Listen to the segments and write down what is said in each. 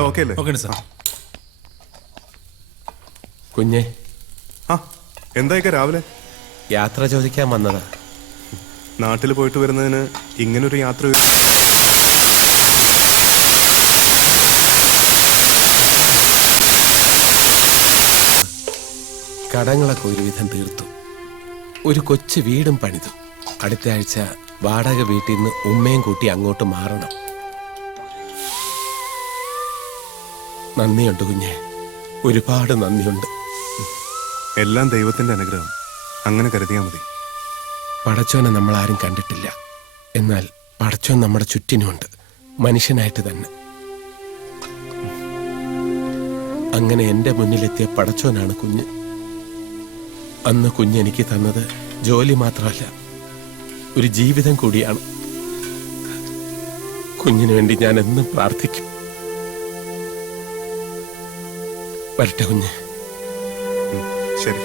എല്ലാം ഓക്കെ അല്ലേ? Okay sir. കുഞ്ഞെ, എന്തായിക്ക രാവിലെ? യാത്ര ചോദിക്കാൻ വന്നതാ. നാട്ടിൽ പോയിട്ട് വരുന്നതിന് ഇങ്ങനൊരു യാത്ര കടങ്ങളൊക്കെ ഒരുവിധം തീർത്തു. ഒരു കൊച്ചു വീടും പണിതു. അടുത്ത ആഴ്ച വാടക വീട്ടിൽ നിന്ന് ഉമ്മയും കൂട്ടി അങ്ങോട്ട് മാറണം. നന്ദിയുണ്ട് കുഞ്ഞെ, ഒരുപാട് നന്ദിയുണ്ട്. എല്ലാം ദൈവത്തിന്റെ അനുഗ്രഹം, അങ്ങനെ കരുതിയാൽ മതി. പടച്ചോനെ നമ്മൾ ആരും കണ്ടിട്ടില്ല, എന്നാൽ പടച്ചോൻ നമ്മുടെ ചുറ്റിനുമുണ്ട്, മനുഷ്യനായിട്ട് തന്നെ. അങ്ങനെ എന്റെ മുന്നിലെത്തിയ പടച്ചോനാണ് കുഞ്ഞ്. അന്ന് കുഞ്ഞെനിക്ക് തന്നത് ജോലി മാത്രമല്ല, ഒരു ജീവിതം കൂടിയാണ്. കുഞ്ഞിനു വേണ്ടി ഞാൻ എന്നും പ്രാർത്ഥിക്കും. വരട്ടെ കുഞ്ഞ്. ശരി.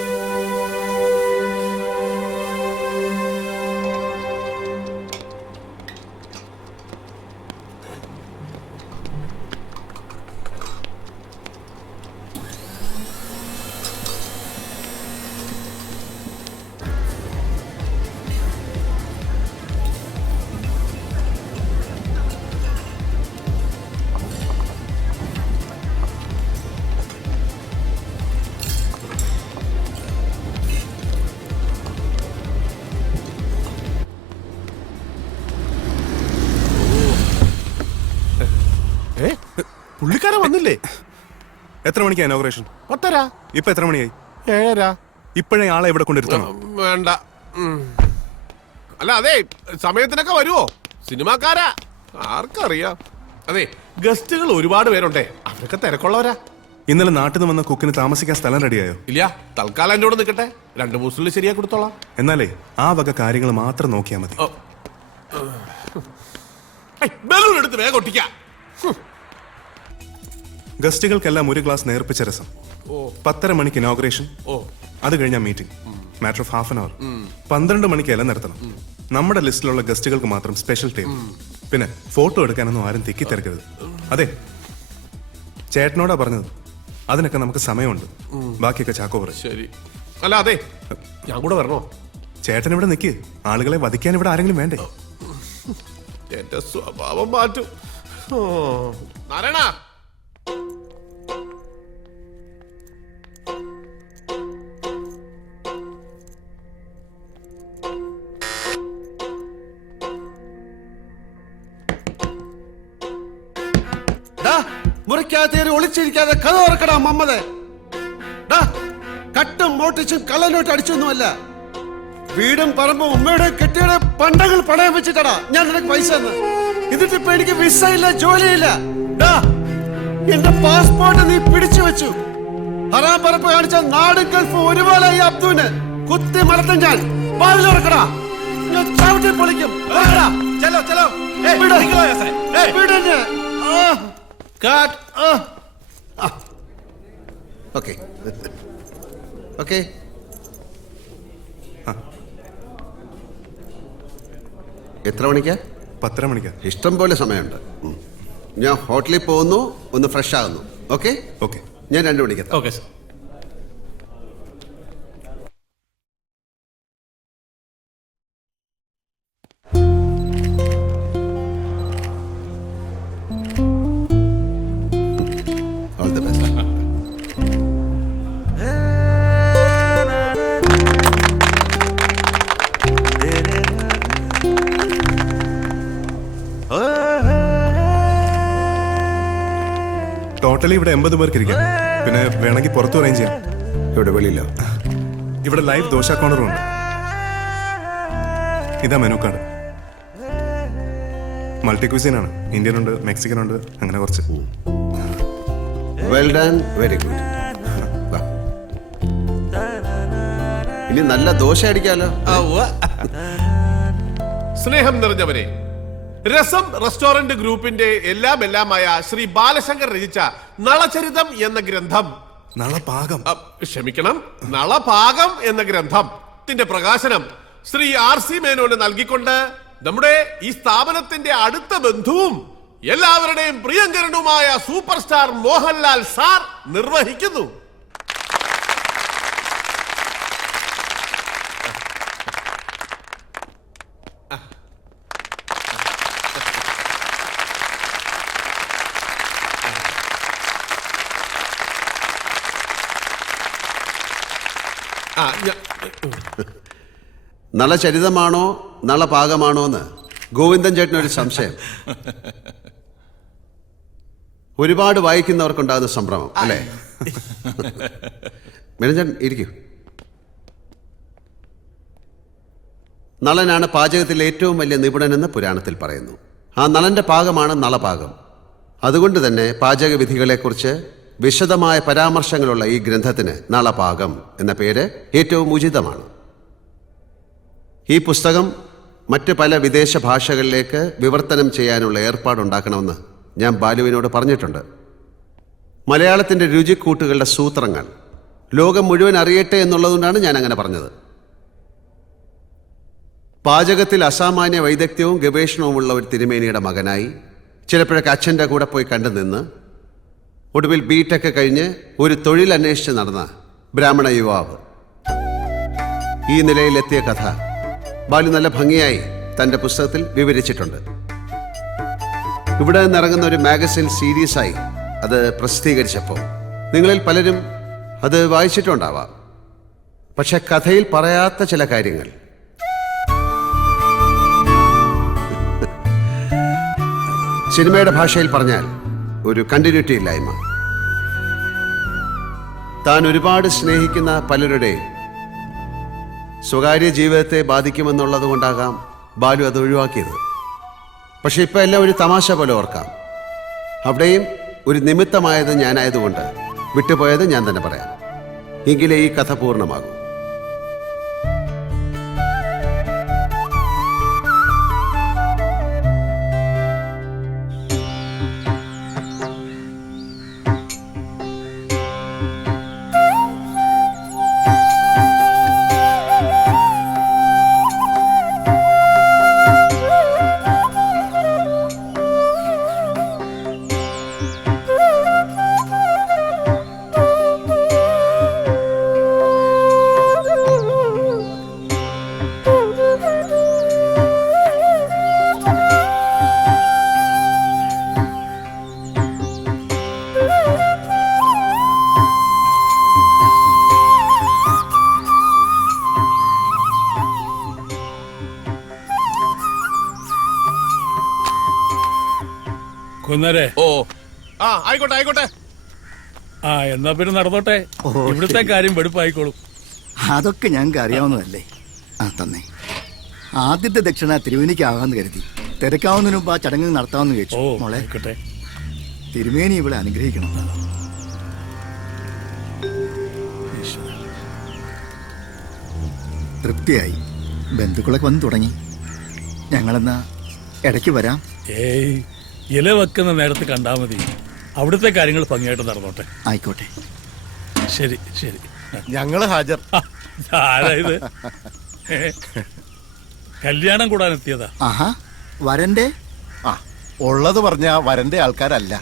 പുള്ളിക്കാരൻ വന്നില്ലേ? എത്ര മണിക്കാ ഇനോഗ്രേഷൻ? 10:30. ഇപ്പൊ എത്ര മണിയായി? 7:30. ഇപ്പോഴേ ആളെ ഇവിടെ കൊണ്ടിരുത്തണം. വേണ്ട. അല്ല, അതെ, സമയത്തിനൊക്കെ വരുവോ? സിനിമാക്കാരാ, ആർക്കറിയാം. അതെ, ഗസ്റ്റുകൾ ഒരുപാട് പേരുണ്ടേ, അവരൊക്കെ തിരക്കുള്ളവരാ. ഇന്നലെ നാട്ടിൽ നിന്ന് വന്ന കുക്കിന് താമസിക്കാൻ സ്ഥലം റെഡിയായോ? ഇല്ല, തൽക്കാലം എൻ്റെ കൂടെ നിൽക്കട്ടെ. 2 ദിവസത്തിനുള്ളിൽ ശരിയാക്കി കൊടുത്തോളാം. എന്നാലേ ആ വക കാര്യങ്ങൾ മാത്രം നോക്കിയാൽ മതി. ബലൂൺ എടുത്ത് വേഗം ഒട്ടിക്കാം. ഗസ്റ്റുകൾക്കെല്ലാം ഒരു ഗ്ലാസ് നേർപ്പിച്ച രസം. 10:30 മണിക്ക് ഇനോഗ്രേഷൻ, അത് കഴിഞ്ഞാൽ meeting. Matter of half an hour. 12 മണിക്ക് ഇല നിർത്തണം. നമ്മുടെ ലിസ്റ്റിലുള്ള ഗസ്റ്റുകൾക്ക് മാത്രം സ്പെഷ്യൽ ടേബിൾ. പിന്നെ ഫോട്ടോ എടുക്കാനൊന്നും ആരും തിക്കി തിരക്കരുത്. അതെ, ചേട്ടനോടാ പറഞ്ഞത്. അതിനൊക്കെ നമുക്ക് സമയമുണ്ട്. ബാക്കിയൊക്കെ ചാക്കോ പറയും. ശരി. അല്ല, അതെ, ഞാൻ കൂടെ വരണോ? ചേട്ടൻ ഇവിടെ നിൽക്ക്. ആളുകളെ വധിക്കാൻ ഇവിടെ ആരെങ്കിലും വേണ്ടേ? എന്റെ സ്വഭാവം മാറ്റും. നാരായണ, മുറിക്കകത്തേറി ഒളിച്ചിരിക്കാതെ കഥ ഓർക്കടാ മമ്മതെ. കട്ടും മോട്ടിച്ചും കള്ളനോട്ട് അടിച്ചൊന്നുമല്ല. വീടും പറമ്പും ഉമ്മയുടെ കെട്ടിയുടെ പണ്ടങ്ങൾ പണയം വെച്ചിട്ടടാ ഞാൻ നിനക്ക് പൈസ തന്നു. എന്നിട്ടിപ്പോ എനിക്ക് വിസ ഇല്ല, ജോലിയില്ല. എന്റെ പാസ്പോർട്ട് നീ പിടിച്ചു വെച്ചു. ഹറാം പറപ്പ് കാണിച്ച നാടും ഗൾഫും ഒരുപോലെ ഈ അബ്ദുവിന് കുത്തി മലത്തും ഞാൻ. പാതിലോർക്കടാ, ഞാൻ ചവിട്ടി പൊളിക്കും. Okay okay. എത്ര മണിക്കാ? 10:30 മണിക്കാ. ഇഷ്ടം പോലെ സമയമുണ്ട്. ഞാൻ ഹോട്ടലിൽ പോകുന്നു, ഒന്ന് ഫ്രഷ് ആകുന്നു. Okay okay. ഞാൻ 2 മണിക്ക് എത്താം. Okay sir. All the best. Totally ഇവിടെ 80 പേർക്ക് ഇരിക്കാം. പിന്നെ വേണമെങ്കിൽ പുറത്തു അറേഞ്ച് ചെയ്യാം. ഇവിടെ വെളിയിലോ? ഇവിടെ ലൈവ് ദോശ കോർണറും ഉണ്ട്. ഇതാ മെനു കാർഡ്. മൾട്ടി ക്യൂസിൻ ആണ്. ഇന്ത്യൻ ഉണ്ട്, മെക്സിക്കൻ ഉണ്ട്, അങ്ങനെ കുറച്ച്. Well done, very good. ഇനി നല്ല ദോശ അടിക്കാലോ. സ്നേഹം നിറഞ്ഞവരെ, രസം റെസ്റ്റോറന്റ് ഗ്രൂപ്പിന്റെ എല്ലാമായ ശ്രീ ബാലശങ്കർ രചിച്ച നളചരിതം എന്ന ഗ്രന്ഥം, നളപാകം, ക്ഷമിക്കണം, നളപാകം എന്ന ഗ്രന്ഥത്തിന്റെ പ്രകാശനം ശ്രീ RC മേനോന് നൽകിക്കൊണ്ട് നമ്മുടെ ഈ സ്ഥാപനത്തിന്റെ അടുത്ത ബന്ധുവും എല്ലാവരുടെയും പ്രിയങ്കരനുമായ സൂപ്പർ സ്റ്റാർ മോഹൻലാൽ സാർ നിർവഹിക്കുന്നു. നളചരിതമാണോ നളപാകമാണോ എന്ന് ഗോവിന്ദൻ ചേട്ടനൊരു സംശയം. ഒരുപാട് വായിക്കുന്നവർക്കുണ്ടാകുന്ന സംഭ്രമം അല്ലേ? മെനഞ്ചൻ ഇരിക്കൂ. നളനാണ് പാചകത്തിൽ ഏറ്റവും വലിയ നിപുണനെന്ന് പുരാണത്തിൽ പറയുന്നു. ആ നളന്റെ പാകമാണ് നളപാകം. അതുകൊണ്ട് തന്നെ പാചക വിധികളെക്കുറിച്ച് വിശദമായ പരാമർശങ്ങളുള്ള ഈ ഗ്രന്ഥത്തിന് നളപാകം എന്ന പേര് ഏറ്റവും ഉചിതമാണ്. ഈ പുസ്തകം മറ്റ് പല വിദേശ ഭാഷകളിലേക്ക് വിവർത്തനം ചെയ്യാനുള്ള ഏർപ്പാടുണ്ടാക്കണമെന്ന് ഞാൻ ബാലുവിനോട് പറഞ്ഞിട്ടുണ്ട്. മലയാളത്തിൻ്റെ രുചിക്കൂട്ടുകളുടെ സൂത്രങ്ങൾ ലോകം മുഴുവൻ അറിയട്ടെ എന്നുള്ളതുകൊണ്ടാണ് ഞാൻ അങ്ങനെ പറഞ്ഞത്. പാചകത്തിൽ അസാമാന്യ വൈദഗ്ധ്യവും ഗവേഷണവുമുള്ള ഒരു തിരുമേനിയുടെ മകനായി ചിലപ്പോഴൊക്കെ അച്ഛൻ്റെ കൂടെ പോയി കണ്ടു നിന്ന് ഒടുവിൽ ബിടെക് കഴിഞ്ഞ് ഒരു തൊഴിൽ അന്വേഷിച്ച് നടന്ന ബ്രാഹ്മണ യുവാവ്. ഈ നിലയിലെത്തിയ കഥ ബാലു നല്ല ഭംഗിയായി തൻ്റെ പുസ്തകത്തിൽ വിവരിച്ചിട്ടുണ്ട്. ഇവിടെ നിന്നിറങ്ങുന്ന ഒരു മാഗസിൻ സീരീസായി അത് പ്രസിദ്ധീകരിച്ചപ്പോൾ നിങ്ങളിൽ പലരും അത് വായിച്ചിട്ടുണ്ടാവാം. പക്ഷെ കഥയിൽ പറയാത്ത ചില കാര്യങ്ങൾ സിനിമയുടെ ഭാഷയിൽ പറഞ്ഞാൽ ഒരു കണ്ടിന്യൂറ്റി ഇല്ലായ്മ. താൻ ഒരുപാട് സ്നേഹിക്കുന്ന പലരുടെയും സ്വകാര്യ ജീവിതത്തെ ബാധിക്കുമെന്നുള്ളത് കൊണ്ടാകാം ബാലു അത് ഒഴിവാക്കിയത്. പക്ഷെ ഇപ്പം എല്ലാം ഒരു തമാശ പോലെ ഓർക്കാം. അവിടെയും ഒരു നിമിത്തമായത് ഞാനായതുകൊണ്ട് വിട്ടുപോയത് ഞാൻ തന്നെ പറയാം. എങ്കിലേ ഈ കഥ പൂർണ്ണമാകും. കുന്നരെ ഓ ആ ആയിക്കോട്ടെ ആയിക്കോട്ടെ. ആ എന്നാ പിന്നെ നടന്നോട്ടെ. ഇവിടുത്തെ കാര്യം വെടുപ്പായിക്കോളും. അതൊക്കെ ഞങ്ങൾക്ക് അറിയാവുന്നതല്ലേ. ആ തന്നെ. ആദ്യത്തെ ദക്ഷിണ തിരുവേനിക്കാകാന്ന് കരുതി തിരക്കാവുന്നതിന് മുമ്പ് ആ ചടങ്ങ് നടത്താമെന്ന് ചോദിച്ചു. ഓ മോളെ ആയിക്കോട്ടെ. തിരുമേനി ഇവിടെ അനുഗ്രഹിക്കണം. തൃപ്തിയായി. ബന്ധുക്കളൊക്കെ വന്ന് തുടങ്ങി. ഞങ്ങളെന്നാ ഇടയ്ക്ക് വരാം. ഏയ് ഇല വെക്കുന്ന നേരത്ത് കണ്ടാ മതി. അവിടുത്തെ കാര്യങ്ങൾ ഭംഗിയായിട്ട് നടന്നോട്ടെ. ആയിക്കോട്ടെ. ശരി ശരി. ഞങ്ങള് ഹാജർ. ആരായത്? കല്യാണം കൂടാൻ എത്തിയതാ. ആഹാ, വരന്റെ ആ ഉള്ളത് പറഞ്ഞ വരന്റെ ആൾക്കാരല്ല,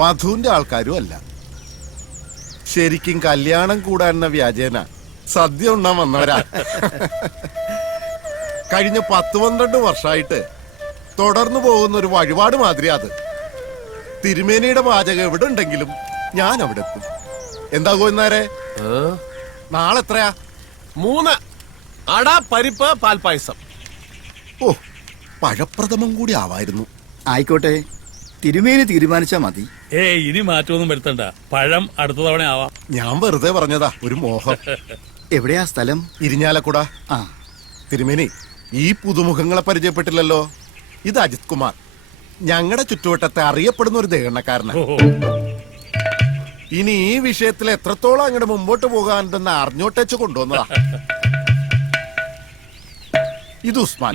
വധുവിന്റെ ആൾക്കാരും അല്ല. ശരിക്കും കല്യാണം കൂടാനെന്ന വ്യാജേന സദ്യ ഉണ്ണാൻ വന്നവരാ. കഴിഞ്ഞ 10-12 വർഷമായിട്ട് തുടർന്നു പോകുന്ന ഒരു വഴിപാട് മാതിരി അത്. തിരുമേനിയുടെ പാചകം എവിടെ ഉണ്ടെങ്കിലും ഞാൻ അവിടെ എത്തും. എന്താ കോയിന്നാരെ, നാളെ എത്രയാ? 3 അട പരിപ്പ് പാൽപ്പായസം. ഓ, പഴപ്രഥമം കൂടി ആവായിരുന്നു. ആയിക്കോട്ടെ. തിരുമേനി തീരുമാനിച്ചാ മതി. ഏയ് ഇനി മാറ്റമൊന്നും വരുത്തണ്ട. പഴം അടുത്ത തവണ ആവാം. ഞാൻ വെറുതെ പറഞ്ഞതാ, ഒരു മോഹം. എവിടെയാ സ്ഥലം? ഇരിഞ്ഞാലക്കുട. ആ, തിരുമേനി ഈ പുതുമുഖങ്ങളെ പരിചയപ്പെട്ടില്ലല്ലോ. ഇത് അജിത് കുമാർ, ഞങ്ങളുടെ ചുറ്റുവട്ടത്തെ അറിയപ്പെടുന്ന ഒരു ദേഹണക്കാരനാണ്. ഓഹോ. ഇനി ഈ വിഷയത്തിൽ എത്രത്തോളം അങ്ങോട്ട് മുമ്പോട്ട് പോകാനുണ്ടെന്ന് അറിഞ്ഞോട്ടേച്ച് കൊണ്ടുവന്നതാ. ഇത് ഉസ്മാൻ.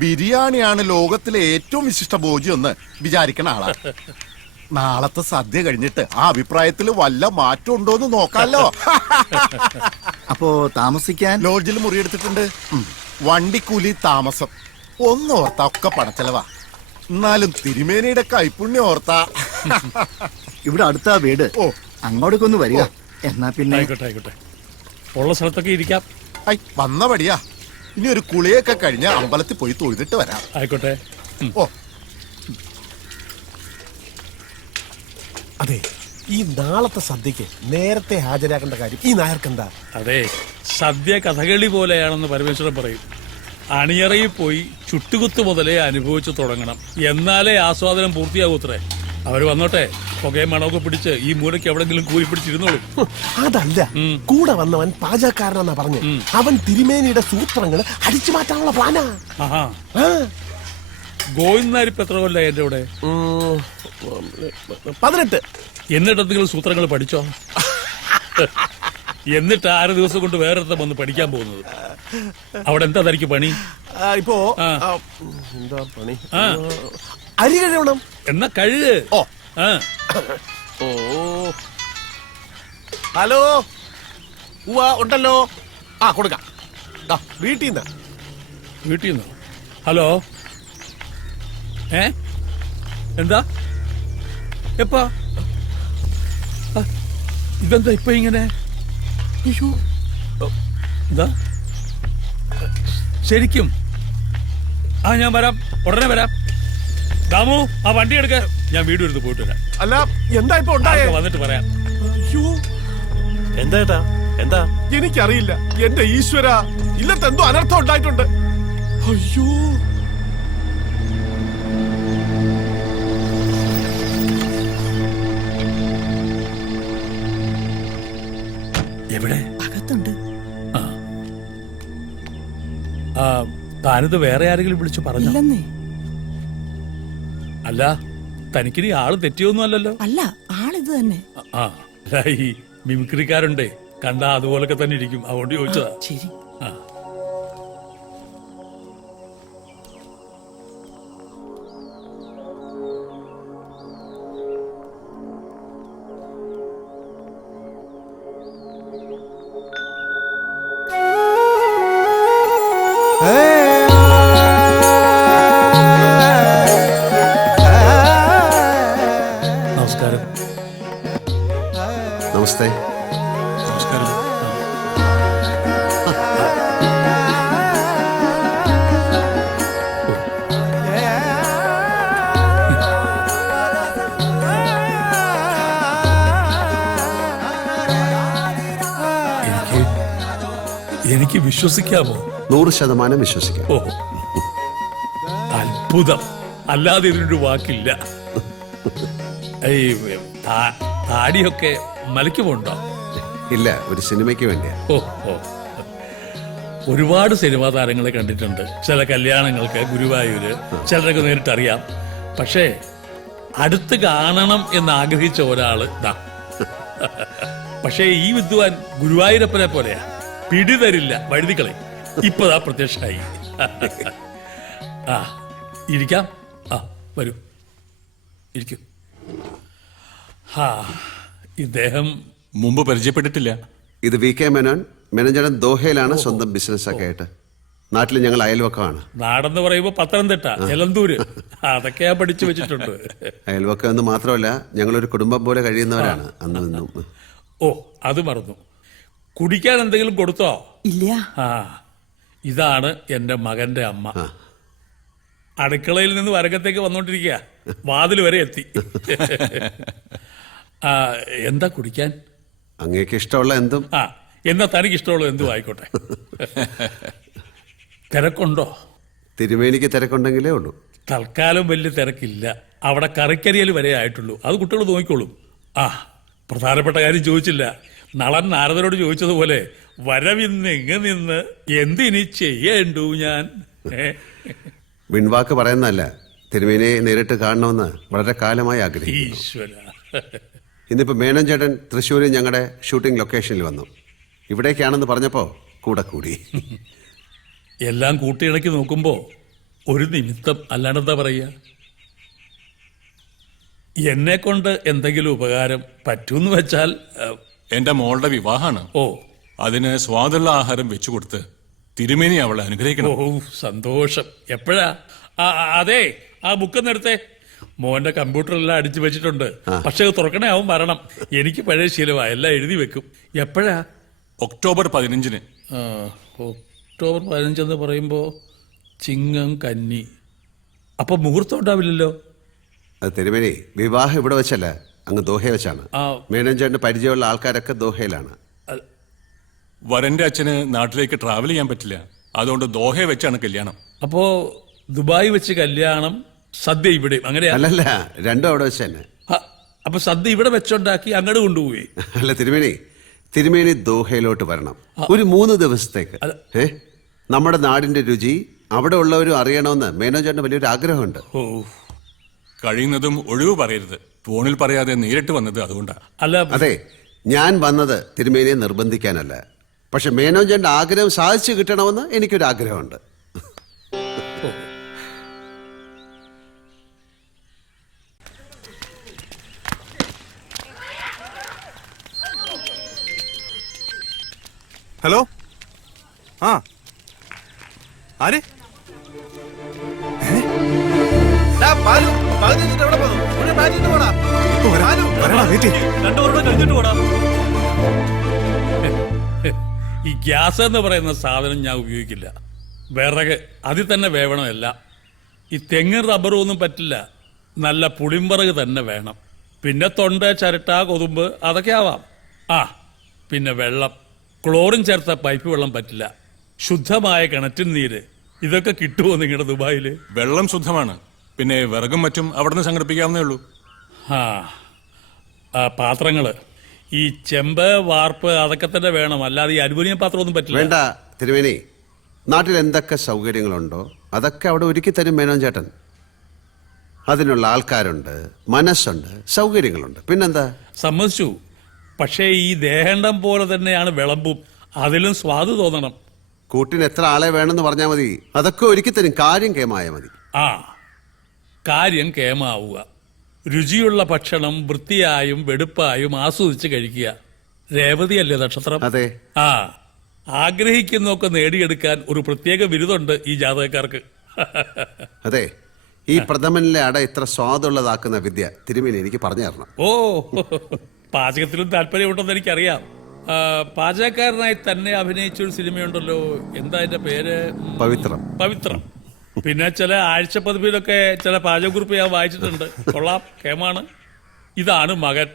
ബിരിയാണിയാണ് ലോകത്തിലെ ഏറ്റവും വിശിഷ്ട ഭോജ്യം എന്ന് വിചാരിക്കണ ആളാ. നാളത്തെ സദ്യ കഴിഞ്ഞിട്ട് ആ അഭിപ്രായത്തിൽ വല്ല മാറ്റം ഉണ്ടോന്ന് നോക്കാലോ. അപ്പോ താമസിക്കാൻ ലോഡ്ജിൽ മുറിയെടുത്തിട്ടുണ്ട്. വണ്ടിക്കൂലി, താമസം ഒന്നോർത്ത ഒക്കെ പണച്ചെലവാ. എന്നാലും തിരുമേനിയുടെ കൈപ്പുണ്യം ഓർത്താ. ഇവിടെ അടുത്ത വീട്. ഓ. അങ്ങോട്ടേക്കൊന്ന് വരിക. എന്നാ പിന്നെ ആയിക്കോട്ടെ ആയിക്കോട്ടെ, ഉള്ള സ്ഥലത്തൊക്കെ ഇരിക്കാം. ഐ വന്ന പടിയാ. ഇനി ഒരു കുളിയൊക്കെ കഴിഞ്ഞ് അമ്പലത്തിൽ പോയി തൊഴുതിട്ട് വരാം. ആയിക്കോട്ടെ. ഓ. അതെ, ഈ നാളത്തെ സദ്യക്ക് നേരത്തെ ഹാജരാക്കേണ്ട കാര്യം ഈ നായർക്കെന്താ? അതെ, സദ്യ കഥകളി പോലെയാണെന്ന് പരമേശ്വരൻ പറയും. അണിയറയിൽ പോയി ചുട്ടുകുത്ത് മുതലേ അനുഭവിച്ചു തുടങ്ങണം, എന്നാലേ ആസ്വാദനം പൂർത്തിയാകൂത്രേ. അവര് വന്നോട്ടെ, പുകയും മണമൊക്കെ പിടിച്ച് ഈ മൂലയ്ക്ക് എവിടെങ്കിലും കൂലി പിടിച്ചിരുന്നോളും. അതല്ല, കൂടെ വന്നവൻ പാചകക്കാരനാന്നാ പറഞ്ഞു. അവൻ തിരുമേനിയുടെ സൂത്രങ്ങൾ അടിച്ചു മാറ്റാനുള്ള പ്ലാനാ. ആഹാ, ഗോവിന്ദാരിപ്പ് എത്ര കൊല്ലായി എന്റെ ഇവിടെ? 18. എന്നിട്ട് എന്തെങ്കിലും സൂത്രങ്ങൾ പഠിച്ചോ? എന്നിട്ട് 6 ദിവസം കൊണ്ട് വേറൊരുത്തം വന്ന് പഠിക്കാൻ പോകുന്നത്. അവിടെ എന്താ തനിക്ക് പണി? ഇപ്പോ ആ. എന്താ പണി? ആ, അരി കഴിയണം. എന്നാ കഴുക്. ഓ. ആ, ഓ, ഹലോ, ഉണ്ടല്ലോ. ആ, കൊടുക്കാം. വീട്ടിൽ നിന്ന്. വീട്ടിൽ നിന്നോ? ഹലോ, എന്താ എപ്പാ? ഇതെന്താ ഇപ്പൊ ഇങ്ങനെ? അയ്യോ, എന്താ ശരിക്കും? ആ, ഞാൻ വരാം, ഉടനെ വരാം. ദാമു, ആ വണ്ടി എടുക്ക, ഞാൻ വീട് എടുത്ത് പോയിട്ട് വരാം. അല്ല, എന്താ ഇപ്പൊ ഉണ്ടായേ? വന്നിട്ട് പറയാം. എന്താ എന്താ? എനിക്കറിയില്ല. എന്റെ ഈശ്വര, ഇല്ലത്തെ എന്തോ അനർത്ഥം ഉണ്ടായിട്ടുണ്ട്. അയ്യോ, എവിടെ? അകത്തുണ്ട്. താനിത് വേറെ ആരെങ്കിലും വിളിച്ചു പറഞ്ഞു? ഇല്ലെന്നേ. അല്ല, തനിക്കിനി ആള് തെറ്റിയൊന്നും അല്ലല്ലോ? അല്ല, ആളിത് തന്നെ. ആ, അല്ല, ഈ മിമിക്രിക്കാരുണ്ടേ, കണ്ടാ അതുപോലൊക്കെ തന്നെ ഇരിക്കും, അതുകൊണ്ട് ചോദിച്ചതാ. ശരി. ആ, നമസ്കാരം. നമസ്തേ. നമസ്കാരം. എനിക്ക് വിശ്വസിക്കാമോ? 100% വിശ്വസിക്കാം. ഓ, അത്ഭുതം, അല്ലാതെ ഇതിനൊരു വാക്കില്ല. ഈ താടിയൊക്കെ മലയ്ക്ക് പോണ്ടോ? ഇല്ല, ഒരു സിനിമയ്ക്ക് വേണ്ടിയാ. ഓ ഓ, ഒരുപാട് സിനിമാ താരങ്ങളെ കണ്ടിട്ടുണ്ട്. ചില കല്യാണങ്ങൾക്ക് ഗുരുവായൂര്, ചിലരൊക്കെ നേരിട്ടറിയാം. പക്ഷേ അടുത്ത് കാണണം എന്ന് ആഗ്രഹിച്ച ഒരാള് ദാ. പക്ഷേ ഈ വിദ്വാൻ ഗുരുവായൂരപ്പനെ പോലെയാ, പിടിതരില്ല, വഴുതിക്കളെ. ഇപ്പതാ പ്രത്യക്ഷമായി. ആ, ഇരിക്കാം. ആ, വരൂ, ഇരിക്കൂ. ഹാ, ഇദ്ദേഹം മുമ്പ് പരിചയപ്പെട്ടിട്ടില്ല. ഇത് വി കെ മേനോൻ. മെനഞ്ചടൻ ദോഹയിലാണ് സ്വന്തം ബിസിനസ് ഒക്കെ ആയിട്ട്. നാട്ടിൽ ഞങ്ങൾ അയൽവക്കമാണ്. നാടെന്ന് പറയുമ്പോ പത്തനംതിട്ട, എലന്തൂര്, അതൊക്കെ ഞാൻ പഠിച്ചു വെച്ചിട്ടുണ്ട്. അയൽവക്കം എന്ന് മാത്രമല്ല, ഞങ്ങളൊരു കുടുംബം പോലെ കഴിയുന്നവരാണ് അന്നും ഇന്നും. ഓ, അത് മറന്നു. കുടിക്കാൻ എന്തെങ്കിലും കൊടുത്തോ? ഇല്ല. ആ, ഇതാണ് എന്റെ മകന്റെ അമ്മ. അടുക്കളയിൽ നിന്ന് വരകത്തേക്ക് വന്നോണ്ടിരിക്കുക, വാതിൽ വരെ എത്തി. എന്താ കുടിക്കാൻ? അങ്ങേക്ക് ഇഷ്ടമുള്ള എന്തും. ആ, എന്നാ തനിക്ക് ഇഷ്ടമുള്ളത് എന്തും ആയിക്കോട്ടെ. തിരക്കുണ്ടോ? തിരുമേനിക്ക് തിരക്കുണ്ടെങ്കിലേ ഉള്ളൂ. തൽക്കാലം വലിയ തിരക്കില്ല. അവിടെ കറിക്കരിയൽ വരെ ആയിട്ടുള്ളൂ, അത് കുട്ടികൾ നോക്കിക്കോളും. ആ, പ്രധാനപ്പെട്ട കാര്യം ചോദിച്ചില്ല. നളൻ നാരദരോട് ചോദിച്ചതുപോലെ, വരവിന്ന് എങ്ങ് നിന്ന് എന്തിനി ചെയ്യേണ്ടു ഞാൻ? വിൺവാക്ക് പറയുന്നതല്ല, തിരുമേനിയെ നേരിട്ട് കാണണമെന്ന് വളരെ കാലമായി ആഗ്രഹിക്കുന്നു. ഈശ്വര. ഇന്നിപ്പോൾ മേനൻ ചേട്ടൻ തൃശ്ശൂരിൽ ഞങ്ങളുടെ ഷൂട്ടിംഗ് ലൊക്കേഷനിൽ വന്നു. ഇവിടേക്കാണെന്ന് പറഞ്ഞപ്പോൾ കൂടെ കൂടി. എല്ലാം കൂട്ടിയിണക്കി നോക്കുമ്പോ ഒരു നിമിത്തം, അല്ലാണ്ടെന്താ പറയുക? എന്നെ കൊണ്ട് എന്തെങ്കിലും ഉപകാരം പറ്റൂന്ന് വെച്ചാൽ, എന്റെ മോളുടെ വിവാഹമാണ്. ഓ, അതിന് സ്വാദുള്ള ആഹാരം വെച്ചു കൊടുത്ത് തിരുമേനി അവളെ അനുഗ്രഹിക്കണം. ഓ, സന്തോഷം. എപ്പോഴാ? അതെ, ആ ബുക്കൊന്ന് എടുത്തേ. മോന്റെ കമ്പ്യൂട്ടറെല്ലാം അടിച്ചു വെച്ചിട്ടുണ്ട്. പക്ഷെ അത് തുറക്കണേ ആവും വരണം. എനിക്ക് പഴയ ശീലമാ, എല്ലാം എഴുതി വെക്കും. എപ്പോഴാ? ഒക്ടോബർ 15-ന്. ഒക്ടോബർ 15 എന്ന് പറയുമ്പോ ചിങ്ങം കന്നി. അപ്പൊ മുഹൂർത്തം ഉണ്ടാവില്ലല്ലോ. അത് തിരുമേനി, വിവാഹം ഇവിടെ വെച്ചല്ല, അങ്ങ് ദോഹ വെച്ചാണ്. മേനോൻ ചേട്ടന് പരിചയമുള്ള ആൾക്കാരൊക്കെ ദോഹയിലാണ്. വരന്റെ അച്ഛന് നാട്ടിലേക്ക് ട്രാവൽ ചെയ്യാൻ പറ്റില്ല, അതുകൊണ്ട് ദോഹ വെച്ചാണ് കല്യാണം. അപ്പോ ദുബായ് വെച്ച് കല്യാണം, സദ്യ ഇവിടെ, അങ്ങനെയാ? അല്ലല്ല, രണ്ടും അവിടെ വെച്ച് തന്നെ. അപ്പൊ സദ്യ ഇവിടെ വെച്ചുണ്ടാക്കി അങ്ങോട്ട് കൊണ്ടുപോയി? അല്ല തിരുമേനി ദോഹയിലോട്ട് വരണം ഒരു 3 ദിവസത്തേക്ക്. നമ്മുടെ നാടിന്റെ രുചി അവിടെ ഉള്ളവരും അറിയണമെന്ന് മേനോൻ ചേട്ടന് വലിയൊരു ആഗ്രഹമുണ്ട്. കഴിയുന്നതും ഒഴിവ് പറയരുത്. ഫോണിൽ പറയാതെ നേരിട്ട് വന്നത് അതുകൊണ്ടാണ്. അല്ല, അതെ, ഞാൻ വന്നത് തിരുമേനിയെ നിർബന്ധിക്കാനല്ല. പക്ഷെ മേനോൻ ചേട്ടന്റെ ആഗ്രഹം സാധിച്ചു കിട്ടണമെന്ന് എനിക്കൊരു ആഗ്രഹമുണ്ട്. ഹലോ, ആ ആര്? ഈ ഗ്യാസ് എന്ന് പറയുന്ന സാധനം ഞാൻ ഉപയോഗിക്കില്ല. വിറക് അതിൽ തന്നെ വേവണമല്ല. ഈ തെങ്ങും റബ്ബറും ഒന്നും പറ്റില്ല. നല്ല പുളിമ്പറക് തന്നെ വേണം. പിന്നെ തൊണ്ട, ചിരട്ട, കൊതുമ്പ് അതൊക്കെ ആവാം. പിന്നെ വെള്ളം, ക്ലോറിൻ ചേർത്ത പൈപ്പ് വെള്ളം പറ്റില്ല. ശുദ്ധമായ കിണറ്റിൻ നീര്, ഇതൊക്കെ കിട്ടുമോ നിങ്ങളുടെ ദുബായില്? വെള്ളം ശുദ്ധമാണ്. പിന്നെ വിറകും മറ്റും അവിടെ നിന്ന് സംഘടിപ്പിക്കാവുന്നേ ഉള്ളൂ. പാത്രങ്ങള് ഈ ചെമ്പ്, വാർപ്പ് അതൊക്കെ തന്നെ വേണം. അല്ലാതെ ഈ അലുമിനിയം പാത്രമൊന്നും പറ്റില്ല. വേണ്ട തിരുമേനി, നാട്ടിൽ എന്തൊക്കെ സൗകര്യങ്ങളുണ്ടോ അതൊക്കെ അവിടെ ഒരുക്കി തരും മേനോൻ ചേട്ടൻ. അതിനുള്ള ആൾക്കാരുണ്ട്, മനസ്സുണ്ട്, സൗകര്യങ്ങളുണ്ട്. പിന്നെന്താ? സമ്മതിച്ചു. പക്ഷേ ഈ ദേഹണ്ഡം പോലെ തന്നെയാണ് വിളമ്പും. അതിലും സ്വാദ് തോന്നണം. കൂട്ടിന് എത്ര ആളെ വേണമെന്ന് പറഞ്ഞാൽ മതി, അതൊക്കെ ഒരുക്കി തരും. കാര്യം കേമായ മതി. കാര്യം കേമാവുക. രുചിയുള്ള ഭക്ഷണം വൃത്തിയായും വെടുപ്പായും ആസ്വദിച്ച് കഴിക്കുക. രേവതിയല്ലേ നക്ഷത്രം? അതെ. ആഗ്രഹിക്കുന്നൊക്കെ നേടിയെടുക്കാൻ ഒരു പ്രത്യേക ബിരുദമുണ്ട് ഈ ജാതകക്കാർക്ക്. അതെ, ഈ പ്രഥമനിലെ അട ഇത്ര സ്വാദുള്ളതാക്കുന്ന വിദ്യ തിരുമേനി എനിക്ക് പറഞ്ഞു തരണം. പാചകത്തിലും താല്പര്യമുണ്ടെന്ന് എനിക്കറിയാം. പാചകക്കാരനായി തന്നെ അഭിനയിച്ചൊരു സിനിമയുണ്ടല്ലോ, എന്താ അതിന്റെ പേര്? പവിത്രം. പിന്നെ ചില ആഴ്ചപ്പതിപ്പിലൊക്കെ ചില പാചകക്കുറിപ്പ് ഞാൻ വായിച്ചിട്ടുണ്ട്. കൊള്ളാം, കേമാണ്. ഇതാണ് മകൻ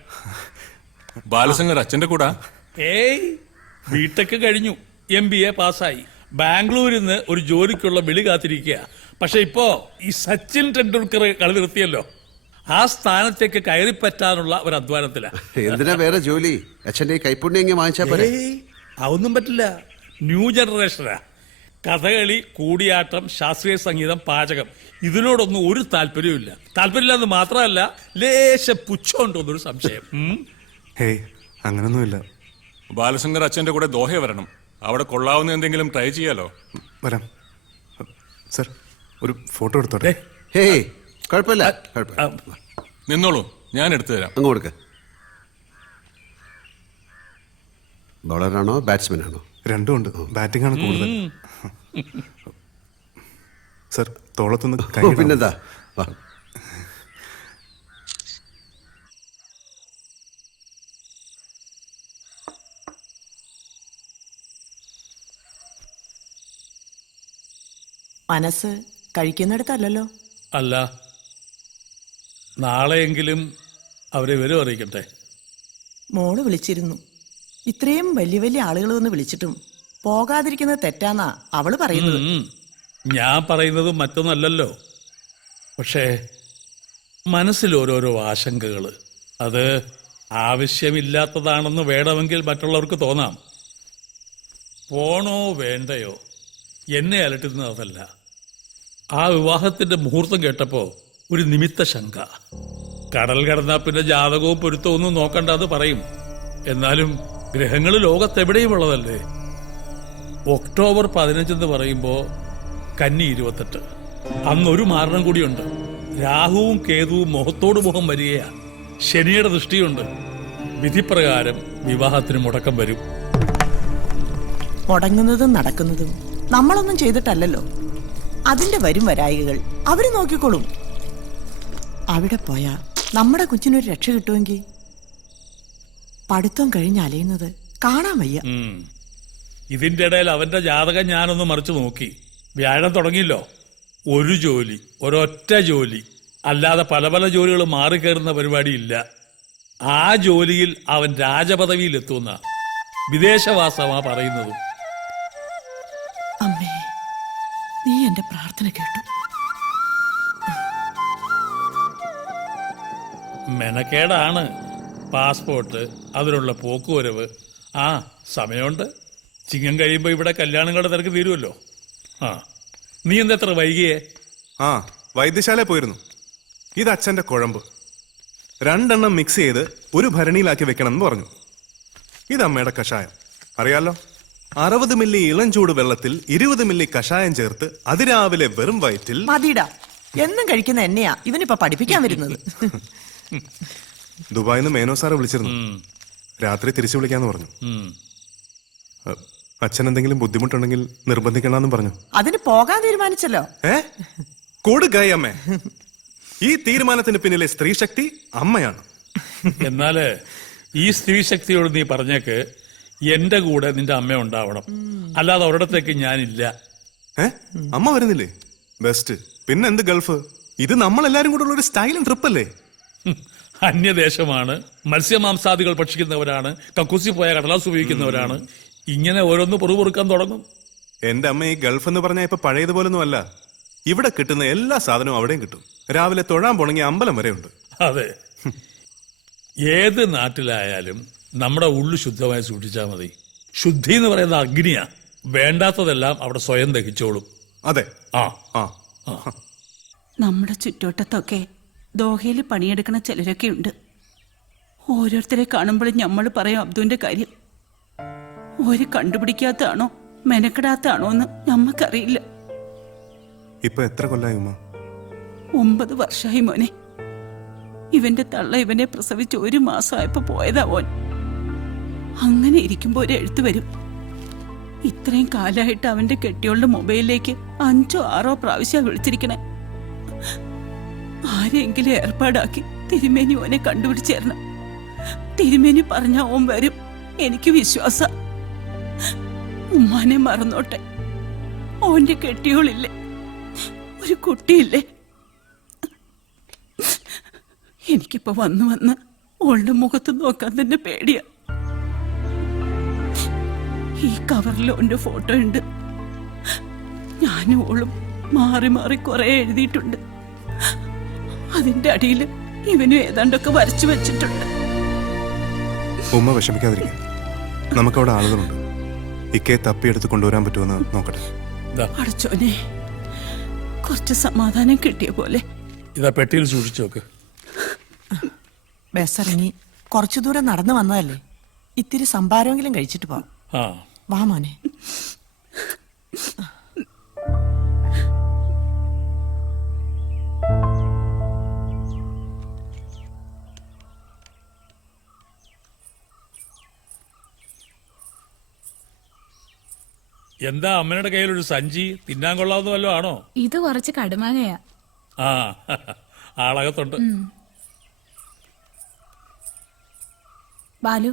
ബാലശങ്കർ. അച്ഛന്റെ കൂടെ ബിടെക് കഴിഞ്ഞു, MBA പാസ്സായി. ബാംഗ്ലൂരിൽ നിന്ന് ഒരു ജോലിക്കുള്ള വിളി കാത്തിരിക്കുക. പക്ഷെ ഇപ്പോ ഈ സച്ചിൻ ടെണ്ടുൽക്കർ കളി നിർത്തിയല്ലോ, ആ സ്ഥാനത്തേക്ക് കയറിപ്പറ്റാനുള്ള ഒരു അധ്വാനത്തിലാണ്. എന്തിനാ വേറെ ജോലി? അച്ഛൻ്റെ കൈപ്പുണ്യം വാങ്ങിച്ചാൽ പോലെ. അതൊന്നും പറ്റില്ല. ന്യൂ ജനറേഷനാ. കഥകളി, കൂടിയാട്ടം, ശാസ്ത്രീയ സംഗീതം, പാചകം, ഇതിനോടൊന്നും ഒരു താല്പര്യമില്ല. താല്പര്യമില്ലെന്ന് മാത്രമല്ല, ലേശ പുച്ഛമുണ്ടോന്നൊരു സംശയം. ഹേയ്, അങ്ങനൊന്നുമില്ല. ബാലശങ്കർ അച്ഛന്റെ കൂടെ ദോഹ വരണം. അവിടെ കൊള്ളാവുന്ന എന്തെങ്കിലും ട്രൈ ചെയ്യാലോ. വരാം സർ, ഒരു ഫോട്ടോ എടുത്തോട്ടെ? ഹേയ്, കുഴപ്പമില്ല. നിന്നോളൂ, ഞാൻ എടുത്തു തരാം. അങ്ങ് കൊടുക്ക. ബോളറാണോ ബാറ്റ്സ്മാൻ ആണോ? രണ്ടും ഉണ്ട്. ബാറ്റിംഗ് ആണ് കൂടുതൽ. സർ, തോളത്തൊന്ന്. പിന്നെന്താ, വാ. മനസ്സ് കഴിക്കുന്നിടത്തല്ലോ. അല്ല, നാളെയെങ്കിലും അവരെ വിവരം അറിയിക്കട്ടെ. മോള് വിളിച്ചിരുന്നു. ഇത്രയും വലിയ വലിയ ആളുകൾ വന്ന് വിളിച്ചിട്ടും പോകാതിരിക്കുന്നത് തെറ്റാന്നാ അവള് പറയുന്നത്. ഞാൻ പറയുന്നത് മറ്റൊന്നല്ലല്ലോ. പക്ഷേ മനസ്സിൽ ഓരോരോ ആശങ്കകൾ. അത് ആവശ്യമില്ലാത്തതാണെന്ന് വേണമെങ്കിൽ മറ്റുള്ളവർക്ക് തോന്നാം. പോണോ വേണ്ടയോ എന്നെ അലട്ടുന്നത് അതല്ല. ആ വിവാഹത്തിന്റെ മുഹൂർത്തം കേട്ടപ്പോ ഒരു നിമിത്ത ശങ്ക. കടൽ കടന്നാ പിന്നെ ജാതകവും പൊരുത്തവും ഒന്നും നോക്കണ്ട അത് പറയും. എന്നാലും ഗ്രഹങ്ങൾ ലോകത്തെവിടെയും ഉള്ളതല്ലേ. ഒക്ടോബർ 15 എന്ന് പറയുമ്പോ കന്നി 28. അന്നൊരു മാരണം കൂടിയുണ്ട്. രാഹുവും കേതുവും മുഖത്തോട് മുഖം വരികയാണ്. ശനിയുടെ ദൃഷ്ടിയുണ്ട്. വിധിപ്രകാരം വിവാഹത്തിന് മുടക്കം വരും. മുടങ്ങുന്നതും നടക്കുന്നതും നമ്മളൊന്നും ചെയ്തിട്ടല്ലല്ലോ. അതിന്റെ വരും വരായികൾ അവര് നോക്കിക്കോളും. അവിടെ പോയാ നമ്മുടെ കൊച്ചിനൊരു രക്ഷ കിട്ടുമെങ്കിൽ പഠിത്തം കഴിഞ്ഞ് അലയുന്നത് കാണാൻ വയ്യ. ഇതിന്റെ ഇടയിൽ അവന്റെ ജാതകം ഞാനൊന്ന് മറിച്ച് നോക്കി. വ്യാഴം തുടങ്ങിയല്ലോ. ഒരു ജോലി, ഒരൊറ്റ ജോലി, അല്ലാതെ പല പല ജോലികൾ മാറിക്കയറുന്ന പരിപാടിയില്ല. ആ ജോലിയിൽ അവൻ രാജപദവിയിൽ എത്തുന്ന വിദേശവാസമാ പറയുന്നതും. അമ്മേ, നീ എന്റെ പ്രാർത്ഥന കേട്ടു. മെനക്കേടാണ് പാസ്പോർട്ട്, അതിനുള്ള പോക്കുവരവ്. ആ സമയമുണ്ട്. ചിങ്ങം കഴിയുമ്പോ ഇവിടെ കല്യാണങ്ങളുടെ തിരക്ക് തീരുമല്ലോ. ആ നീ എന്തെത്ര വൈകിയേ? ആ വൈദ്യശാല പോയിരുന്നു. ഇത് അച്ഛന്റെ കുഴമ്പ്. 2 എണ്ണം മിക്സ് ചെയ്ത് ഒരു ഭരണിയിലാക്കി വെക്കണം എന്ന് പറഞ്ഞു. ഇത് അമ്മയുടെ കഷായം അറിയാലോ. 60 മില്ലി ഇളം ചൂട് വെള്ളത്തിൽ 20 മില്ലി കഷായം ചേർത്ത് അതിരാവിലെ വെറും വയറ്റിൽ. മതിടാ, എന്നും കഴിക്കുന്ന എന്നെയാ ഇവനിപ്പോ പഠിപ്പിക്കാൻ വരുന്നത്. ദുബായിൽ നിന്ന് മേനോ സാറ് വിളിച്ചിരുന്നു. രാത്രി തിരിച്ചു വിളിക്കാന്ന് പറഞ്ഞു. അച്ഛൻ എന്തെങ്കിലും ബുദ്ധിമുട്ടുണ്ടെങ്കിൽ നിർബന്ധിക്കണമെന്നും പറഞ്ഞു. അതിന് പോകാൻ തീരുമാനിച്ചല്ലോ. കൊടുക്കായി അമ്മേ. ഈ തീരുമാനത്തിന് പിന്നിലെ സ്ത്രീ ശക്തി അമ്മയാണ്. എന്നാല് ഈ സ്ത്രീ ശക്തിയോട് നീ പറഞ്ഞേക്ക് എന്റെ കൂടെ നിന്റെ അമ്മ ഉണ്ടാവണം, അല്ലാതെ ഒരിടത്തേക്ക് ഞാനില്ല. അമ്മ വരുന്നില്ലേ? ബെസ്റ്റ്. പിന്നെ എന്ത് ഗൾഫ്? ഇത് നമ്മളെല്ലാരും കൂടെ ഉള്ള ഒരു സ്റ്റൈലും ട്രിപ്പ് അല്ലേ? അന്യദേശമാണ്, മത്സ്യമാംസാദികൾ ഭക്ഷിക്കുന്നവരാണ്, കക്കൂസി പോയ കടലാസ് ഉപയോഗിക്കുന്നവരാണ്. ഇങ്ങനെ ഓരോന്ന് പൊറുപൊറുക്കാൻ തുടങ്ങും. എന്റെ അമ്മ ഈ ഗൾഫ് എന്ന് പറഞ്ഞാൽ ഇപ്പൊ പഴയതുപോലൊന്നും അല്ല. ഇവിടെ കിട്ടുന്ന എല്ലാ സാധനവും അവിടെയും കിട്ടും. രാവിലെ തൊഴാൻ പോണെങ്കിൽ അമ്പലം വരെ ഉണ്ട്. അതെ, ഏത് നാട്ടിലായാലും നമ്മുടെ ഉള്ളു ശുദ്ധമായി സൂക്ഷിച്ചാൽ മതി. ശുദ്ധി എന്ന് പറയുന്ന അഗ്നിയാ. വേണ്ടാത്തതെല്ലാം അവിടെ സ്വയം ദഹിച്ചോളും. അതെ. ആ ആ നമ്മുടെ ചുറ്റോട്ടത്തൊക്കെ ദോഹയിൽ പണിയെടുക്കണ ചിലരൊക്കെ ഉണ്ട്. ഓരോരുത്തരെ കാണുമ്പോഴും നമ്മൾ പറയും അബ്ദുവിന്റെ കാര്യം. ഒരു കണ്ടുപിടിക്കാത്താണോ മെനക്കെടാത്താണോ എന്ന് നമ്മക്കറിയില്ല. ഇപ്പൊ എത്ര കൊല്ലായി ഉമ്മ? 9 വർഷമായി മോനെ. ഇവന്റെ തള്ള ഇവനെ പ്രസവിച്ച് 1 മാസമായപ്പോ പോയതാ ഓൻ. അങ്ങനെ ഇരിക്കുമ്പോ ഒരു എഴുത്ത് വരും. ഇത്രയും കാലമായിട്ട് അവന്റെ കെട്ടിയോളുടെ മൊബൈലിലേക്ക് 5ഓ 6ഓ പ്രാവശ്യം വിളിച്ചിരിക്കണേ. ആരെങ്കിലും ഏർപ്പാടാക്കി തിരുമേനി ഓനെ കണ്ടുപിടിച്ചേരണം. തിരുമേനി പറഞ്ഞ ഓൻ വരും, എനിക്ക് വിശ്വാസ. ഉമ്മാനെ മറന്നോട്ടെ. ഓന്റെ കെട്ടിയോളില്ലേ, ഒരു കുട്ടിയില്ലേ. എനിക്കിപ്പോ വന്ന് ഓളുടെ മുഖത്ത് നോക്കാൻ തന്നെ പേടിയാ. ഈ കവറിൽ ഓന്റെ ഫോട്ടോ ഉണ്ട്. ഞാനും ഓളും മാറി മാറി കുറെ എഴുതിയിട്ടുണ്ട്. അതിന്റെ അടിയിൽ ഇവനും ഏതാണ്ടൊക്കെ വരച്ചു വെച്ചിട്ടുണ്ട്. ഉമ്മ വിഷമിക്കാതിരിക്കും. നമുക്കവിടെ ആളുകളുണ്ട്. ഇക്കയെ തപ്പിയെടുത്ത് കൊണ്ടുവരാൻ പറ്റുമെന്ന് നോക്കട്ടെ. അടച്ചോനെ, കുറച്ച് സമാധാനം കിട്ടിയ പോലെ. ഇതാ പെട്ടിയിൽ സൂക്ഷിച്ചു നോക്ക്. ബസ്സിറങ്ങി കുറച്ചു ദൂരം നടന്നു വന്നതല്ലേ, ഇത്തിരി സംഭാരമെങ്കിലും കഴിച്ചിട്ട് പോവാം. വാ മോനെ. എന്താ അമ്മയുടെ കയ്യിലൊരു സഞ്ചി? തിന്നാൻ കൊള്ളാവുന്ന വല്ലതും ആണോ? ഇത് കുറച്ച് കടുമാങ്ങയാ. ആ ആളകത്തുണ്ട്. ബാലു,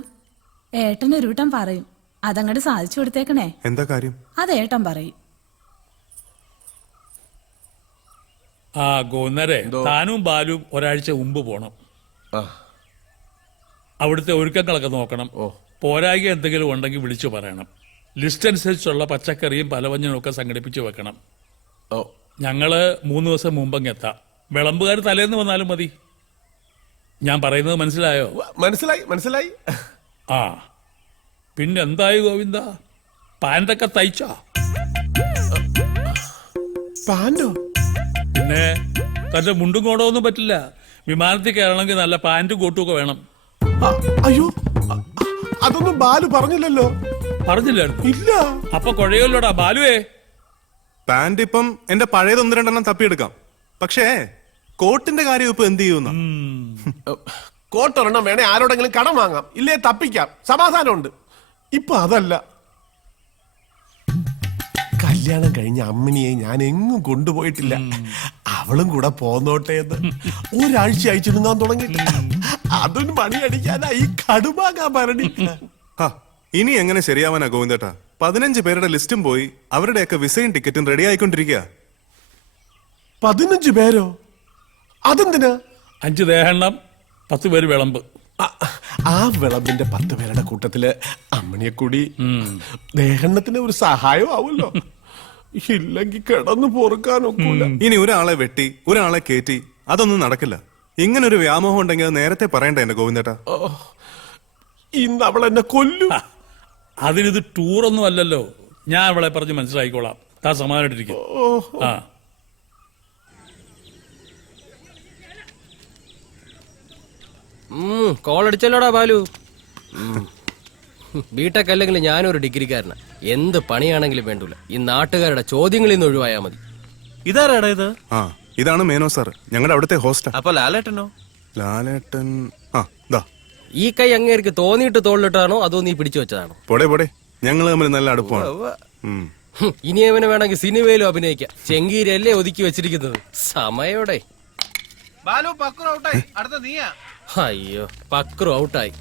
ഏട്ടൻ ഒരു വട്ടം പറയും, അതങ്ങോട്ട് സാധിച്ചു കൊടുത്തേക്കണേ. എന്താ കാര്യം? അത് ഏട്ടൻ പറയും. ആ ഗോന്നരെ, താനും ബാലും ഒരാഴ്ച മുമ്പ് പോണം. അവിടുത്തെ ഒരുക്കങ്ങളൊക്കെ നോക്കണം. പോരായ്ക എന്തെങ്കിലും ഉണ്ടെങ്കിൽ വിളിച്ചു പറയണം. ലിസ്റ്റ് അനുസരിച്ചുള്ള പച്ചക്കറിയും പലവഞ്ഞനും ഒക്കെ സംഘടിപ്പിച്ചു വെക്കണം. ഞങ്ങള് 3 ദിവസം മുമ്പങ്ങ് എത്താം. വിളമ്പുകാർ തലേന്ന് വന്നാലും മതി. ഞാൻ പറയുന്നത് മനസ്സിലായോ? മനസ്സിലായി. ആ പിന്നെന്തായി ഗോവിന്ദ, പാൻറ്റൊക്കെ തയ്ച്ചോ? പാൻറ്റോ? പിന്നെ തന്റെ മുണ്ടും കോടൊന്നും പറ്റില്ല. വിമാനത്തിൽ കയറണമെങ്കിൽ നല്ല പാൻറ്റും കോട്ടും ഒക്കെ വേണം. അയ്യോ, അതൊന്നും ബാലു പറഞ്ഞില്ലല്ലോ. പറഞ്ഞില്ലായിരുന്നു? ഇല്ല. അപ്പൊ കുഴയല്ലോടാ ബാലുവേ. പാന്റ് ഇപ്പം എന്റെ പഴയത് 1-2 എണ്ണം തപ്പിയെടുക്കാം. പക്ഷേ കോട്ടിന്റെ കാര്യം ഇപ്പൊ എന്ത് ചെയ്യുന്ന? കോട്ടൊരെണ്ണം വേണേ ആരോടെങ്കിലും കടം വാങ്ങാം, ഇല്ലേ തപ്പിക്കാം, സമാധാനമുണ്ട്. ഇപ്പൊ അതല്ല. കല്യാണം കഴിഞ്ഞ അമ്മിണിയെ ഞാൻ എങ്ങും കൊണ്ടുപോയിട്ടില്ല. അവളും കൂടെ പോന്നോട്ടെ എന്ന് ഒരാഴ്ച അയച്ചിരുന്നാൻ തുടങ്ങിയില്ല. അതും മണിയടിക്കാനായി കടുമാകാൻ ഭരണി. ഹാ, ഇനി എങ്ങനെ ശരിയാവാനാ ഗോവിന്ദേട്ടാ? 15 പേരുടെ ലിസ്റ്റും പോയി അവരുടെയൊക്കെ വിസയും ടിക്കറ്റും റെഡി ആയിക്കൊണ്ടിരിക്കുക. 15 പേരോ? അതെന്തിനാ? 5 ദേഹെണ്ണം, 10 പേര് വിളമ്പ്. ആ വിളമ്പിന്റെ 10 പേരുടെ കൂട്ടത്തില് അമ്മണിയെ കൂടി ദേഹണ്ണത്തിന് ഒരു സഹായം ആവുമല്ലോ. ഇല്ലെങ്കിൽ കിടന്നു പൊറുക്കാനൊക്കൂല. ഇനി ഒരാളെ വെട്ടി ഒരാളെ കേറ്റി അതൊന്നും നടക്കില്ല. ഇങ്ങനൊരു വ്യാമോഹം ഉണ്ടെങ്കിൽ അത് നേരത്തെ പറയണ്ടേ എന്റെ ഗോവിന്ദേട്ടാ? ഇന്ന് അവൾ എന്നെ കൊല്ലും. അതിനിത് ടൂറൊന്നും അല്ലല്ലോ. ഞാൻ അവളെ പറഞ്ഞ് മനസ്സിലാക്കിക്കോളാം. താ സമാധാനായിട്ടിരിക്കും. ആ കോളടിച്ചല്ലോടാ ബാലു. ബിടെക് അല്ലെങ്കിൽ ഞാനൊരു ഡിഗ്രിക്കാരനാ. എന്ത് പണിയാണെങ്കിലും വേണ്ടൂല, ഈ നാട്ടുകാരുടെ ചോദ്യങ്ങളിൽ നിന്ന് ഒഴിവായാൽ മതി. ഇതാരാടാ ഇത്? ആ, ഇതാണ് മേനോ സാർ, ഞങ്ങളുടെ അവിടുത്തെ ഹോസ്റ്റാ. അപ്പൊ ലാലേട്ടനോ? ലാലേട്ടൻ ആ ദാ. ഈ കൈ അങ്ങേർക്ക് തോന്നിയിട്ട് തോളിലിട്ടാണോ അതോ നീ പിടിച്ചു വെച്ചതാണോ? പോടെ പോടെ, ഞങ്ങൾ തമ്മിൽ നല്ല അടുപ്പമാണ്. ഇനി അവന് വേണമെങ്കിൽ സിനിമയിലും അഭിനയിക്കാം. ചെങ്കീരല്ലേ ഒതുക്കി വെച്ചിരിക്കുന്നത്. സമയോടെ. അയ്യോ, പക്രു ഔട്ടായി.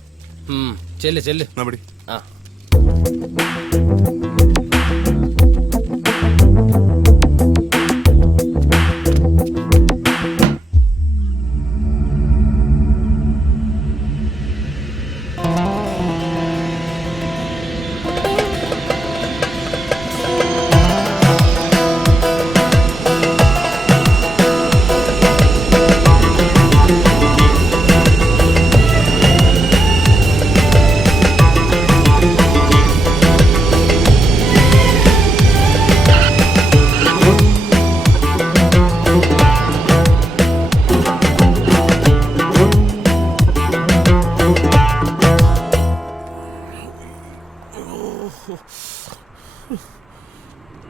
ചെല്ല് ചെല്ല്. ആ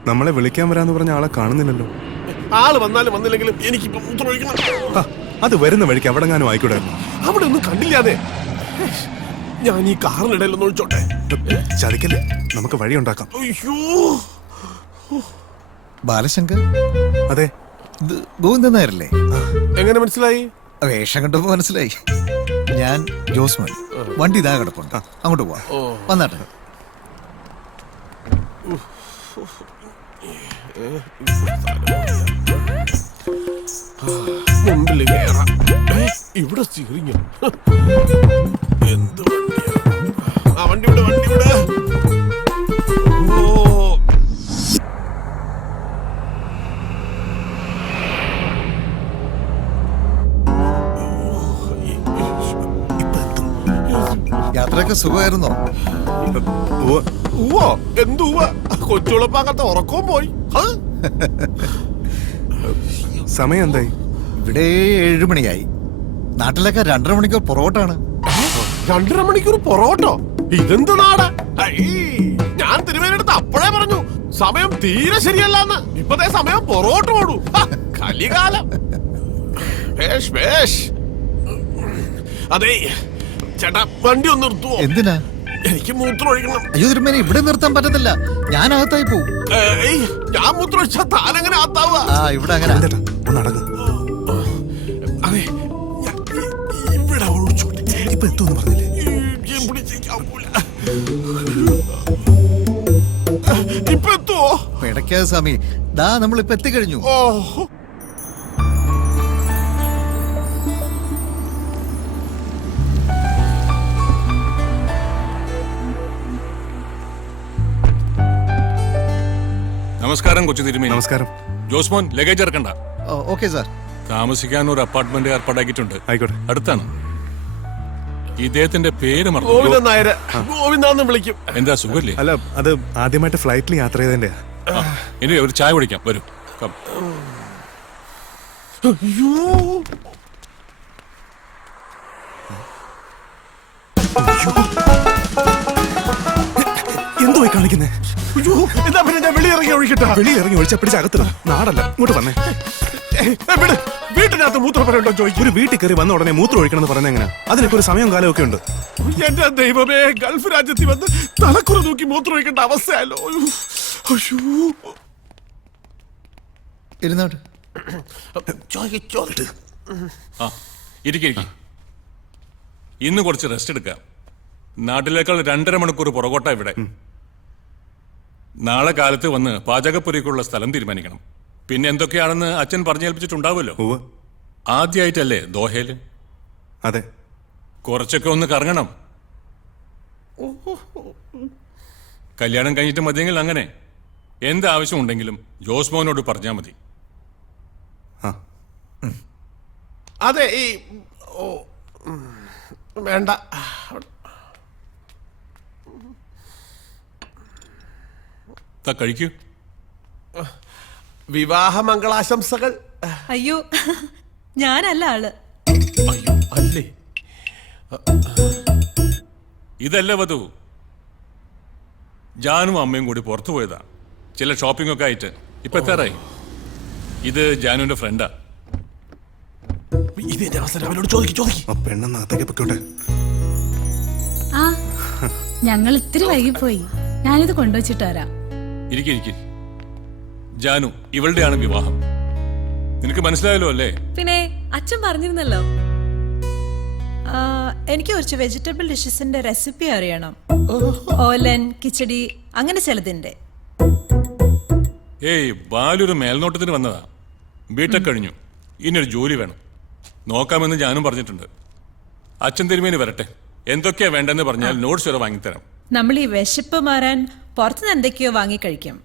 നമ്മളെ വിളിക്കാൻ വരാന്ന് പറഞ്ഞ ആളെ കാണുന്നില്ലല്ലോ. ആള് വന്നാലും വന്നില്ലെങ്കിലും എനിക്കിപ്പോ മൂത്രമൊഴിക്കണം. അത് വരുന്ന വഴിക്ക് അവിടെ ഞാനും ആയിക്കൂടായിരുന്നു. അവിടെ ഒന്നും കണ്ടില്ലാതെ. ഞാൻ ഈ കാറിനിടയിലൊന്നും ഒഴിച്ചോട്ടെ. ചതിക്കല്ലേ, നമുക്ക് വഴി ഉണ്ടാക്കാം. അയ്യോ, ബാലശങ്കർ, അതെ, ഇത് ഗോവിന്ദൻ നായരല്ലേ? എങ്ങനെ മനസ്സിലായി? വേഷം കണ്ടപ്പോ മനസ്സിലായി. ഞാൻ ജോസ്മോൻ. വണ്ടി ഇതാ കിടപ്പുണ്ട്, അങ്ങോട്ട് പോവാ. വന്നാട്ടെ. മുമ്പിൽ കേറാം. ഇവിടെ സ്റ്റിയറിംഗ്. എന്ത് വണ്ടിയാ? ആ വണ്ടി വിട്, വണ്ടി വിട്. ഓ, യാത്രയൊക്കെ സുഖമായിരുന്നോ? എന്തുവാ? കൊച്ചുളപ്പാകത്തെ ഉറക്കവും പോയി. സമയം എന്തായി? ഇവിടെ 7 മണിയായി. നാട്ടിലൊക്കെ 2.5 മണിക്കൂർ പൊറോട്ടാണ്. 2.5 മണിക്കൂർ പൊറോട്ടോ? ഇതെന്ത് നാട്? ഞാൻ തിരുവേനെടുത്ത് അപ്പോഴേ പറഞ്ഞു സമയം തീരെ ശരിയല്ലെന്ന്. ഇപ്പത്തെ സമയം പൊറോട്ട ഓടൂ. കലികാലം. അതെ ചേട്ടാ, വണ്ടി ഒന്ന് നിർത്തുവോ? എന്തിനാ? എനിക്ക് മൂത്രം ഒഴിക്കണം. അയ്യോ തിരുമേനി, ഇവിടെ നിർത്താൻ പറ്റത്തില്ല. ഞാൻ അകത്തായി പോവും. ഞാൻ മൂത്രം ഒഴിച്ചാ താനെങ്ങനെ ആത്താവുക? ഇവിടെ അങ്ങനെ നടക്കും. അതെ, ഇവിടെ ഒഴിച്ചോട്ടെ. ഇപ്പൊ എത്തുമെന്ന് പറഞ്ഞില്ലേ? ഇപ്പൊ എത്തുവോ? പിടയ്ക്കാതെ സ്വാമി, ദാ നമ്മളിപ്പോ എത്തിക്കഴിഞ്ഞു. നമസ്കാരം കൊച്ചു തിരുമേനി. നമസ്കാരം. ജോസ്മോൻ, ലഗേജ് ഇറക്കണ്ട. Okay sir. താമസിക്കാൻ ഒരു അപ്പാർട്ട്മെന്റ് ഏർപ്പാടാക്കിയിട്ടുണ്ട്. ആയിക്കോട്ടെ. അടുത്താണ്. ഇദ്ദേഹത്തിന്റെ പേര് മറന്നു. ഗോവിന്ദൻ നായർ. ഗോവിന്ദാന്ന് വിളിക്കും. എന്താ, സുഖല്ലേ? അല്ല, അത് ആദ്യമായിട്ട് ഫ്ലൈറ്റിൽ യാത്ര ചെയ്തതിന്റെ. ഇനി ഒരു ചായ കുടിക്കാം, വരൂ. എന്തോ കാണിക്കുന്നേ? എന്താ പിന്നെ ഞാൻ വെളിയിറങ്ങി ഒഴിക്കട്ടെ? വെളിയിറങ്ങി ഒഴിച്ച പിടിച്ച് അകത്തിടും. നാടല്ല, ഇങ്ങോട്ട് വന്നേ. വീട്ടിനകത്ത് മൂത്രപ്പരണ്ടോ ചോദിക്കും. ഒരു വീട്ടിൽ കയറി വന്ന ഉടനെ മൂത്രം ഒഴിക്കണം പറഞ്ഞ എങ്ങനെ? അതിനൊക്കെ ഒരു സമയവും കാലവും ഒക്കെ ഉണ്ട്. എന്റെ ദൈവമേ, ഗൾഫ് രാജ്യത്തിൽ വന്ന് തലക്കുറ നോക്കി മൂത്രം ഒഴിക്കേണ്ട അവസ്ഥയല്ലോ. ഇരുന്നോട്ട്. ആ ഇരിക്കും. ഇന്ന് കുറച്ച് റെസ്റ്റ് എടുക്കാം. നാട്ടിലേക്കാൾ 2.5 മണിക്കൂർ പുറകോട്ടാ ഇവിടെ. നാളെ കാലത്ത് വന്ന് പാചകപ്പുരയ്ക്കുള്ള സ്ഥലം തീരുമാനിക്കണം. പിന്നെ എന്തൊക്കെയാണെന്ന് അച്ഛൻ പറഞ്ഞേൽപ്പിച്ചിട്ടുണ്ടാവുമല്ലോ. ആദ്യമായിട്ടല്ലേ ദോഹയില്? അതെ. കുറച്ചൊക്കെ ഒന്ന് കറങ്ങണം. കല്യാണം കഴിഞ്ഞിട്ട് മതിയെങ്കിൽ അങ്ങനെ. എന്താവശ്യമുണ്ടെങ്കിലും ജോസ്മോനോട് പറഞ്ഞാൽ മതി. അതെ ഈ വേണ്ട. കഴിക്കൂ. വിവാഹ മംഗളാശംസകൾ. അയ്യോ, ഞാനല്ല ആള്. അയ്യോ അല്ലേ? ഇതല്ല വധു. ജാനും അമ്മയും കൂടി പുറത്തു പോയതാ, ചില ഷോപ്പിംഗ് ഒക്കെ ആയിട്ട്. ഇപ്പൊ എത്താറായി. ഇത് ജാനുവിന്റെ ഫ്രണ്ടാ. ഇതിന്റെ അവസരം അവനോട് ചോദിക്കും. പെണ്ണെന്നകത്തേക്ക് പൊക്കോട്ടെ. ആ ഞങ്ങൾ ഇത്തിരി വൈകിപ്പോയി. ഞാനിത് കൊണ്ടുവച്ചിട്ട് വരാം. ഇരിക്കെ. ജാനു, ഇവളുടെയാണ് വിവാഹം. നിനക്ക് മനസ്സിലായല്ലോ അല്ലേ? പിന്നെ അച്ഛൻ പറഞ്ഞിരുന്നല്ലോ. എനിക്ക് കുറച്ച് വെജിറ്റബിൾ ഡിഷസിന്റെ റെസിപ്പി അറിയണം. ഓലൻ, കിച്ചടി, അങ്ങനെ ചിലതിന്റെ. ഏയ്, ബാലൊരു മേൽനോട്ടത്തിന് വന്നതാ. ബിടെക് കഴിഞ്ഞു. ഇനിയൊരു ജോലി വേണം. നോക്കാമെന്ന് ഞാനും പറഞ്ഞിട്ടുണ്ട്. അച്ഛൻ തിരുമേനി വരട്ടെ. എന്തൊക്കെയാ വേണ്ടെന്ന് പറഞ്ഞാൽ നോട്ട്സ് വരെ വാങ്ങിത്തരാം. നമ്മൾ ഈ വിശപ്പ് മാറാൻ പുറത്തുനിന്ന് എന്തൊക്കെയോ വാങ്ങിക്കഴിക്കും.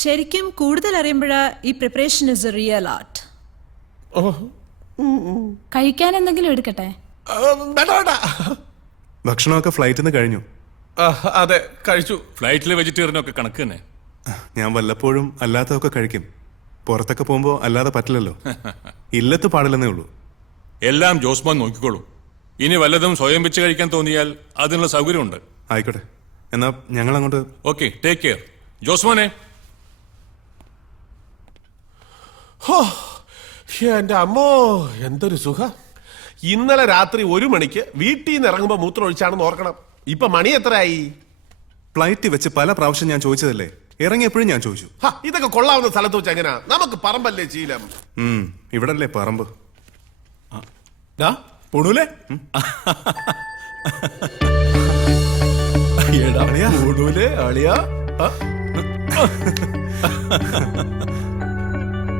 ശരിക്കും കൂടുതൽ അറിയുമ്പോഴാ ഈ preparation is A real art. കഴിക്കാൻ എന്തെങ്കിലും എടുക്കട്ടെ? ഭക്ഷണമൊക്കെ ഫ്ലൈറ്റിൽ നിന്ന് കഴിഞ്ഞു. അതെ, കഴിച്ചു. ഫ്ലൈറ്റിലെ വെജിറ്റേറിയനൊക്കെ കണക്ക് തന്നെ. ഞാൻ വല്ലപ്പോഴും അല്ലാത്തതൊക്കെ കഴിക്കും. പുറത്തൊക്കെ പോകുമ്പോ അല്ലാതെ പറ്റില്ലല്ലോ. ഇല്ലത്ത് പാടില്ലെന്നേ ഉള്ളൂ. എല്ലാം ജോസ്മാൻ നോക്കിക്കോളൂ. ഇനി വല്ലതും സ്വയം വെച്ച് കഴിക്കാൻ തോന്നിയാൽ അതിനുള്ള സൗകര്യമുണ്ട്. ആയിക്കോട്ടെ, എന്നാ ഞങ്ങൾ അങ്ങോട്ട്. Okay, take care. ജോസ്മാനെ. എന്റെ അമ്മോ, എന്തൊരു സുഖം. ഇന്നലെ രാത്രി 1 മണിക്ക് വീട്ടിൽ നിന്ന് ഇറങ്ങുമ്പോ മൂത്രം ഒഴിച്ചാണെന്ന് ഓർക്കണം. ഇപ്പൊ മണി എത്രയായി? ഫ്ലൈറ്റിൽ വെച്ച് പല പ്രാവശ്യം ഞാൻ ചോദിച്ചതല്ലേ, ഇറങ്ങിയപ്പോഴും ഞാൻ ചോദിച്ചു. ഇതൊക്കെ കൊള്ളാവുന്ന സ്ഥലത്ത് വെച്ച് എങ്ങനെയാ? നമുക്ക് പറമ്പല്ലേ ശീലം. ഇവിടല്ലേ പറമ്പ്. പൊണൂലേ?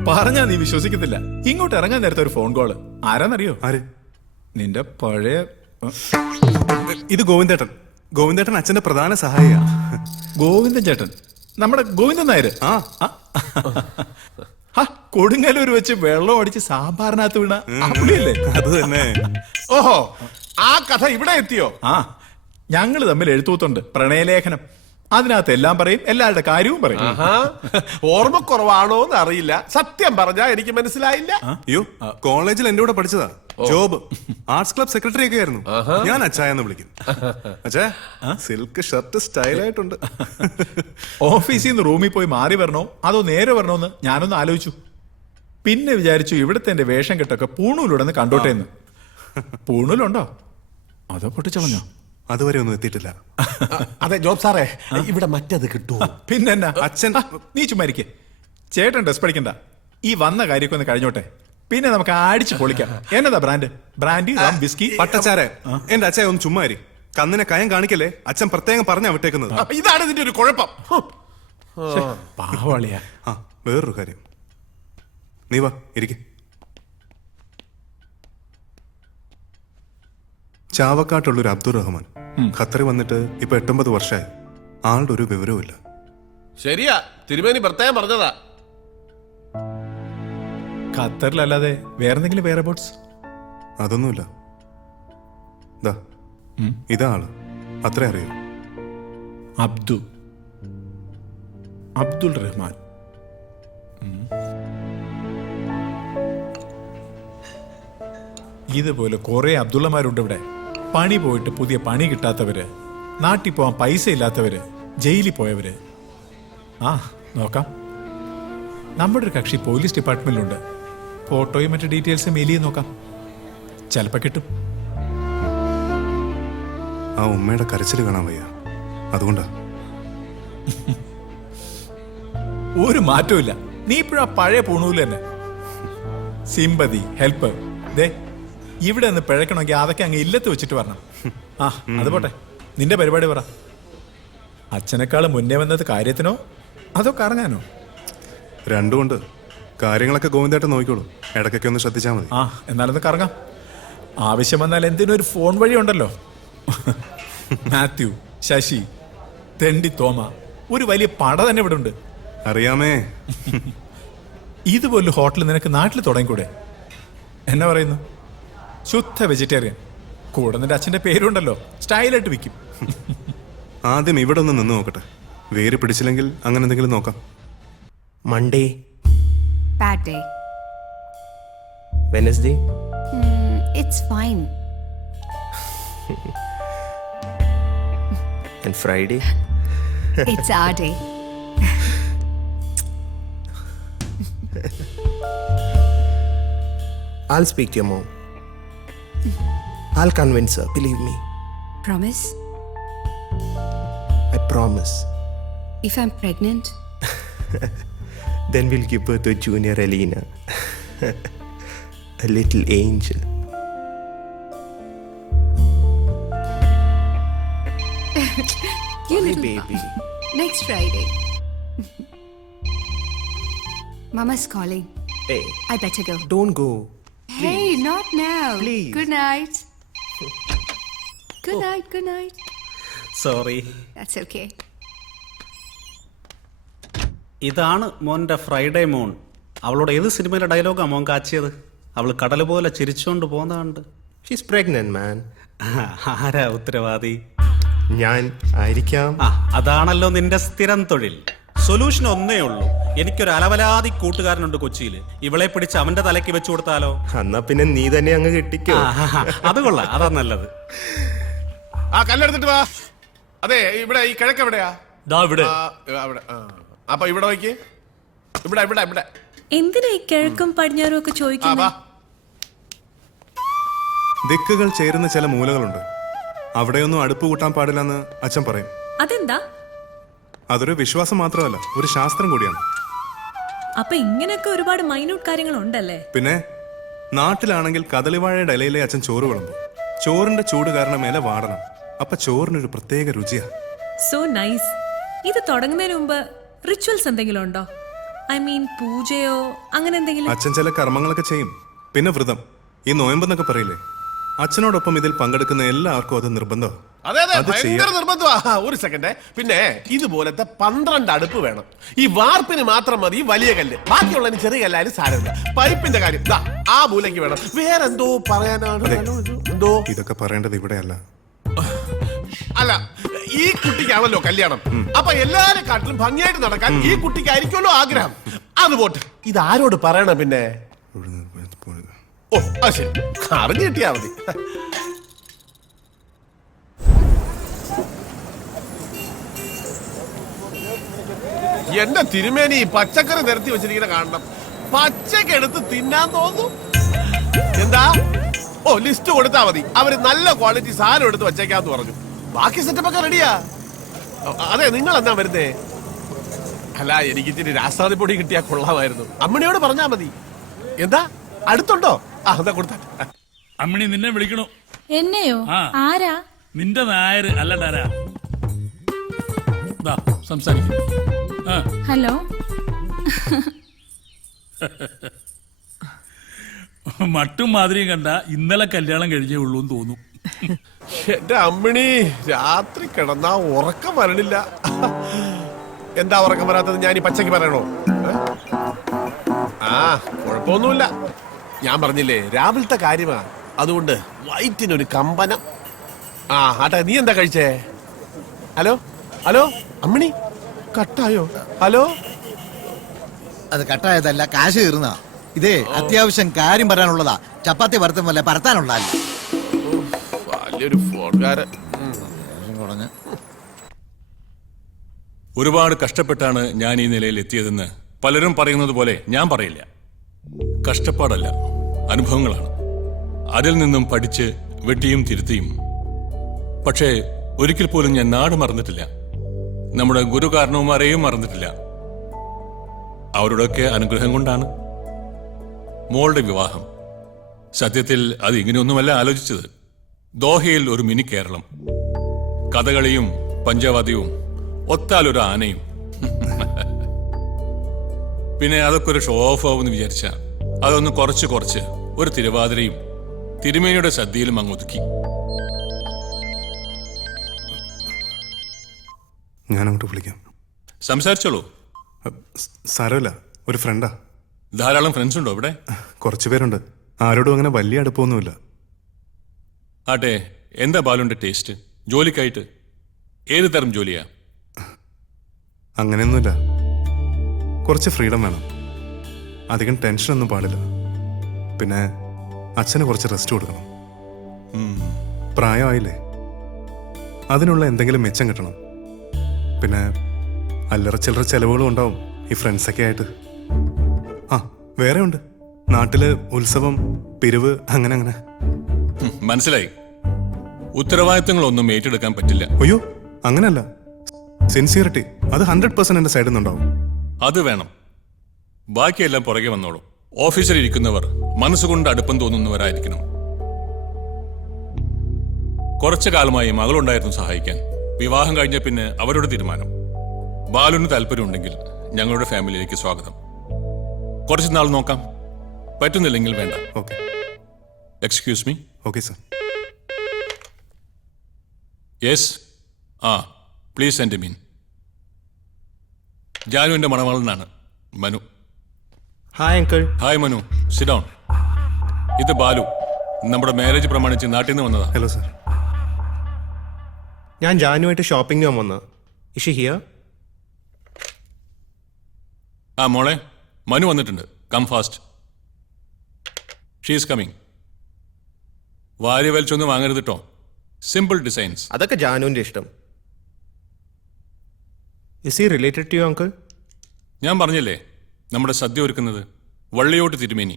പറഞ്ഞാ നീ വിശ്വസിക്കത്തില്ല. ഇങ്ങോട്ട് ഇറങ്ങാൻ നേരത്തെ ഒരു ഫോൺ കോള്. ആരാന്നറിയോ? ആര്? നിന്റെ പഴയ ഇത് ഗോവിന്ദേട്ടൻ. ഗോവിന്ദേട്ടൻ അച്ഛന്റെ പ്രധാന സഹായിയാ. ഗോവിന്ദൻ ചേട്ടൻ, നമ്മുടെ ഗോവിന്ദൻ നായര്. കൊടുങ്ങല്ലൂർ വെച്ച് വെള്ളം അടിച്ച് സാമ്പാറിനകത്ത് വീണ പുള്ളിയല്ലേ? അത് തന്നെ. ഓഹോ, ആ കഥ ഇവിടെ എത്തിയോ? ഞങ്ങള് തമ്മിൽ എഴുത്തൂത്തുണ്ട്, പ്രണയലേഖനം. അതിനകത്ത് എല്ലാം പറയും, എല്ലാവരുടെ കാര്യവും പറയും. ഓർമ്മക്കുറവാണോ എന്ന് അറിയില്ല. സത്യം പറഞ്ഞാ എനിക്ക് മനസ്സിലായില്ല. അയ്യോ, കോളേജിൽ എന്റെ കൂടെ പഠിച്ചതാ. ജോബ് ആർട്സ് ക്ലബ് സെക്രട്ടറി ഒക്കെ ആയിരുന്നു. ഞാൻ അച്ചായെന്ന് വിളിക്കും. അച്ഛാ, സിൽക്ക് ഷർട്ട് സ്റ്റൈലായിട്ടുണ്ട്. ഓഫീസിൽ നിന്ന് റൂമിൽ പോയി മാറി വരണോ അതോ നേരെ വരണോന്ന് ഞാനൊന്ന് ആലോചിച്ചു. പിന്നെ വിചാരിച്ചു ഇവിടുത്തെ എന്റെ വേഷം കെട്ടൊക്കെ പൂണൂലുടന്ന് കണ്ടോട്ടെ എന്ന്. പൂണൂലുണ്ടോ അതോ പൊട്ടിച്ചളഞ്ഞോ? അതുവരെ ഒന്നും എത്തിയിട്ടില്ല. അതെ ജോബ് സാറേ, ഇവിടെ മറ്റത് കിട്ടുമോ? പിന്നെ അച്ഛൻ നീ ചുമ്മാരിക്കേ. ചേട്ടൻ ഡ്രസ് പഠിക്കണ്ട. ഈ വന്ന കാര്യമൊക്കെ ഒന്ന് കഴിഞ്ഞോട്ടെ, പിന്നെ നമുക്ക് അടിച്ച് പൊളിക്കാം. എന്നതാ ബ്രാൻഡ്? ബ്രാൻഡി, റം, വിസ്കി, പട്ടച്ചാരെ. എന്റെ അച്ഛൻ ഒന്ന് ചുമ്മാരി. കന്നിനെ കയം കാണിക്കല്ലേ. അച്ഛൻ പ്രത്യേകം പറഞ്ഞാ വിട്ടേക്കുന്നത്. ഇതാണ് ഇതിന്റെ ഒരു കുഴപ്പം. പാവളിയാ. വേറൊരു കാര്യം, നീ വാ ഇരിക്കെ. ചാവക്കാട്ടുള്ളൊരു അബ്ദുൾ റഹ്മാൻ ഖത്തറിൽ വന്നിട്ട് ഇപ്പൊ 8-9 വർഷമായി. ആളുടെ ഒരു വിവരവും ഇല്ല. ശരിയാ, തിരുമേനി പ്രത്യേകം പറഞ്ഞതാ. ഖത്തറിലല്ലാതെ വേറെന്തെങ്കിലും വേറെ ബോട്ട്സ്? അതൊന്നുമില്ല. ഇതാ ആള്, അത്രേ അറിയൂ. അബ്ദുൾ റഹ്മാൻ. ഇതുപോലെ കുറെ അബ്ദുള്ളമാരുണ്ട് ഇവിടെ. പണി പോയിട്ട് പുതിയ പണി കിട്ടാത്തവര്, നാട്ടിൽ പോവാൻ പൈസ ഇല്ലാത്തവര്, ജയിലിൽ പോയവര്. നോക്കാം. നമ്മുടെ ഒരു കക്ഷി പോലീസ് ഡിപ്പാർട്ട്മെന്റിലുണ്ട്. ഫോട്ടോയും മറ്റു ഡീറ്റെയിൽസും മെയിൽ ചെയ്ത് നോക്കാം, ചിലപ്പോ കിട്ടും. ആ ഉമ്മയുടെ കരച്ചിൽ കാണാൻ വയ്യ, അതുകൊണ്ടാ. ഒരു മാറ്റവും ഇല്ല. നീ ഇപ്പോഴാ പഴയ പൂണൂല് തന്നെ. Sympathy, help. ദേ ഇവിടെ നിന്ന് പിഴക്കണമെങ്കിൽ അതൊക്കെ അങ്ങ് ഇല്ലത്ത് വെച്ചിട്ട് വരണം. ആ അത് പോട്ടെ, നിന്റെ പരിപാടി പറ. അച്ഛനേക്കാൾ മുന്നേ വന്നത് കാര്യത്തിനോ അതോ കറങ്ങാനോ? രണ്ടുമുണ്ട്. കാര്യങ്ങളൊക്കെ ഗോവിന്ദേട്ടൻ നോക്കിക്കോളൂ, ഇടയ്ക്കൊക്കെ ഒന്ന് ശ്രദ്ധിച്ചാൽ മതി. ആ എന്നാലൊന്ന് കറങ്ങാം. ആവശ്യം വന്നാൽ എന്തിനും ഒരു ഫോൺ വഴി ഉണ്ടല്ലോ. മാത്യു, ശശി, തെണ്ടി തോമ, ഒരു വലിയ പട തന്നെ ഇവിടെ ഉണ്ട്. അറിയാമേ. ഇതുപോലെ ഹോട്ടൽ നിനക്ക് നാട്ടിൽ തുടങ്ങിക്കൂടെ? എന്നാ പറയുന്നു? ശുദ്ധ വെജിറ്റേറിയൻ. കൂടെ നിന്റെ അച്ഛന്റെ പേരുണ്ടല്ലോ, സ്റ്റൈലായിട്ട് വിൽക്കും. ആദ്യം ഇവിടെ ഒന്ന് നിന്ന് നോക്കട്ടെ. വേര് പിടിച്ചില്ലെങ്കിൽ അങ്ങനെ എന്തെങ്കിലും നോക്കാം. Monday, Bad day. Wednesday, It's fine. and Friday. It's our day. I'll speak to your mom. I'll convince her, believe me. Promise? I promise. If I'm pregnant? Then we'll give birth to a junior Alina. A little angel. You Hi, little baby. Next Friday. Mama's calling. Hey, I better go. don't go. Hey, not now. Please. Good night. Good night, good night. Sorry. That's okay. ഇതാണ് മോൻ്റെ Friday മോൺ. അവളോട് ഏത് സിനിമയിലെ ഡയലോഗാ മോൻ കാച്ചിയത്? അവൾ കടൽ പോലെ ചിരിച്ചുകൊണ്ട് പോകുന്നതുണ്ട്. She's pregnant, man. ആരാ ഉത്തരവാദി? ഞാൻ ആയിരിക്കാം. ആ അതാണല്ലോ നിന്റെ സ്ഥിരം തൊഴിൽ. സൊല്യൂഷൻ ഒന്നേ ഉള്ളൂ. എനിക്കൊരു അലവലാതി കൂട്ടുകാരനുണ്ട് കൊച്ചിയിൽ. ഇവളെ പിടിച്ച് അവന്റെ തലയ്ക്ക് വെച്ചു കൊടുത്താലോ? എന്നാ പിന്നെ നീ തന്നെ അങ്ങ് കെട്ടിക്കോ. അത് കൊള്ളാം, അതാ നല്ലത്. ആ കല്ലെടുത്തിട്ട് വാ. അതെ, ഇവിടെ ഈ കിഴക്ക് എവിടെയാ? ഇവിടെ. അവിടെ. അപ്പൊ ഇവിടെ നോക്കി. ഇവിടെ ഇവിടെ ഇവിടെ. എന്തിനാ ഈ കിഴക്കും പടിഞ്ഞാറും ഒക്കെ ചോദിക്കുന്നത്? ദിക്കുകൾ ചേരുന്ന ചില മൂലകളുണ്ട്. അവിടെയൊന്നും അടുപ്പ് കൂട്ടാൻ പാടില്ലെന്ന് അച്ഛൻ പറയും. അതെന്താ? അതൊരു വിശ്വാസം മാത്രമല്ല, ഒരു ശാസ്ത്രം കൂടിയാണ്. അപ്പൊ ഇങ്ങനെയൊക്കെ ഒരുപാട് മൈന്യൂട്ട് കാര്യങ്ങൾ ഉണ്ടല്ലേ? പിന്നെ നാട്ടിലാണെങ്കിൽ കദളിവാഴയുടെ ഇലയിലെ അച്ഛൻ ചോറ് വിളമ്പും. ചോറിന്റെ ചൂട് കാരണം ഇല വാടണം. അപ്പൊ ചോറിനൊരു പ്രത്യേക രുചിയാ. So nice. ഇത് തുടങ്ങുന്നതിന് മുമ്പ് റിച്വൽസ് എന്തെങ്കിലും ഉണ്ടോ? ഐ മീൻ പൂജയോ അങ്ങനെ എന്തെങ്കിലും? അച്ഛൻ ചില കർമ്മങ്ങളൊക്കെ ചെയ്യും. പിന്നെ വ്രതം, ഈ നോയമ്പെന്നൊക്കെ പറയില്ലേ, അച്ഛനോടൊപ്പം ഇതിൽ പങ്കെടുക്കുന്ന എല്ലാവർക്കും അത് നിർബന്ധം. അതെ അതെ, ഭയങ്കര നിർബന്ധമാ. ഒരു സെക്കൻഡ്. പിന്നെ ഇതുപോലത്തെ 12 അടുപ്പ് വേണം. ഈ വാർപ്പിന് മാത്രം മതി വലിയ കല്ല്, ബാക്കിയുള്ളതിന് ചെറിയ കല്ലായാലും സാരമില്ല. പൈപ്പിന്റെ കാര്യം ദാ ആ മൂലയ്ക്ക് വേണം. വേറെന്തോ പറയാനാണ്. എന്തോ ഇതൊക്കെ പറയേണ്ടത് ഇവിടെയല്ല. അല്ല, ഈ കുട്ടിക്കാണല്ലോ കല്യാണം. അപ്പൊ എല്ലാരെ കാട്ടിലും ഭംഗിയായിട്ട് നടക്കാൻ ഈ കുട്ടിക്കായിരിക്കുമല്ലോ ആഗ്രഹം. അത് പോട്ട്, ഇത് ആരോട് പറയണം? പിന്നെ ഓ അത് ശരി, അറിഞ്ഞു കിട്ടിയാ മതി. എന്റെ തിരുമേനി പച്ചക്കറി നിരത്തി വെച്ചിരിക്കുന്ന കാണണം. പച്ചക്ക് എടുത്ത് തിന്നാൻ തോന്നും. എന്താ? ഓ ലിസ്റ്റ് കൊടുത്താ മതി, അവര് നല്ല ക്വാളിറ്റി സാധനം എടുത്ത് വെച്ചേക്കാന്ന് പറഞ്ഞു. ബാക്കി സെറ്റപ്പ് ഒക്കെ റെഡിയാ. അതെ, നിങ്ങൾ എന്നാ വരുന്നേ? അല്ല, എനിക്ക് ഇച്ചിരി രാസാദിപ്പൊടി കിട്ടിയാ കൊള്ളാമായിരുന്നു. അമ്മണിയോട് പറഞ്ഞാ മതി. എന്താ അടുത്തുണ്ടോ? ആ എന്താ കൊടുത്ത. അമ്മണി നിന്നെ വിളിക്കണു. എന്നെയോ? ആരാ? നിന്റെ നായര് അല്ലടാരാ. സംസാരിക്കും. ഹലോ. മട്ടും മാതിരിയും കണ്ട ഇന്നലെ കല്യാണം കഴിഞ്ഞേ ഉള്ളൂ എന്ന് തോന്നും. എന്റെ അമ്മിണി, രാത്രി കിടന്നാ ഉറക്കം വരണില്ല. എന്താ ഉറക്കം വരാത്തത്? ഞാൻ ഈ പച്ചക്ക് പറയണോ? ആ കുഴപ്പമൊന്നുമില്ല. ഞാൻ പറഞ്ഞില്ലേ, രാവിലത്തെ കാര്യമാ, അതുകൊണ്ട് വയറ്റിനൊരു കമ്പനം. ആ ആട്ടെ, നീ എന്താ കഴിച്ചേ? ഹലോ ഹലോ അമ്മിണി, കട്ടായോ? ഹലോ. അത് കട്ടായതല്ല, കാശ് കയറുന്ന. ഇതേ അത്യാവശ്യം കാര്യം പറയാനുള്ളതാ. ചപ്പാത്തി പരത്തുമല്ല, പരത്താനുള്ളതല്ല. വലിയൊരു ഫോൺകാരൻ. ഒരുപാട് കഷ്ടപ്പെട്ടാണ് ഞാൻ ഈ നിലയിൽ എത്തിയതെന്ന് പലരും പറയുന്നത് പോലെ ഞാൻ പറയില്ല. കഷ്ടപ്പാടല്ല, അനുഭവങ്ങളാണ്. അതിൽ നിന്നും പഠിച്ച് വെട്ടിയും തിരുത്തിയും. പക്ഷേ ഒരിക്കൽ പോലും ഞാൻ നാട് മറന്നിട്ടില്ല, നമ്മുടെ ഗുരു കാരണവന്മാരെയും മറന്നിട്ടില്ല. അവരുടെയൊക്കെ അനുഗ്രഹം കൊണ്ടാണ് മോളുടെ വിവാഹം. സത്യത്തിൽ അത് ഇങ്ങനെയൊന്നുമല്ല ആലോചിച്ചത്. ദോഹയിൽ ഒരു മിനി കേരളം, കഥകളിയും പഞ്ചവാദ്യവും, ഒത്താലൊരു ആനയും. പിന്നെ അതൊക്കെ ഒരു ഷോ ഓഫ് ആവുമെന്ന് വിചാരിച്ച അതൊന്ന് കുറച്ച് ഒരു തിരുവാതിരയും തിരുമേനിയുടെ സദ്യയിലും അങ്ങ് ഒതുക്കി. ഞാനങ്ങോട്ട് വിളിക്കാം. സംസാരിച്ചോളൂ. സാരമില്ല, ഒരു ഫ്രണ്ടാ. ധാരാളം ഫ്രണ്ട്സ് ഉണ്ടോ ഇവിടെ? കുറച്ചു പേരുണ്ട്. ആരോടും അങ്ങനെ വലിയ അടുപ്പമൊന്നുമില്ല. ആട്ടെ, എന്താ ബാലുവിന്റെ ടേസ്റ്റ്? ജോലിക്കായിട്ട് ഏത് തരം ജോലിയാ? അങ്ങനെയൊന്നുമില്ല, കുറച്ച് ഫ്രീഡം വേണം. അധികം ടെൻഷനൊന്നും പാടില്ല. പിന്നെ അച്ഛന് കുറച്ച് റെസ്റ്റ് കൊടുക്കണം. പ്രായമായില്ലേ, അതിനുള്ള എന്തെങ്കിലും മെച്ചം കിട്ടണം. പിന്നെ അല്ലറ ചില്ലറ ചെലവുകളും ഉണ്ടാവും ഈ ഫ്രണ്ട്സൊക്കെ ആയിട്ട്. ആ, വേറെ ഉണ്ട്, നാട്ടില് ഉത്സവം, പിരിവ്, അങ്ങനെ അങ്ങനെ. മനസ്സിലായി. ഉത്തരവാദിത്തങ്ങളൊന്നും ഏറ്റെടുക്കാൻ പറ്റില്ല. അയ്യോ, അങ്ങനെയല്ല. സിൻസിയറിറ്റി അത് 100% എന്റെ സൈഡിൽ നിന്നുണ്ടാവും. അത് വേണം. ബാക്കിയെല്ലാം പുറകെ വന്നോളൂ. ഓഫീസിൽ ഇരിക്കുന്നവർ മനസ്സുകൊണ്ട് അടുപ്പം തോന്നുന്നവരായിരിക്കണം. കുറച്ചു കാലമായി മകളുണ്ടായിരുന്നു സഹായിക്കാൻ. വിവാഹം കഴിഞ്ഞ പിന്നെ അവരുടെ തീരുമാനം. ബാലുവിന് താല്പര്യമുണ്ടെങ്കിൽ ഞങ്ങളുടെ ഫാമിലിയിലേക്ക് സ്വാഗതം. കുറച്ച് നാൾ നോക്കാം, പറ്റുന്നില്ലെങ്കിൽ വേണ്ട. Okay. Excuse me. Okay sir. Yes. Please send me. ജാനുവിന്റെ മണവാളനാണ് Manu. Hi uncle. Hi Manu, sit down. ഇത് ബാലു, നമ്മുടെ മാരേജ് പ്രമാണിച്ച് നാട്ടിൽ നിന്ന് വന്നതാ. Hello sir. ഞാൻ ജാനുമായിട്ട് ഷോപ്പിംഗ് ചെയ്യാൻ വന്ന. ഇഷ് ഷി ഹിയർ? മോളെ, മനു വന്നിട്ടുണ്ട്. Come fast. She's coming. വാരി വലിച്ചൊന്നും വാങ്ങരുത് കേട്ടോ. Simple designs. അതൊക്കെ ജാനുവിന്റെ ഇഷ്ടം. Is he related to you uncle? ഞാൻ പറഞ്ഞില്ലേ, നമ്മുടെ സദ്യ ഒരുക്കുന്നത് വള്ളിയോട്ട് തിരുമേനി,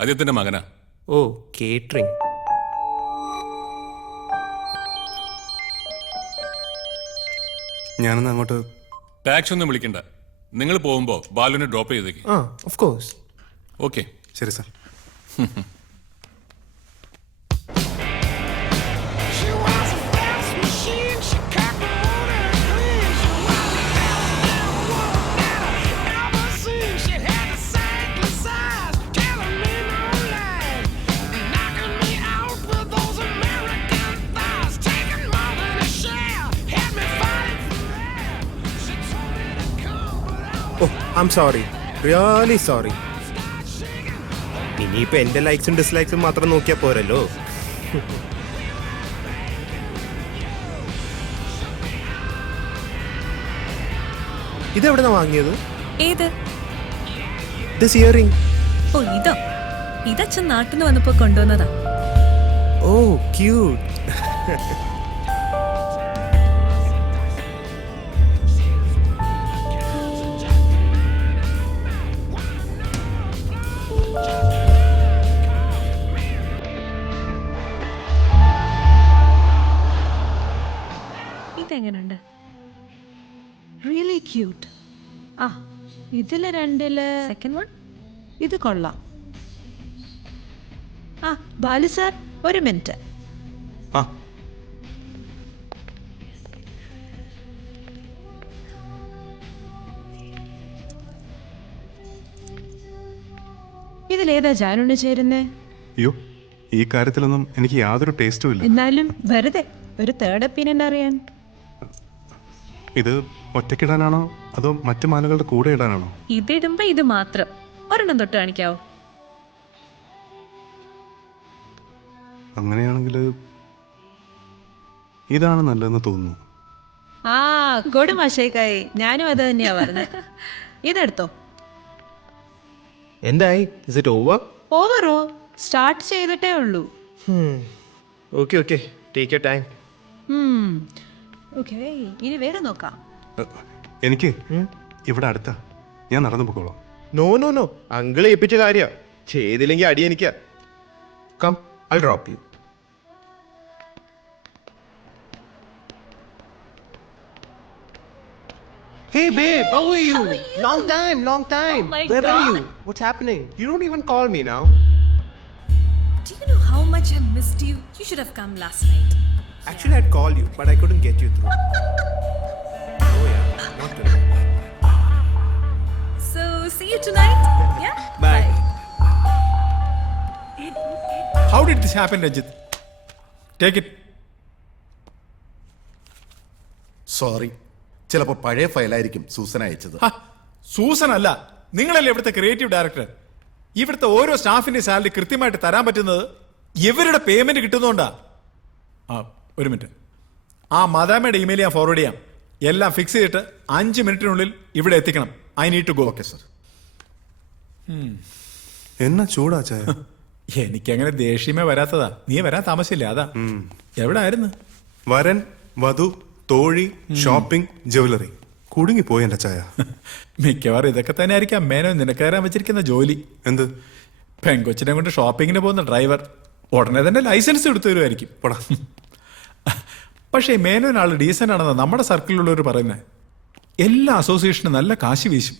അദ്ദേഹത്തിന്റെ മകനാ. ഓ, കേറ്ററിംഗ്. ഞാനൊന്ന് അങ്ങോട്ട്. ടാക്സ് ഒന്നും വിളിക്കണ്ട. നിങ്ങൾ പോകുമ്പോ ബാലുവിനെ ഡ്രോപ്പ് ചെയ്തേക്ക്. Of course. ഓക്കെ. ശരി sir. Oh, I am sorry, really sorry. ഇനിയിപ്പോ എന്റെ ലൈക്സും ഡിസ്ലൈക്സും മാത്രം നോക്കിയാൽ പോരല്ലോ. ഇതെവിടെന്നാ വാങ്ങിയത്? ഏത്? This earring. ഓ, ഇതോ? ഇതച്ഛൻ നാട്ടിൽ നിന്ന് വന്നപ്പോ കൊണ്ടുവന്നതാ. Oh, cute. ഇതെങ്ങനെയുണ്ട്? Really cute. ഇതില് രണ്ടില് സെക്കൻഡ് വൺ ഇത് കൊള്ളാം. ബാലു സാർ, ഒരു മിനിറ്റ്. ഇതിലേതാ ജാനുവിന് ചേരുന്നേ? അയ്യോ, ഈ കാര്യത്തിലൊന്നും എനിക്ക് യാതൊരു ടേസ്റ്റും ഇല്ല. എന്നാലും വെറുതെ ഒരു തേർഡ് ഒപ്പീനിയൻ അറിയാൻ. ഇത് ഒറ്റയ്ക്കിടാനാണോ അതോ മറ്റു മാലകളുടെ കൂടെ ഇടാനാണോ? ഇതിടുമ്പോ ഇത് മാത്രം ഒരെണ്ണം തൊട്ട് കാണിക്കാവോ? അങ്ങനെയാണെങ്കിൽ ഇതാണ് നല്ലതെന്ന് തോന്നുന്നു. ഗോഡ് മാഷേക്കായി, ഞാനും അത് തന്നെയാ പറഞ്ഞത്. ഇതെടുത്തോ. എന്തായി? Is it over? ഓവറോ? സ്റ്റാർട്ട് ചെയ്തിട്ടേ ഉള്ളൂ. Okay okay, take your time. Okay, ഇനി വേറെ നോക്കാം. എനിക്ക് ഇവിടെ അടുത്താ, ഞാൻ നടന്നു പോക്കോളാം. നോ നോ നോ, അങ്കിളെ ഏൽപ്പിച്ച കാര്യ. ചെയ്തില്ലെങ്കിൽ അടി എനിക്കാ. Come, I drop you. Hey babe, how are you? Long time, long time. Oh my Where are God. you? What's happening? You don't even call me now. Do you know how much I missed you? You should have come last night. Actually, I'd call you, but I couldn't get you through. Oh yeah, not today. So, see you tonight? Yeah? Bye. How did this happen, Ranjit? Take it. Sorry, ചിലപ്പോ പഴയ ഫയലായിരിക്കും Susan അയച്ചത്. Susan അല്ല, നിങ്ങളല്ലേ ഇവിടുത്തെ creative director. ഇവിടുത്തെ ഓരോ സ്റ്റാഫിന്റെ salary കൃത്യമായിട്ട് തരാൻ പറ്റുന്നത് ഇവരുടെ പേയ്മെന്റ് കിട്ടുന്നോണ്ടാ. ഒരു മിനിറ്റ്, ആ മദാമയുടെ ഇമെയിൽ ഞാൻ ഫോർവേഡ് ചെയ്യാം. എല്ലാം ഫിക്സ് ചെയ്തിട്ട് 5 മിനിറ്റിനുള്ളിൽ ഇവിടെ എത്തിക്കണം. I need to go. Okay sir. എന്നാ ചൂടാ ചായ? എനിക്കങ്ങനെ ദേഷ്യമേ വരാത്തതാ. നീ വരാൻ താമസിച്ചില്ല, അതാ. എവിടെ ആയിരുന്നു? വരൻ, വധു, തോഴി, ഷോപ്പിംഗ്, ജ്വല്ലറി. കുടുങ്ങിപ്പോയി എന്റെ ചായ. മിക്കവാറും ഇതൊക്കെ തന്നെ ആയിരിക്കാം മേനോ നിനക്ക് കയറാൻ വെച്ചിരിക്കുന്ന ജോലി. എന്ത്? പെങ്കൊച്ചിനെ കൊണ്ട് ഷോപ്പിങ്ങിന് പോകുന്ന ഡ്രൈവർ ഉടനെ തന്നെ ലൈസൻസ് എടുത്തു തരുമായിരിക്കും. പക്ഷേ മേനോനാൾ ഡീസൻ്റ് ആണെന്ന് നമ്മുടെ സർക്കിളിലുള്ളവർ പറയുന്നത്. എല്ലാ അസോസിയേഷനും നല്ല കാശ് വീശും.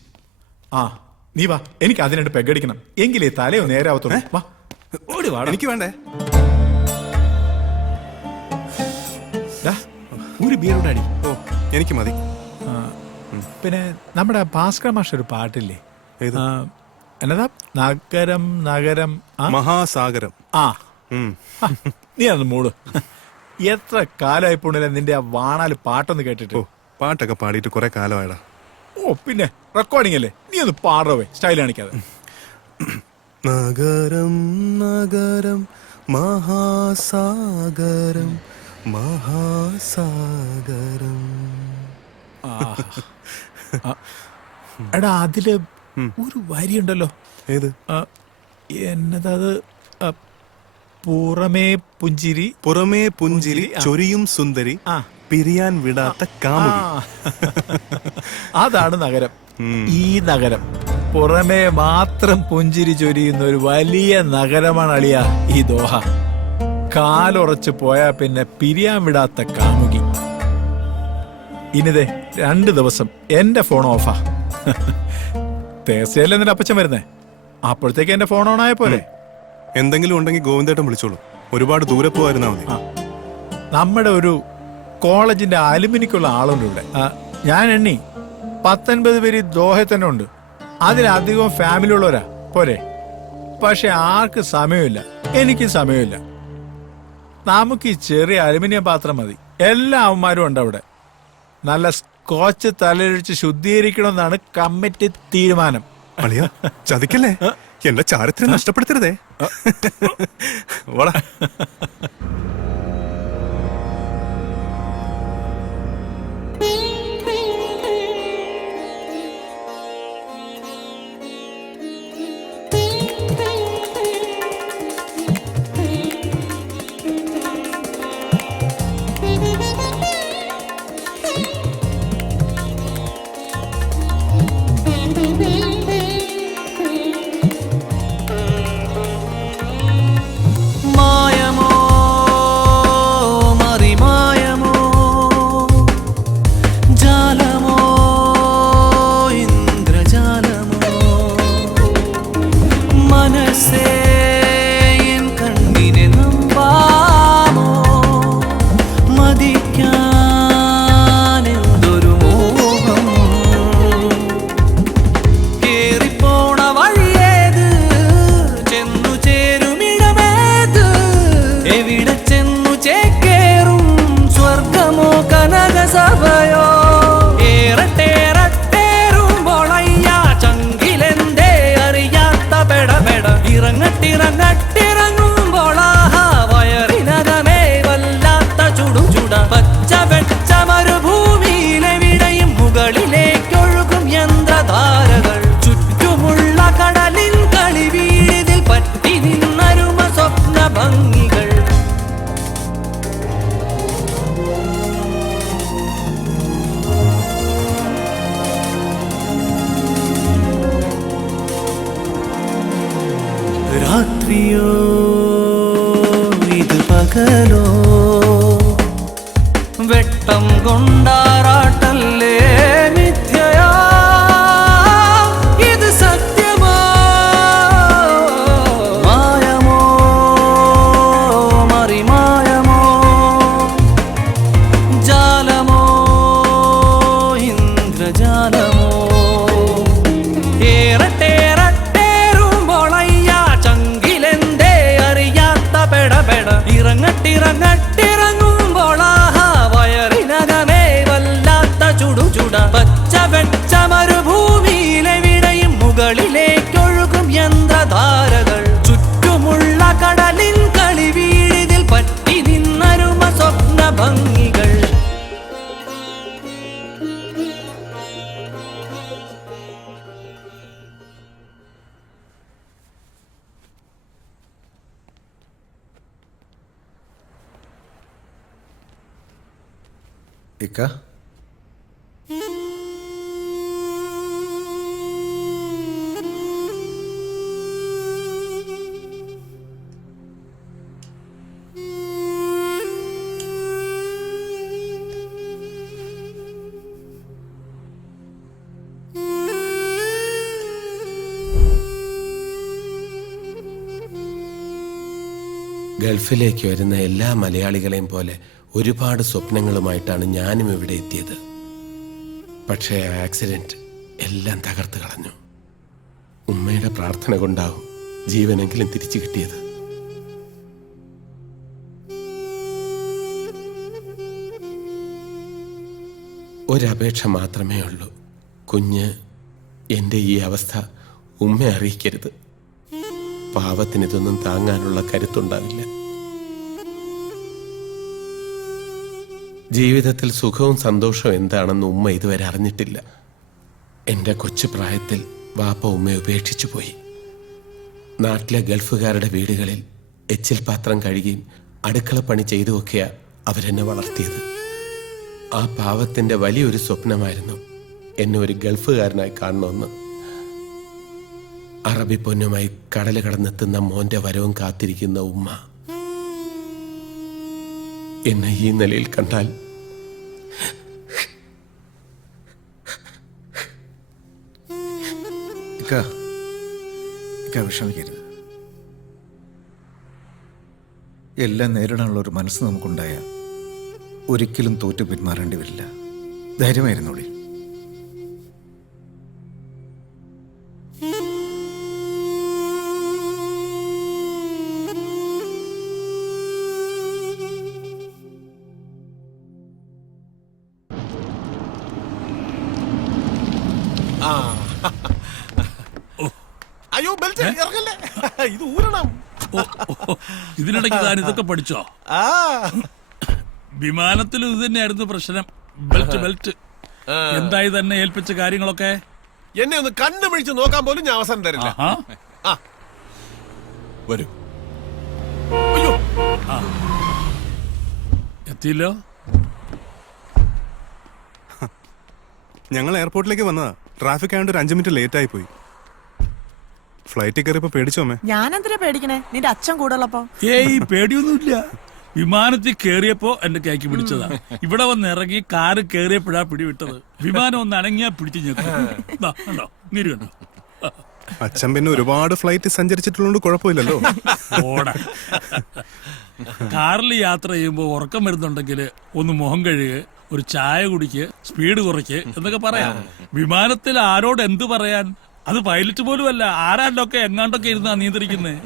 നീ വാ, എനിക്ക് അതിനായിട്ട് പെഗടിക്കണം, എങ്കിലേ തലയോ നേരാവത്തുള്ളൂ. വാ, ഓടി വാ. എനിക്ക് വേണ്ടേ? ഒരു ബിയറോടെ അടി. ഓ, എനിക്ക് മതി. പിന്നെ നമ്മുടെ ഭാസ്കർ മാഷ ഒരു പാട്ടില്ലേ, എന്നതാ? നഗരം നഗരം മഹാസാഗരം. നീ അന്ന് മൂട്. എത്ര കാലമായി പോണില്ല നിന്റെ ആ വാണാല് പാട്ടൊന്ന് കേട്ടിട്ട്. പാട്ടൊക്കെ പാടിയിട്ട് കുറെ കാലമായടാ. ഓ പിന്നെ റെക്കോർഡിംഗ് അല്ലേ, നീ ഒന്ന് പാടവേ, സ്റ്റൈൽ കാണിക്കാതെ. നഗരം നഗരം മഹാസാഗരം മഹാസാഗരം. എടാ അതില് ഒരു വരിയുണ്ടല്ലോ. ഏത്? എന്നതത്? പുറമേ പുഞ്ചിരി, പുറമേ പുഞ്ചിരി ചൊരിയും സുന്ദരി, പിരിയാൻ വിടാത്ത കാമുകി. അതാണ് നഗരം. ഈ നഗരം പുറമേ മാത്രം പുഞ്ചിരി ചൊരിയുന്ന ഒരു വലിയ നഗരമാണ് അളിയ ഈ ദോഹ. കാലുറച്ച് പോയാ പിന്നെ പിരിയാൻ വിടാത്ത കാമുകി. ഇനിതേ 2 ദിവസം എന്റെ ഫോൺ ഓഫാ. തേസയല്ലേ നിന്റെ അപ്പച്ചൻ വരുന്നേ, അപ്പോഴത്തേക്ക് എന്റെ ഫോൺ ഓൺ ആയ പോലെ. എന്തെങ്കിലും ഉണ്ടെങ്കിൽ ഗോവിന്ദേട്ടൻ വിളിച്ചോളൂ. ഒരുപാട് ദൂരെ പോവായിരുന്നാ മതി. നമ്മുടെ ഒരു കോളേജിന്റെ അലുമിനിക്കുള്ള ആളുണ്ട് ഇവിടെ. ഞാൻ എണ്ണി 19 പേര് ദോഹയിൽ തന്നെ ഉണ്ട്. അതിലധികവും ഫാമിലി ഉള്ളവരാ പോരെ. പക്ഷെ ആർക്ക് സമയമില്ല, എനിക്ക് സമയമില്ല. നമുക്ക് ഈ ചെറിയ അലുമിനിയം പാത്രം മതി. എല്ലാ അവന്മാരും ഉണ്ട് അവിടെ. നല്ല സ്കോച്ച് തലയൊഴിച്ച് ശുദ്ധീകരിക്കണമെന്നാണ് കമ്മിറ്റി തീരുമാനം. ചതിക്കല്ലേ, എന്റെ ചാരിത്രം നഷ്ടപ്പെടുത്തരുതേ. രാത്രിയോ ഇത് പകലോ വെട്ടം കൊണ്ടാറാട്ടല്ലേ മിഥ്യ നിറങ്ങട്ടിറങ്ങുമ്പോൾ വയറിനകമേ വല്ലാത്ത ചുടുചുട പച്ച വെച്ച മരുഭൂമിയിലെവിടെയും മുകളിലേക്കൊഴുകും യന്ത്രധാരകൾ ചുറ്റുമുള്ള കടലിൻ കളിവീഴിതിൽ പറ്റി നിന്നരുമ സ്വപ്ന ഭംഗികൾ. ഇക്ക ഗൾഫിലേക്ക് വരുന്ന എല്ലാ മലയാളികളെയും പോലെ ഒരുപാട് സ്വപ്നങ്ങളുമായിട്ടാണ് ഞാനും ഇവിടെ എത്തിയത്. പക്ഷേ ആക്സിഡന്റ് എല്ലാം തകർത്ത് കളഞ്ഞു. ഉമ്മയുടെ പ്രാർത്ഥന കൊണ്ടാവും ജീവനെങ്കിലും തിരിച്ചു കിട്ടിയത്. ഒരപേക്ഷ മാത്രമേ ഉള്ളൂ. കുഞ്ഞ് എൻ്റെ ഈ അവസ്ഥ ഉമ്മയെ അറിയിക്കരുത്. പാവത്തിന് ഇതൊന്നും താങ്ങാനുള്ള കരുത്തുണ്ടാവില്ല. ജീവിതത്തിൽ സുഖവും സന്തോഷവും എന്താണെന്ന് ഉമ്മ ഇതുവരെ അറിഞ്ഞിട്ടില്ല. എൻ്റെ കൊച്ചു പ്രായത്തിൽ വാപ്പ ഉമ്മയെ ഉപേക്ഷിച്ചു പോയി. നാട്ടിലെ ഗൾഫുകാരുടെ വീടുകളിൽ എച്ചിൽ പാത്രം കഴുകിയും അടുക്കളപ്പണി ചെയ്തുമൊക്കെയാ അവരെന്നെ വളർത്തിയത്. ആ പാവത്തിൻ്റെ വലിയൊരു സ്വപ്നമായിരുന്നു എന്നെ ഒരു ഗൾഫുകാരനായി കാണണമെന്ന്. അറബി പൊന്നുമായി കടൽ കടന്നെത്തുന്ന മോന്റെ വരവും കാത്തിരിക്കുന്ന ഉമ്മ എന്നെ ഈ നിലയിൽ കണ്ടാൽ വിഷമിക്കരുത്. എല്ലാം നേരിടാനുള്ള ഒരു മനസ്സ് നമുക്കുണ്ടായ ഒരിക്കലും തോറ്റു പിന്മാറേണ്ടി വരില്ല. ധൈര്യമായിരുന്നോളി. അയ്യോ ബെൽറ്റ് ഇറങ്ങല്ലേ, ഇത് ഊരണം. ഇതിനിടയ്ക്ക് താൻ ഇതൊക്കെ പഠിച്ചോ? വിമാനത്തിലും ഇത് തന്നെയായിരുന്നു പ്രശ്നം. Belt belt. എന്തായി തന്നെ ഏൽപ്പിച്ച കാര്യങ്ങളൊക്കെ? എന്നെ ഒന്ന് കണ്ണുപിടിച്ച് നോക്കാൻ പോലും ഞാൻ അവസരം തരില്ല. വരൂ. അയ്യോ എത്തിയില്ലോ. ഞങ്ങൾ എയർപോർട്ടിലേക്ക് വന്നതാ. ട്രാഫിക് ആയതുകൊണ്ട് ഒരു 5 മിനിറ്റ് ലേറ്റ് ആയി പോയി. ഫ്ലൈറ്റിൽ കയറിയപ്പോ പേടിച്ചോമേ? ഞാനെന്തിനാ പേടിക്കണേ? നിന്റെ അച്ഛൻ കൂടുള്ളപ്പോ. ഏയ് പേടിയൊന്നുമില്ല. വിമാനത്തിൽ കേറിയപ്പോ എന്റെ കൈക്ക് പിടിച്ചതാ. ഇവിടെ വന്ന് ഇറങ്ങി കാറ് കേറിയപ്പോഴാ പിടിവിട്ടത്. വിമാനം ഒന്ന് അനങ്ങിയാ പിടിച്ചു ഞെക്കോ. നീര് കണ്ടോ? അച്ഛൻ പിന്നെ ഒരുപാട് ഫ്ലൈറ്റ് സഞ്ചരിച്ചിട്ടുള്ളതുകൊണ്ട് കുഴപ്പമില്ലല്ലോ. ഓടാ. കാറിൽ യാത്ര ചെയ്യുമ്പോ ഉറക്കം വരുന്നുണ്ടെങ്കിൽ ഒന്ന് മുഖം കഴുകുക, ഒരു ചായ കുടിക്ക്, സ്പീഡ് കുറയ്ക്ക് എന്നൊക്കെ പറയാം. വിമാനത്തിൽ ആരോട് എന്ത് പറയാൻ? അത് പൈലറ്റ് പോലും അല്ല, ആരാണ്ടൊക്കെ എങ്ങാണ്ടൊക്കെ ഇരുന്നാ നിയന്ത്രിക്കുന്നത്.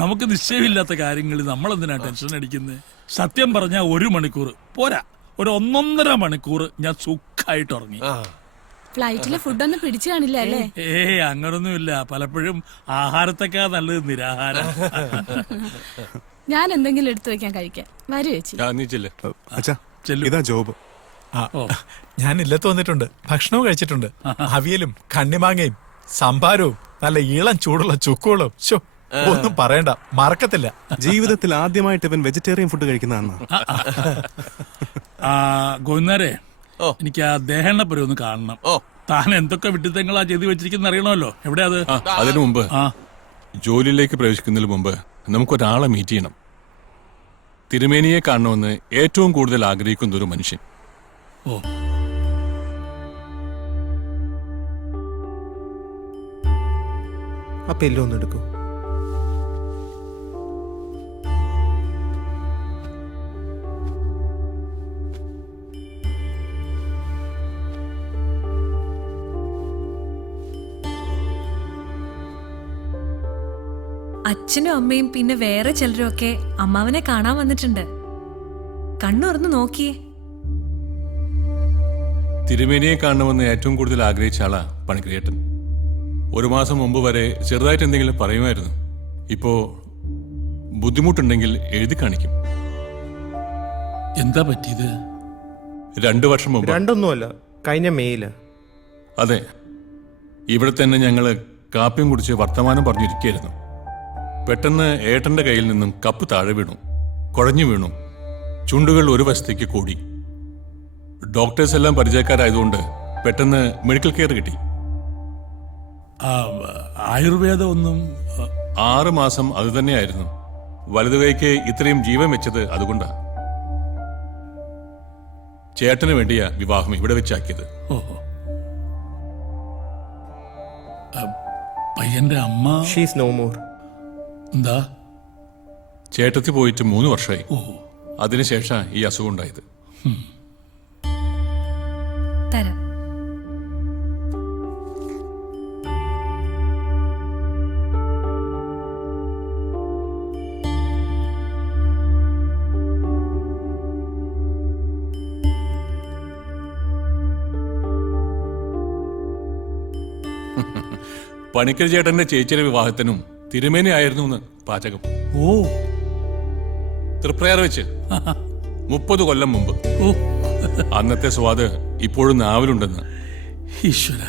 നമുക്ക് നിശ്ചയമില്ലാത്ത കാര്യങ്ങളിൽ നമ്മൾ എന്തിനാ ടെൻഷൻ അടിക്കുന്നത്? സത്യം പറഞ്ഞാൽ 1 മണിക്കൂർ പോരാ, ഒരു 1.5 മണിക്കൂർ ഞാൻ സുഖമായിട്ട് ഉറങ്ങി. ഫ്ലൈറ്റിലെ ഫുഡൊന്നും പിടിച്ചു കാണില്ല അല്ലേ? ഏയ് അങ്ങനൊന്നുമില്ല. പലപ്പോഴും ആഹാരത്തെക്കാ നല്ലത് നിരാഹാരം. ഞാൻ എന്തെങ്കിലും എടുത്തു വെക്കാൻ കഴിക്കാം. വരൂ ചേച്ചി. അച്ഛാ ഇതാ ജോബ്. ഞാൻ ഇല്ലത്ത് വന്നിട്ടുണ്ട്. ഭക്ഷണവും കഴിച്ചിട്ടുണ്ട്. അവിയലും കണ്ണിമാങ്ങയും സംഭാരവും നല്ല ഈളം ചൂടുള്ള ചുക്കുകളും ഒന്നും പറയണ്ട, മറക്കത്തില്ല. ജീവിതത്തിൽ ആദ്യമായിട്ട് ഇവൻ വെജിറ്റേറിയൻ ഫുഡ് കഴിക്കുന്നതാണ്. ഗോവിന്ദരെ, എനിക്ക് ആ ദേഹണ്ണപ്പുരം ഒന്ന് കാണണം. താൻ എന്തൊക്കെ വിട്ടിത്തങ്ങളാ ചെയ്ത് വെച്ചിരിക്കുന്ന അറിയണമല്ലോ. എവിടെയാ അത്? അതിനു മുമ്പ് ജോലിയിലേക്ക് പ്രവേശിക്കുന്നതിന് മുമ്പ് നമുക്കൊരാളെ മീറ്റ് ചെയ്യണം. തിരുമേനിയെ കാണണമെന്ന് ഏറ്റവും കൂടുതൽ ആഗ്രഹിക്കുന്ന ഒരു മനുഷ്യൻ. അപ്പൊ എല്ലാം ഒന്ന് എടുക്കൂ. അച്ഛനും അമ്മയും പിന്നെ വേറെ ചിലരും ഒക്കെ അമ്മാവനെ കാണാൻ വന്നിട്ടുണ്ട്. കണ്ണുറന്ന് നോക്കിയേ. തിരുമേനിയെ കാണണമെന്ന് ഏറ്റവും കൂടുതൽ ആഗ്രഹിച്ച ആളാ പണിക്കരേട്ടൻ. 1 മാസം മുമ്പ് വരെ ചെറുതായിട്ട് എന്തെങ്കിലും പറയുമായിരുന്നു. ഇപ്പോ ബുദ്ധിമുട്ടുണ്ടെങ്കിൽ എഴുതി കാണിക്കും. എന്താ പറ്റിയത്? 2 വർഷം മുമ്പ്. രണ്ടൊന്നുമല്ല, കഴിഞ്ഞ മെയില്. അതെ, ഇവിടെ തന്നെ ഞങ്ങള് കാപ്പിയും കുടിച്ച് വർത്തമാനം പറഞ്ഞിരിക്കുകയായിരുന്നു. പെട്ടെന്ന് ഏട്ടന്റെ കയ്യിൽ നിന്നും കപ്പ് താഴെ വീണു, കുഴഞ്ഞു വീണു. ചുണ്ടുകൾ ഒരു വശത്തേക്ക് കൂടി. ഡോക്ടേഴ്സ് എല്ലാം പരിചയക്കാരായതുകൊണ്ട് പെട്ടെന്ന് മെഡിക്കൽ കെയർ കിട്ടി. ആയുർവേദം ഒന്നും 6 മാസം അത് തന്നെയായിരുന്നു. വലതുകൈക്ക് ഇത്രയും ജീവൻ വെച്ചത് അതുകൊണ്ടാ. ചേട്ടന് വേണ്ടിയാ വിവാഹം ഇവിടെ വെച്ചാക്കിയത്. ഓഹോ. പയ്യന്റെ അമ്മ ഷീസ് നോ മോർ. എന്താ? ചേട്ടത്തി പോയിട്ട് 3 വർഷമായി. അതിനുശേഷം ഈ അസുഖം ഉണ്ടായത്. തരാം. പണിക്കർ ചേട്ടന്റെ ചേച്ചിയുടെ വിവാഹത്തിനും തിരുമേനി ആയിരുന്നു പാചകം. ഓ, തൃപ്രയാർ വെച്ച് 30 കൊല്ലം മുമ്പ്. അന്നത്തെ സ്വാദ് ഇപ്പോഴും നാവിലുണ്ടെന്ന്. ഈശ്വര.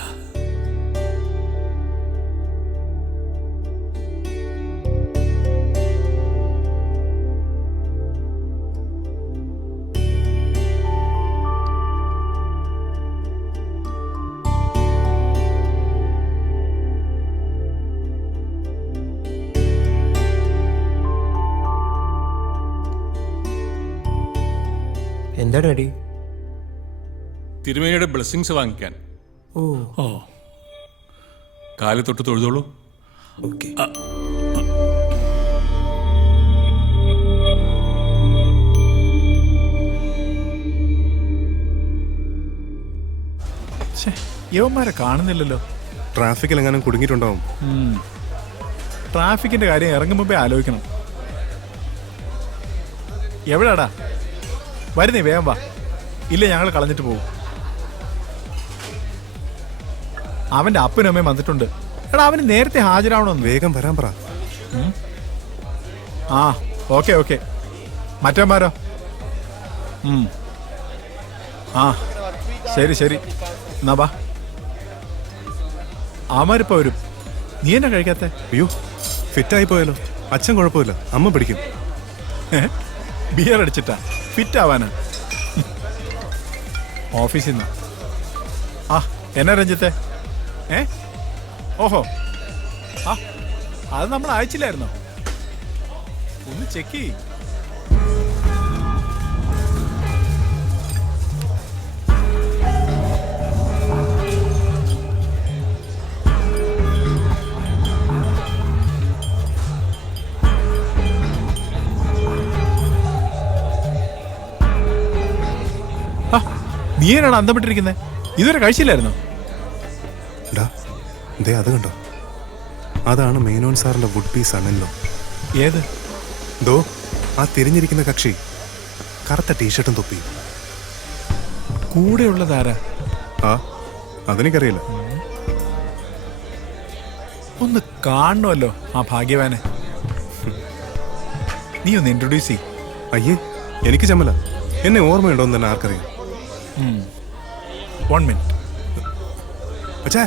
എന്താ ഡാഡി? തിരുമേനിയുടെ ബ്ലെസ്സിങ്സ് വാങ്ങിക്കാൻ. ഓ ഓ, കാല് തൊട്ട് തൊഴുതോളൂ. ഓക്കെ. യവന്മാരെ കാണുന്നില്ലല്ലോ. ട്രാഫിക്കിൽ എങ്ങാനും കുടുങ്ങിയിട്ടുണ്ടാവും. ട്രാഫിക്കിന്റെ കാര്യം ഇറങ്ങും മുമ്പേ ആലോചിക്കണം. എവിടാടാ? വരുന്നേ, വേഗം വാ. ഇല്ല, ഞങ്ങൾ കളഞ്ഞിട്ട് പോകും. അവന്റെ അപ്പനും അമ്മയും വന്നിട്ടുണ്ട്. എടാ, അവന് നേരത്തെ ഹാജരാവണമെന്ന്. വേഗം വരാൻ പറ. ആ, ഓക്കെ ഓക്കെ. മറ്റന്മാരോ? ആ, ശരി ശരി. എന്നാ ബാ. അവന്മാരിപ്പോ വരും. നീ എന്നാ കഴിക്കാത്ത? അയ്യോ, ഫിറ്റായി പോയാലോ? അച്ഛൻ കുഴപ്പമില്ല, അമ്മ പിടിക്കും. ബിയർ അടിച്ചിട്ടാ ഫിറ്റ് ആവാനാ? ഓഫീസിൽ നിന്ന്. ആ, എന്നാ രഞ്ജിത്തെ? ഓഹോ, ആ, അത് നമ്മൾ അയച്ചില്ലായിരുന്നോ? ഒന്ന് ചെക്ക് ചെയ്യ്. നീ എന്നാണ് അന്തപ്പെട്ടിരിക്കുന്നത്? ഇതുവരെ കഴിച്ചില്ലായിരുന്നോ? അത് കണ്ടോ? അതാണ് മേനോൻ സാറിന്റെ വുഡ് പീസ് ആണല്ലോ. ഏത്? ദോ, ആ തിരിഞ്ഞിരിക്കുന്ന കക്ഷി. കറുത്ത ടീഷർട്ടും തൊപ്പിയും. കൂടെയുള്ളതാരാ? ആ, അതെനിക്കറിയില്ല. ഒന്ന് കാണണമല്ലോ ആ ഭാഗ്യവാനെ. നീ ഒന്ന് ഇൻട്രൊഡ്യൂസ് ചെയ്. അയ്യേ, എനിക്ക് ചമ്മല. എന്നെ ഓർമ്മയുണ്ടോ എന്ന് തന്നെ ആർക്കറിയാം. 1 മിനിറ്റ്. അച്ഛാ,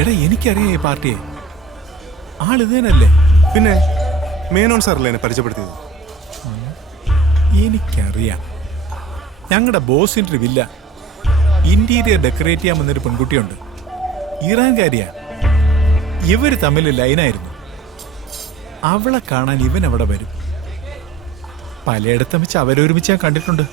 എടാ, എനിക്കറിയാം ഈ പാർട്ടിയെ. ആളിത് തന്നെയല്ലേ? പിന്നെ മേനോൻ സാറല്ലേ എന്നെ പരിചയപ്പെടുത്തിയത്? എനിക്കറിയാം. ഞങ്ങളുടെ ബോസിൻ്റെ വില്ല ഇന്റീരിയർ ഡെക്കറേറ്റ് ചെയ്യാൻ വന്നൊരു പെൺകുട്ടിയുണ്ട്. ഇറാൻകാരിയാ. ഇവര് തമ്മിൽ ലൈനായിരുന്നു. അവളെ കാണാൻ ഇവൻ അവിടെ വരും. പലയിടത്തും വെച്ച് അവരൊരുമിച്ച് ഞാൻ കണ്ടിട്ടുണ്ട്.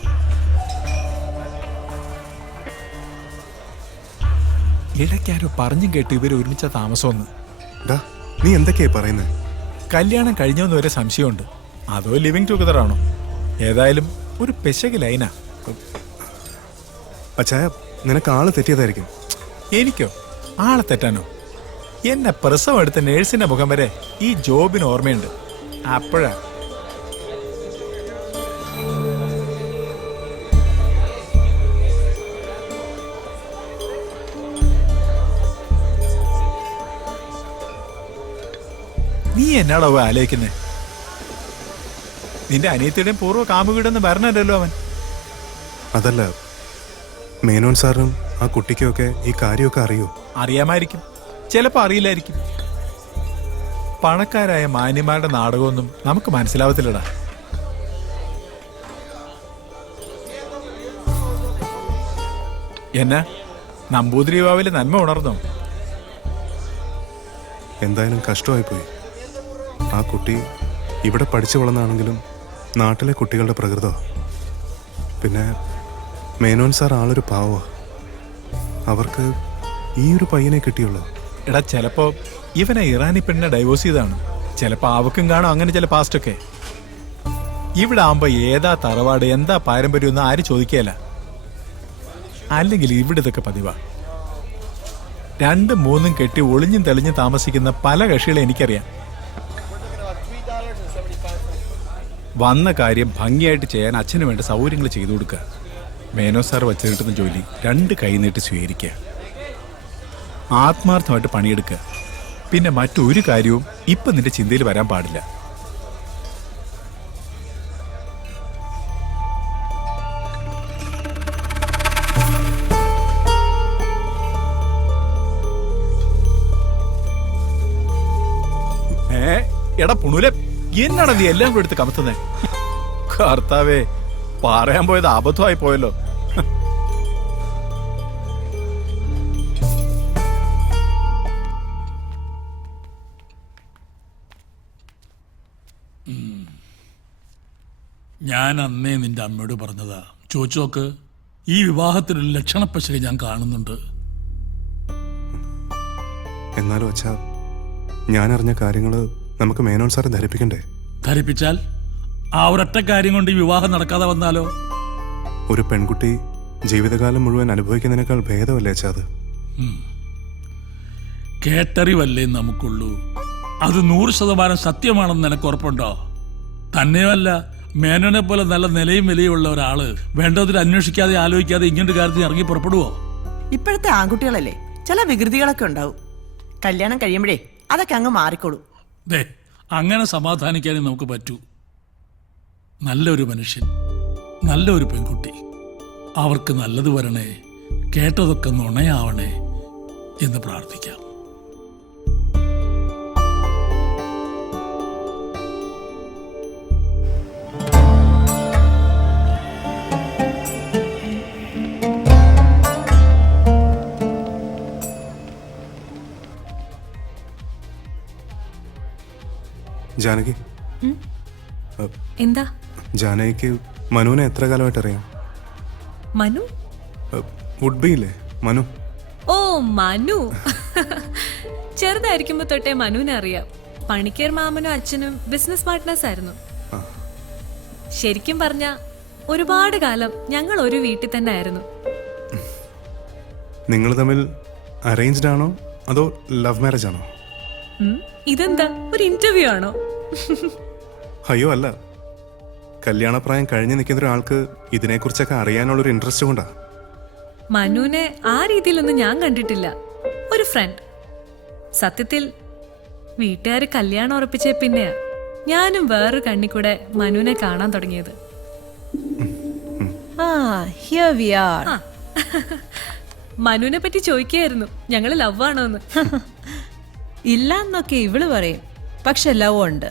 ഇടയ്ക്കാരോ പറഞ്ഞും കേട്ട് ഇവർ ഒരുമിച്ച താമസമൊന്ന്. നീ എന്തൊക്കെയാ പറയുന്നത്? കല്യാണം കഴിഞ്ഞോന്ന് വരെ സംശയമുണ്ട്. അതോ ലിവിങ് ടുഗദർ ആണോ? ഏതായാലും ഒരു പെശക് ലൈനാ. അച്ചായ, നിനക്ക് ആള് തെറ്റിയതായിരിക്കും. എനിക്കോ ആളെ തെറ്റാനോ? എന്നെ പ്രസവം എടുത്ത നേഴ്സിന്റെ മുഖം വരെ ഈ ജോബിന് ഓർമ്മയുണ്ട്. അപ്പോഴാ നീ എന്നാടോ ആലോചിക്കുന്നേ? നിന്റെ അനിയത്തിയുടെയും പൂർവ്വ കാമുകിടന്ന് വരണല്ലോ അവൻ. അതല്ല, മേനോൻ സാറിനും ആ കുട്ടിക്കൊക്കെ ഈ കാര്യമൊക്കെ അറിയോ? അറിയാമായിരിക്കും, ചിലപ്പോ അറിയില്ലായിരിക്കും. പണക്കാരായ മാന്യന്മാരുടെ നാടകമൊന്നും നമുക്ക് മനസ്സിലാവത്തില്ലടാ. എന്നാ നമ്പൂതിരി ബാവിലെ നന്മ ഉണർന്നോ? എന്തായാലും കഷ്ടമായിപ്പോയി. ആ കുട്ടി ഇവിടെ പഠിച്ചു വളർന്നാണെങ്കിലും നാട്ടിലെ കുട്ടികളുടെ പ്രകൃതം. പിന്നെ മേനോൻ സാർ ആളൊരു പാവ. അവർക്ക് ഈ ഒരു പയ്യനെ കിട്ടിയുള്ളൂ. എടാ, ചിലപ്പോ ഇവനെ ഇറാനി പെണ്ണിനെ ഡൈവോഴ്സ് ചെയ്താണ്. ചിലപ്പോ അവക്കും കാണും അങ്ങനെ ചില പാസ്റ്റൊക്കെ. ഇവിടെ ആവുമ്പോ ഏതാ തറവാട്, എന്താ പാരമ്പര്യം എന്ന് ആരും ചോദിക്കുകയല്ല. അല്ലെങ്കിൽ ഇവിടെ ഇതൊക്കെ പതിവാ. 2, 3 കെട്ടി ഒളിഞ്ഞും തെളിഞ്ഞും താമസിക്കുന്ന പല കക്ഷികളെ എനിക്കറിയാം. വന്ന കാര്യം ഭംഗിയായിട്ട് ചെയ്യാൻ അച്ഛന് വേണ്ട സൗകര്യങ്ങൾ ചെയ്തു കൊടുക്കുക. മേനോ സാർ വച്ചു കിട്ടുന്ന ജോലി 2 കൈ നീട്ടി സ്വീകരിക്കുക. ആത്മാർത്ഥമായിട്ട് പണിയെടുക്കുക. പിന്നെ മറ്റൊരു കാര്യവും ഇപ്പം നിന്റെ ചിന്തയിൽ വരാൻ പാടില്ല. എടാ പുണുലെ, എന്നാടാ നീ എല്ലാം കൂടെ എടുത്ത് കമത്തുന്നേ? കർത്താവേ, പറയാൻ പോയത് അബദ്ധമായി പോയല്ലോ. ഞാൻ അന്നേ നിന്റെ അമ്മയോട് പറഞ്ഞതാ, ചോദിച്ചു നോക്ക്. ഈ വിവാഹത്തിനൊരു ലക്ഷണപ്പശക ഞാൻ കാണുന്നുണ്ട്. എന്നാലും അച്ഛാ, ഞാൻ അറിഞ്ഞ കാര്യങ്ങള് നമുക്ക് മേനോൻ സാറെ ധരിപ്പിക്കണ്ടേ? ധരിപ്പിച്ചാൽ ആ ഒരൊറ്റ കാര്യം കൊണ്ട് ഈ വിവാഹം നടക്കാതെ വന്നാലോ? ഒരു പെൺകുട്ടി ജീവിതകാലം മുഴുവൻ അനുഭവിക്കുന്നതിനേക്കാൾ ഭേദമല്ലേ അച്ഛാ അത്? കേട്ടറിവല്ലേ നമുക്കുള്ളൂ. അത് 100% സത്യമാണെന്ന് നിനക്ക് ഉറപ്പുണ്ടോ? തന്നെയുമല്ല, മേനോനെ പോലെ നല്ല നിലയും വിലയുള്ള ഒരാള് വേണ്ടതിൽ അന്വേഷിക്കാതെ ആലോചിക്കാതെ ഇങ്ങനൊരു കാര്യത്തിൽ ഇറങ്ങി പുറപ്പെടുവോ? ഇപ്പോഴത്തെ ആൺകുട്ടികളല്ലേ, ചില വികൃതികളൊക്കെ ഉണ്ടാവും. കല്യാണം കഴിയുമ്പോഴേ അതൊക്കെ അങ്ങ് മാറിക്കോളൂ. ദേ, അങ്ങനെ സമാധാനിക്കാനേ നമുക്ക് പറ്റൂ. നല്ലൊരു മനുഷ്യൻ, നല്ലൊരു പെൺകുട്ടി, അവർക്ക് നല്ലത് വരണേ, കേട്ടതൊക്കെ നുണയാവണേ എന്ന് പ്രാർത്ഥിക്കാം. ജാനകി, എന്താ? ജാനകിക്ക് മനുവിനെ എത്ര കാലമായിട്ട് അറിയാം? മനു? വുഡ് ബി ഇല്ലേ, മനു. ഓ, മനു. ചെറുതായിരിക്കുമ്പോ തൊട്ടേ മനുവിനെ അറിയാം. പണിക്കർ മാമനും അച്ഛനും ബിസിനസ് പാർട്ട്നേഴ്സ് ആയിരുന്നു. ശരിക്കും പറഞ്ഞ ഒരുപാട് കാലം ഞങ്ങൾ ഒരു വീട്ടിൽ തന്നെ ആയിരുന്നു. നിങ്ങൾ തമ്മിൽ അറേഞ്ച്ഡ് ആണോ അതോ ലവ് മാരേജ് ആണോ? ഇതെന്താ, ഒരു ഇന്റർവ്യൂ ആണോ? അയ്യോ അല്ല, കല്യാണപ്രായം കഴിഞ്ഞ് നിൽക്കുന്ന ഒരാൾക്ക് ഇതിനെക്കുറിച്ചൊക്കെ അറിയാനുള്ളൊരു ഇൻട്രസ്റ്റ് കൊണ്ടാ. മനുവിനെ ആ രീതിയിലൊന്നും ഞാൻ കണ്ടിട്ടില്ല. ഒരു ഫ്രണ്ട്. സത്യത്തിൽ വീട്ടുകാര് കല്യാണം ഉറപ്പിച്ച പിന്നെയാ ഞാനും വേറൊരു കണ്ണിക്കൂടെ മനുവിനെ കാണാൻ തുടങ്ങിയത്. മനുവിനെ പറ്റി ചോദിക്കായിരുന്നു, ഞങ്ങള് ലവ് ആണോന്ന്. ഇല്ലെന്നൊക്കെ ഇവള് പറയും, പക്ഷെ ലവ് ഉണ്ട്.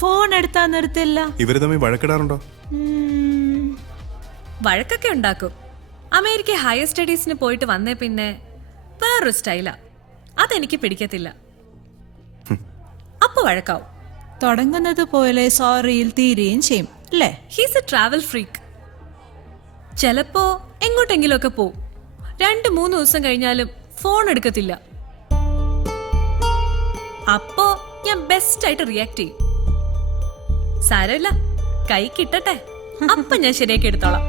ഫോൺ എടുത്താ നിർത്തില്ല. ഇവര് തമ്മിൽ വഴക്കിടാറുണ്ടോ? വഴക്കൊക്കെ ഉണ്ടാക്കും. അമേരിക്ക ഹയർ സ്റ്റഡീസിന് പോയിട്ട് വന്നേ പിന്നെ വേറൊരു സ്റ്റൈലാ. അതെനിക്ക് പിടിക്കത്തില്ല. അപ്പൊ വഴക്കാവും. തുടങ്ങുന്നത് പോലെ സോറിയിൽ തീരുകയും ചെയ്യും അല്ലേ? He's A travel freak. ചിലപ്പോ എങ്ങോട്ടെങ്കിലും ഒക്കെ പോവും. 2-3 ദിവസം കഴിഞ്ഞാലും ഫോൺ എടുക്കത്തില്ല. അപ്പോ ഞാൻ ബെസ്റ്റ് ആയിട്ട് റിയാക്ട് ചെയ്യും. സാരമില്ല, കൈ കിട്ടട്ടെ, അപ്പൊ ഞാൻ ശരിയാക്കി എടുത്തോളാം.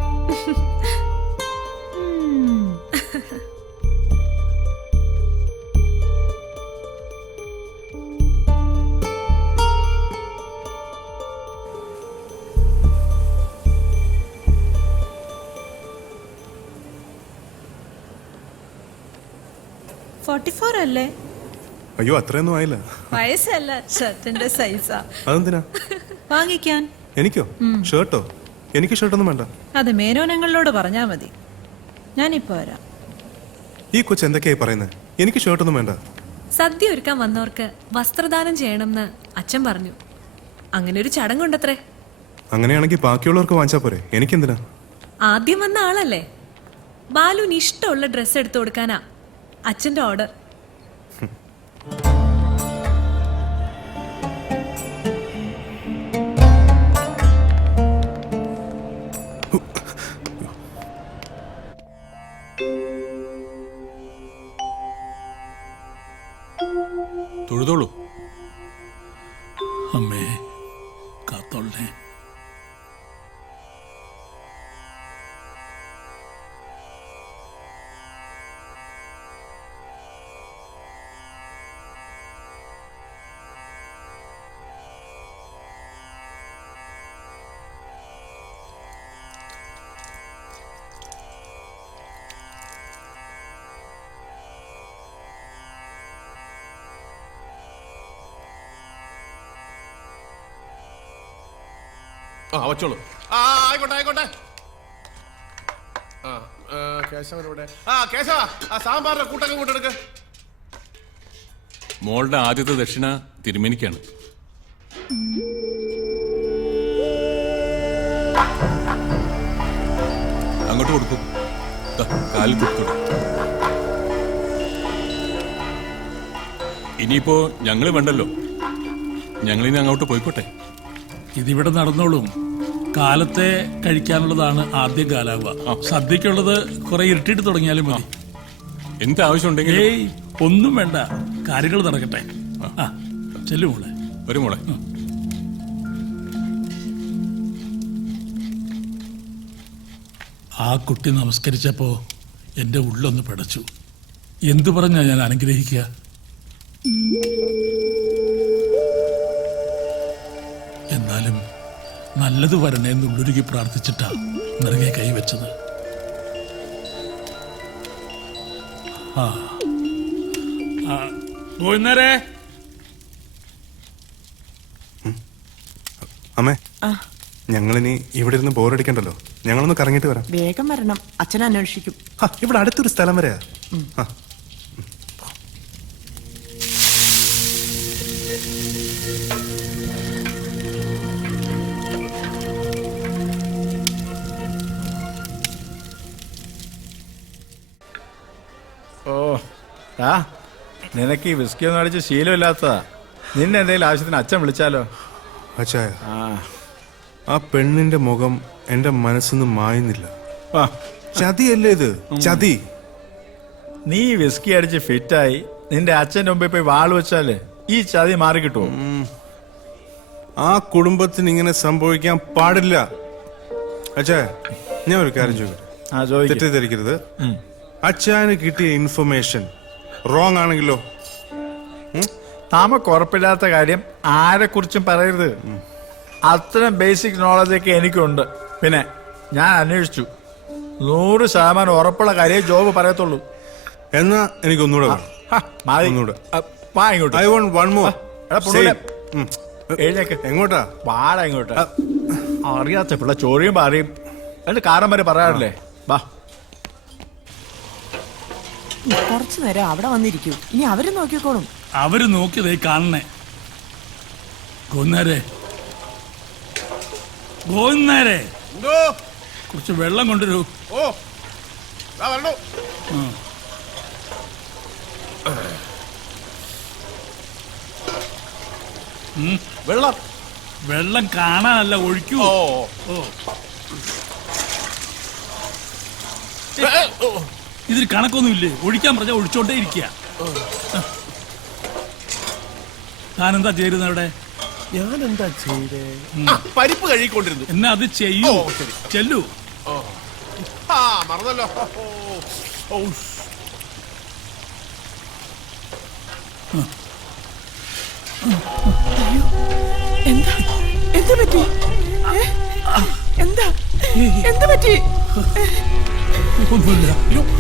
അല്ലേ? അയ്യോ, അത്രയൊന്നും ആയില്ല. വയസ്സല്ല, ഷർട്ടിന്റെ സൈസാ. അതെന്തിനാ വാങ്ങിക്കാൻ? എനിക്കോ? ഷർട്ടോ? എനിക്ക് ഷർട്ടൊന്നും വേണ്ട. അത് മേനോനങ്ങളോട് പറഞ്ഞാ മതി. ഞാനിപ്പോ വരാം. ഈ കൊച്ചു എന്തൊക്കെയായി പറയുന്നത്? എനിക്ക് ഷർട്ടൊന്നും വേണ്ട. സദ്യ ഒരുക്കാൻ വന്നവർക്ക് വസ്ത്രദാനം ചെയ്യണമെന്ന് അച്ഛൻ പറഞ്ഞു. അങ്ങനെ ഒരു ചടങ്ങുണ്ടത്രേ. അങ്ങനെയാണെങ്കിൽ ബാക്കിയുള്ളവർക്ക് വാങ്ങിച്ചാ പോരെ, എനിക്കെന്തിനാ? ആദ്യം വന്ന ആളല്ലേ, ബാലുവിന് ഇഷ്ടമുള്ള ഡ്രസ്സ് എടുത്തു കൊടുക്കാനാ അച്ഛന്റെ ഓർഡർ. തൊഴുതോളൂ. അമ്മേ കാത്തോളേ. വച്ചോളൂ. ആയിക്കോട്ടെ ആയിക്കോട്ടെ. കേശവനോടെ കേശവ, സാമ്പാറിന്റെ കൂട്ടൊക്കെ കൂട്ടെടുക്ക്. മോളുടെ ആദ്യത്തെ ദക്ഷിണ തിരുമേനിക്കാണ്. അങ്ങോട്ട് കൊടുക്കും. കാലിൽ കൊടുത്തു. ഇനിയിപ്പോ ഞങ്ങള് വേണ്ടല്ലോ, ഞങ്ങളിനി അങ്ങോട്ട് പോയിക്കോട്ടെ. ഇതിവിടെ നടന്നോളും. കാലത്തെ കഴിക്കാനുള്ളതാണ് ആദ്യം കാലാവുക. സദ്യക്കുള്ളത് കുറെ ഇരുട്ടിട്ട് തുടങ്ങിയാലും മതി. എന്താവശ്യമുണ്ടെങ്കിൽ ഒന്നും വേണ്ട, കാര്യങ്ങൾ നടക്കട്ടെ. ചെല്ലു മോളെ. ഒരു മോളെ. ആ കുട്ടി നമസ്കരിച്ചപ്പോ എന്റെ ഉള്ളൊന്ന് പിടച്ചു. എന്തു പറഞ്ഞാ ഞാൻ അനുഗ്രഹിക്കുക? എന്നാലും നല്ലത് വരണേ എന്നുള്ളൊരുക്കി പ്രാർത്ഥിച്ചിട്ടാ നിറകെ കൈവച്ചത്. പോയിന്നേരേ. അമ്മേ, ഞങ്ങളിനി ഇവിടെ ഇരുന്ന് ബോറടിക്കണ്ടല്ലോ, ഞങ്ങളൊന്ന് കറങ്ങിട്ട് വരാം. വേഗം വരണം, അച്ഛൻ അന്വേഷിക്കും. ഇവിടെ അടുത്തൊരു സ്ഥലം വരെയാ. നിനക്ക് ഈ വിസ്കി ഒന്നും അടിച്ച് ശീലമില്ലാത്തതാ. നിന്നെ എന്തെങ്കിലും ആവശ്യത്തിന് അച്ഛൻ വിളിച്ചാലോ? അച്ഛായ, ആ പെണ്ണിന്റെ മുഖം എന്റെ മനസ്സിന്ന് മായുന്നില്ല. ചതിയല്ലേ ഇത്, ചതി. നീ വിസ്കി അടിച്ച് ഫിറ്റായി നിന്റെ അച്ഛൻ്റെ മുമ്പിൽ പോയി വാൾ വെച്ചാല് ഈ ചതി മാറി കിട്ടുമോ? ആ കുടുംബത്തിന് ഇങ്ങനെ സംഭവിക്കാൻ പാടില്ല. അച്ഛാ, ഞാൻ ഒരു കാര്യം ചോദിക്കട്ടെ, തെറ്റിദ്ധരിക്കരുത്. അച്ഛന് കിട്ടിയ ഇൻഫർമേഷൻ റോങ് ആണെങ്കിലോ? താമക്ക് ഉറപ്പില്ലാത്ത കാര്യം ആരെക്കുറിച്ചും പറയരുത്. അത്രയും ബേസിക് നോളജൊക്കെ എനിക്കുണ്ട്. പിന്നെ ഞാൻ അന്വേഷിച്ചു, 100% ഉറപ്പുള്ള കാര്യം ജോബ് പറയത്തുള്ളൂ. എന്നാ എനിക്കൊന്നുകൂടെ എങ്ങോട്ടാ? വാടാ ഇങ്ങോട്ട്. അറിയാത്ത പിള്ള ചോറിയും പാറിയും എന്നിട്ട് കാരം വരെ പറയാറില്ലേ? വാ. കുറച്ചു നേരം അവിടെ വന്നിരിക്കൂ, ഇനി അവര് നോക്കിക്കോളും. അവര് നോക്കിയതേ കാണണേ. ഗോന്നേരെ, ഗോന്നേരെ, കുറച്ച് വെള്ളം കൊണ്ടുവരൂ. വെള്ളം വെള്ളം കാണാനല്ല, ഒഴിക്കൂ. ഇതിൽ കണക്കൊന്നുമില്ലേ? ഒഴിക്കാൻ പറഞ്ഞാൽ ഒഴിച്ചോണ്ടേ ഇരിക്കുക. താനെന്താ ചേരുന്ന അവിടെ? ഞാൻ എന്താ ചെയ്തേ? പരിപ്പ് കഴുകിക്കൊണ്ടിരുന്നു. എന്നാ അത് ചെയ്യൂ. ചെല്ലു. മറന്നല്ലോ. എന്താ എന്താ പറ്റി? എന്താ എന്താ പറ്റി? ഒന്നുമില്ല.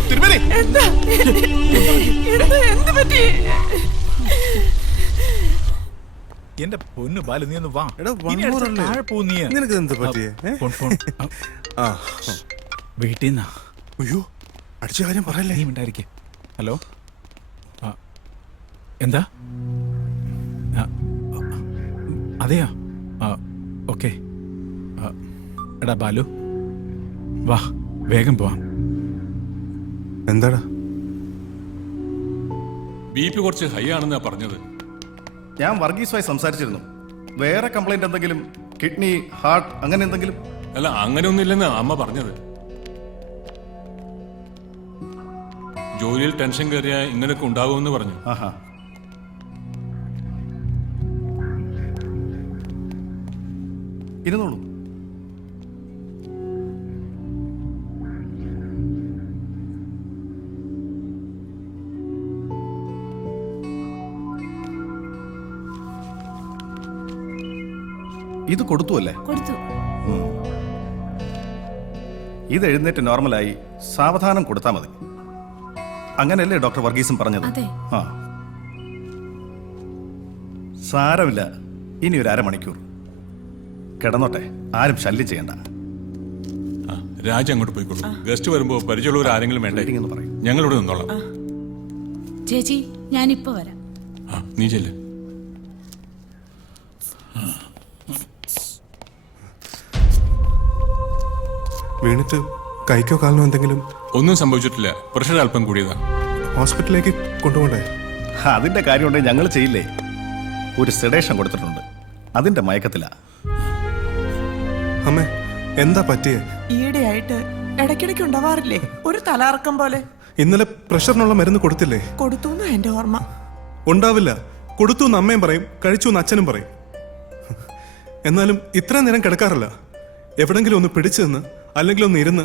തിരുമേനി എന്താ എന്താ പറ്റി? എന്റെ പൊന്നു ബാലു, നീ ഒന്ന് വാ. താഴെ പോ നീ. നിനക്ക് എന്ത് പറ്റിയേ? വീട്ടിൽ നിന്നാ. അയ്യോ, അടിച്ച കാര്യം പറയല്ലേ. നീ ഉണ്ടായിരിക്കേ. ഹലോ, എന്താ? അതെയോ? ഓക്കെ. എടാ ബാലു, വാ, വേഗം പോവാം. എന്താടാ? BP കുറച്ച് ഹൈ ആണെന്നാ പറഞ്ഞത്. ഞാൻ വർഗീസുമായി സംസാരിച്ചിരുന്നു. വേറെ കംപ്ലൈന്റ് എന്തെങ്കിലും, കിഡ്നി, ഹാർട്ട് അങ്ങനെ എന്തെങ്കിലും? അല്ല, അങ്ങനെയൊന്നുമില്ലെന്ന് അമ്മ പറഞ്ഞത്. ജോലിയിൽ ടെൻഷൻ കയറിയാൽ ഇങ്ങനെയൊക്കെ ഉണ്ടാകുമെന്ന് പറഞ്ഞു. ആഹാ. ഇരുന്നോളൂ. ഇത് കൊടുത്തു അല്ലേ? കൊടുത്തു. ഇത് എഴുന്നേറ്റ് നോർമലായി സാവധാനം കൊടുത്താൽ മതി. അങ്ങനെയല്ലേ ഡോക്ടർ വർഗീസും പറഞ്ഞത്? ആ, സാരമില്ല. ഇനി ഒരു അരമണിക്കൂർ കിടന്നോട്ടെ, ആരും ശല്യം ചെയ്യണ്ട. രാജ അങ്ങോട്ട് പോയിക്കോളൂ. ഗസ്റ്റ് വരുമ്പോ പരിചയമുള്ളവർ ആരെങ്കിലും വേണ്ടേ? ഞങ്ങളിവിടെ നിന്നോളാം. ചേച്ചി, ഞാനിപ്പോ വരാം. നീ ചെല്ല്. വീണിട്ട് കൈക്കോ കാലിനോ എന്തെങ്കിലും? ഒന്നും സംഭവിച്ചിട്ടില്ല. പ്രഷർ അല്പം കൂടിയതാ. ഹോസ്പിറ്റലിലേക്ക് കൊണ്ടുപോകണ്ടേ? അതിന്റെ കാര്യമുണ്ടെങ്കിൽ ഞങ്ങൾ ചെയ്യില്ലേ? ഒരു സെഡേഷൻ കൊടുത്തിട്ടുണ്ട്, അതിന്റെ മയക്കത്തിലാ. അമ്മേ, എന്താ പറ്റിയേ? ഈയിടെയായിട്ട് ഇടയ്ക്കിടയ്ക്ക് ഉണ്ടാവാറില്ലേ ഒരു തലകറക്കം പോലെ? ഇന്നലെ പ്രഷറിനുള്ള മരുന്ന് കൊടുത്തില്ലേ? കൊടുത്തു എന്റെ ഓർമ്മ. ഉണ്ടാവില്ല. കൊടുത്തു എന്ന് അമ്മയും പറയും, കഴിച്ചു എന്ന് അച്ഛനും പറയും. എന്നാലും ഇത്രയും നേരം കിടക്കാറില്ല. എവിടെങ്കിലും ഒന്ന് പിടിച്ചു നിന്ന് അല്ലെങ്കിൽ ഒന്ന് ഇരുന്ന്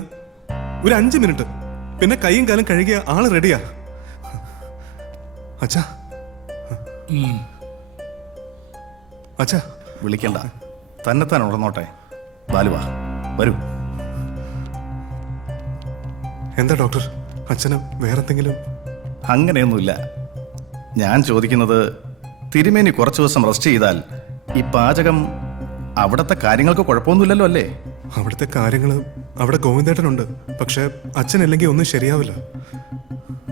ഒരു 5 മിനിറ്റ്, പിന്നെ കൈയും കാലും കഴുകിയ ആള് റെഡിയാ. അച്ഛാ, അച്ഛാ. വിളിക്കണ്ട, തന്നെത്താൻ ഉണർന്നോട്ടെ. ബാലുവാ, വരൂ. എന്താ ഡോക്ടർ, അച്ഛന് വേറെന്തെങ്കിലും? അങ്ങനെയൊന്നുമില്ല. ഞാൻ ചോദിക്കുന്നത്, തിരുമേനി കുറച്ചു ദിവസം റെസ്റ്റ് ചെയ്താൽ ഈ പാചകം, അവിടുത്തെ കാര്യങ്ങൾക്ക് കുഴപ്പമൊന്നുമില്ലല്ലോ അല്ലേ? അവിടുത്തെ കാര്യങ്ങള് അവിടെ ഗോവിന്ദേട്ടനുണ്ട്. പക്ഷെ അച്ഛനില്ലെങ്കിൽ ഒന്നും ശരിയാവില്ല.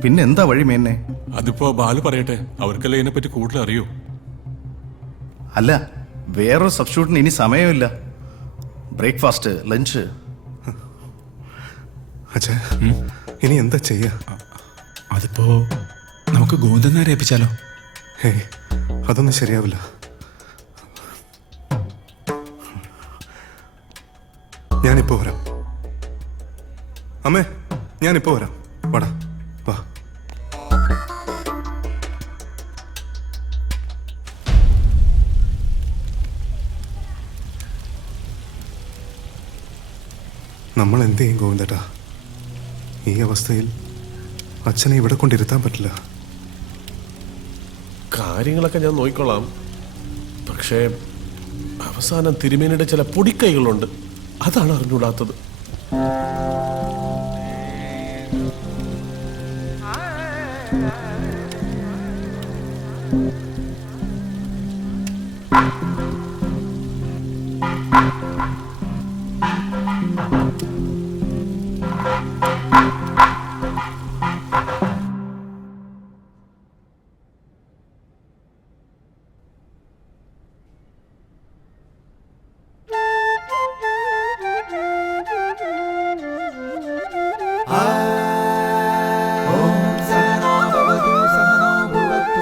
പിന്നെ എന്താ വഴി മേന്നെ? അതിപ്പോ ബാലു പറയട്ടെ, അവർക്കല്ലേ ഇതിനെപ്പറ്റി കൂടുതൽ അറിയൂ. അല്ല, വേറൊരു സബ്സ്റ്റിറ്റ്യൂട്ടിന് ഇനി സമയമില്ല. Breakfast, lunch. അച്ഛാ, ഇനി എന്താ ചെയ്യാ? അതിപ്പോ നമുക്ക് ഗോവിന്ദനെ ഏൽപ്പിച്ചാലോ? ഹേയ്, അതൊന്നും ശരിയാവില്ല. ഞാനിപ്പോ വരാം. അമ്മേ, ഞാനിപ്പോ വരാം. വാടാ, വാ. നമ്മൾ എന്ത് ചെയ്യും ഗോവിന്ദേട്ടാ? ഈ അവസ്ഥയിൽ അച്ഛനെ ഇവിടെ കൊണ്ടിരുത്താൻ പറ്റില്ല. കാര്യങ്ങളൊക്കെ ഞാൻ നോക്കിക്കൊള്ളാം. പക്ഷേ അവസാനം തിരുമേനിയുടെ ചില പൊടിക്കൈകളുണ്ട്, അതാണ് അറിഞ്ഞൂടാത്തത്.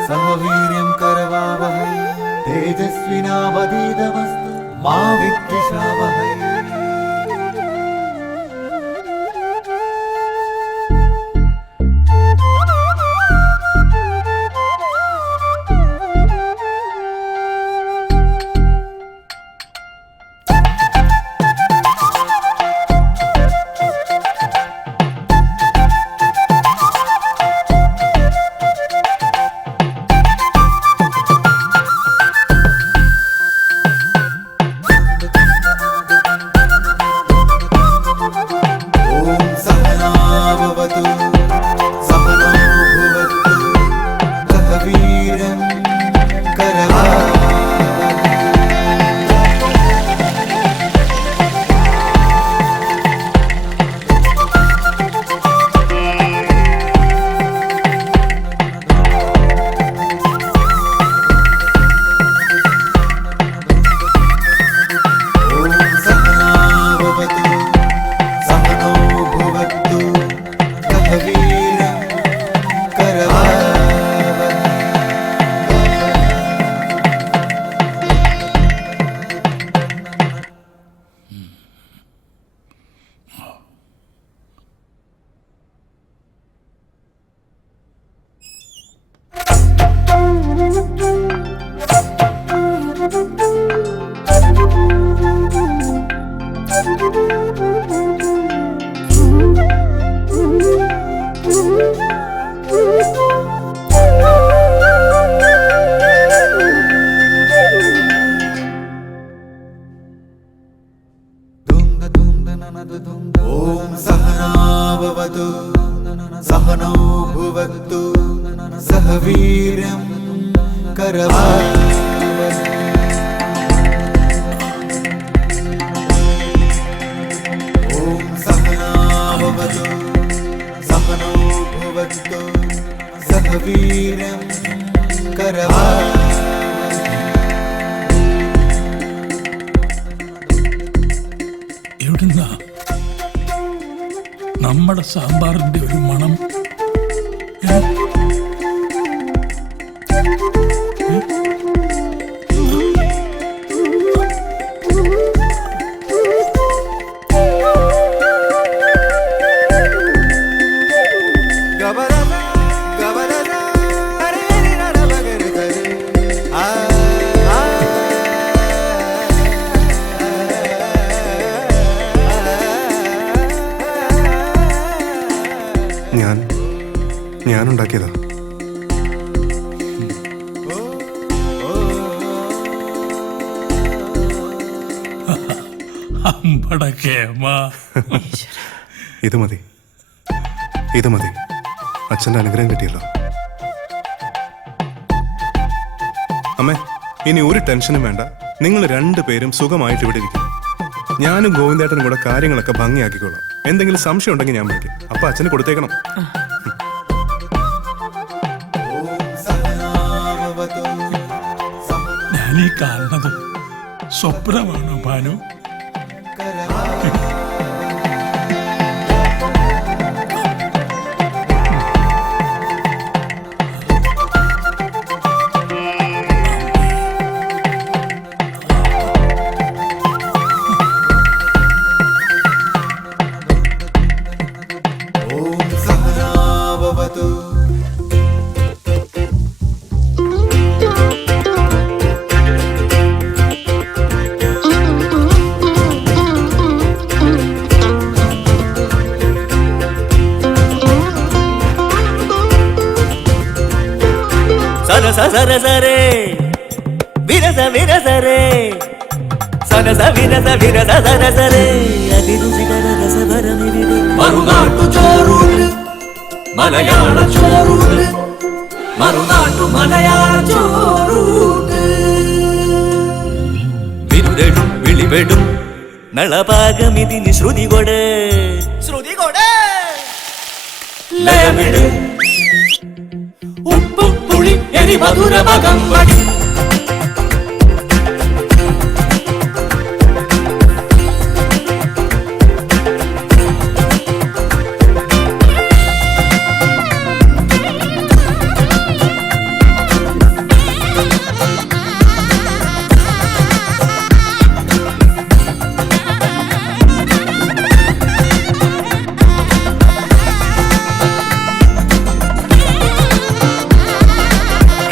सहवीर्यं करवावहै तेजस्विनावधीतमस्तु मा विद्विषावहै। सहवीर्यं करवावहै ॐ सहनाववतु सहनौ भुवतु सहवीर्यं करवावहै എവിടുന്നാ നമ്മുടെ സാമ്പാറിന്റെ ഒരു മണം? ഞാൻ ഉണ്ടാക്കിയതാ. ഇത് മതി, ഇത് മതി. അച്ഛൻ്റെ അനുഗ്രഹം കിട്ടിയല്ലോ. അമ്മേ, ഇനി ഒരു ടെൻഷനും വേണ്ട. നിങ്ങൾ രണ്ടുപേരും സുഖമായിട്ട് ഇവിടെ ഇരിക്കും. ഞാനും ഗോവിന്ദേട്ടനും കൂടെ കാര്യങ്ങളൊക്കെ ഭംഗിയാക്കിക്കോളാം. എന്തെങ്കിലും സംശയം ഉണ്ടെങ്കിൽ ഞാൻ വിളിക്കും. അപ്പൊ അച്ഛന് കൊടുത്തേക്കണം. ഞാനീ കാണുന്നത് സ്വപ്നമാണോ ഭാനു? సర సరే విరస విరసరే సరస విరస విరస సరసరే అతి രുചികര രസഭരമിവിടെ മറുനാട്ടു ചോറൂട്ട് മലയാള ചോറൂട്ട് മറുനാട്ടു മലയാള ചോറൂട്ട് വിരുതെടും വിളിവെടും നളപാകമിതിന് ശ്രുതി കൊട് ലയമിട് ഉപ്പും പുളി എരി മധുരമകം വടി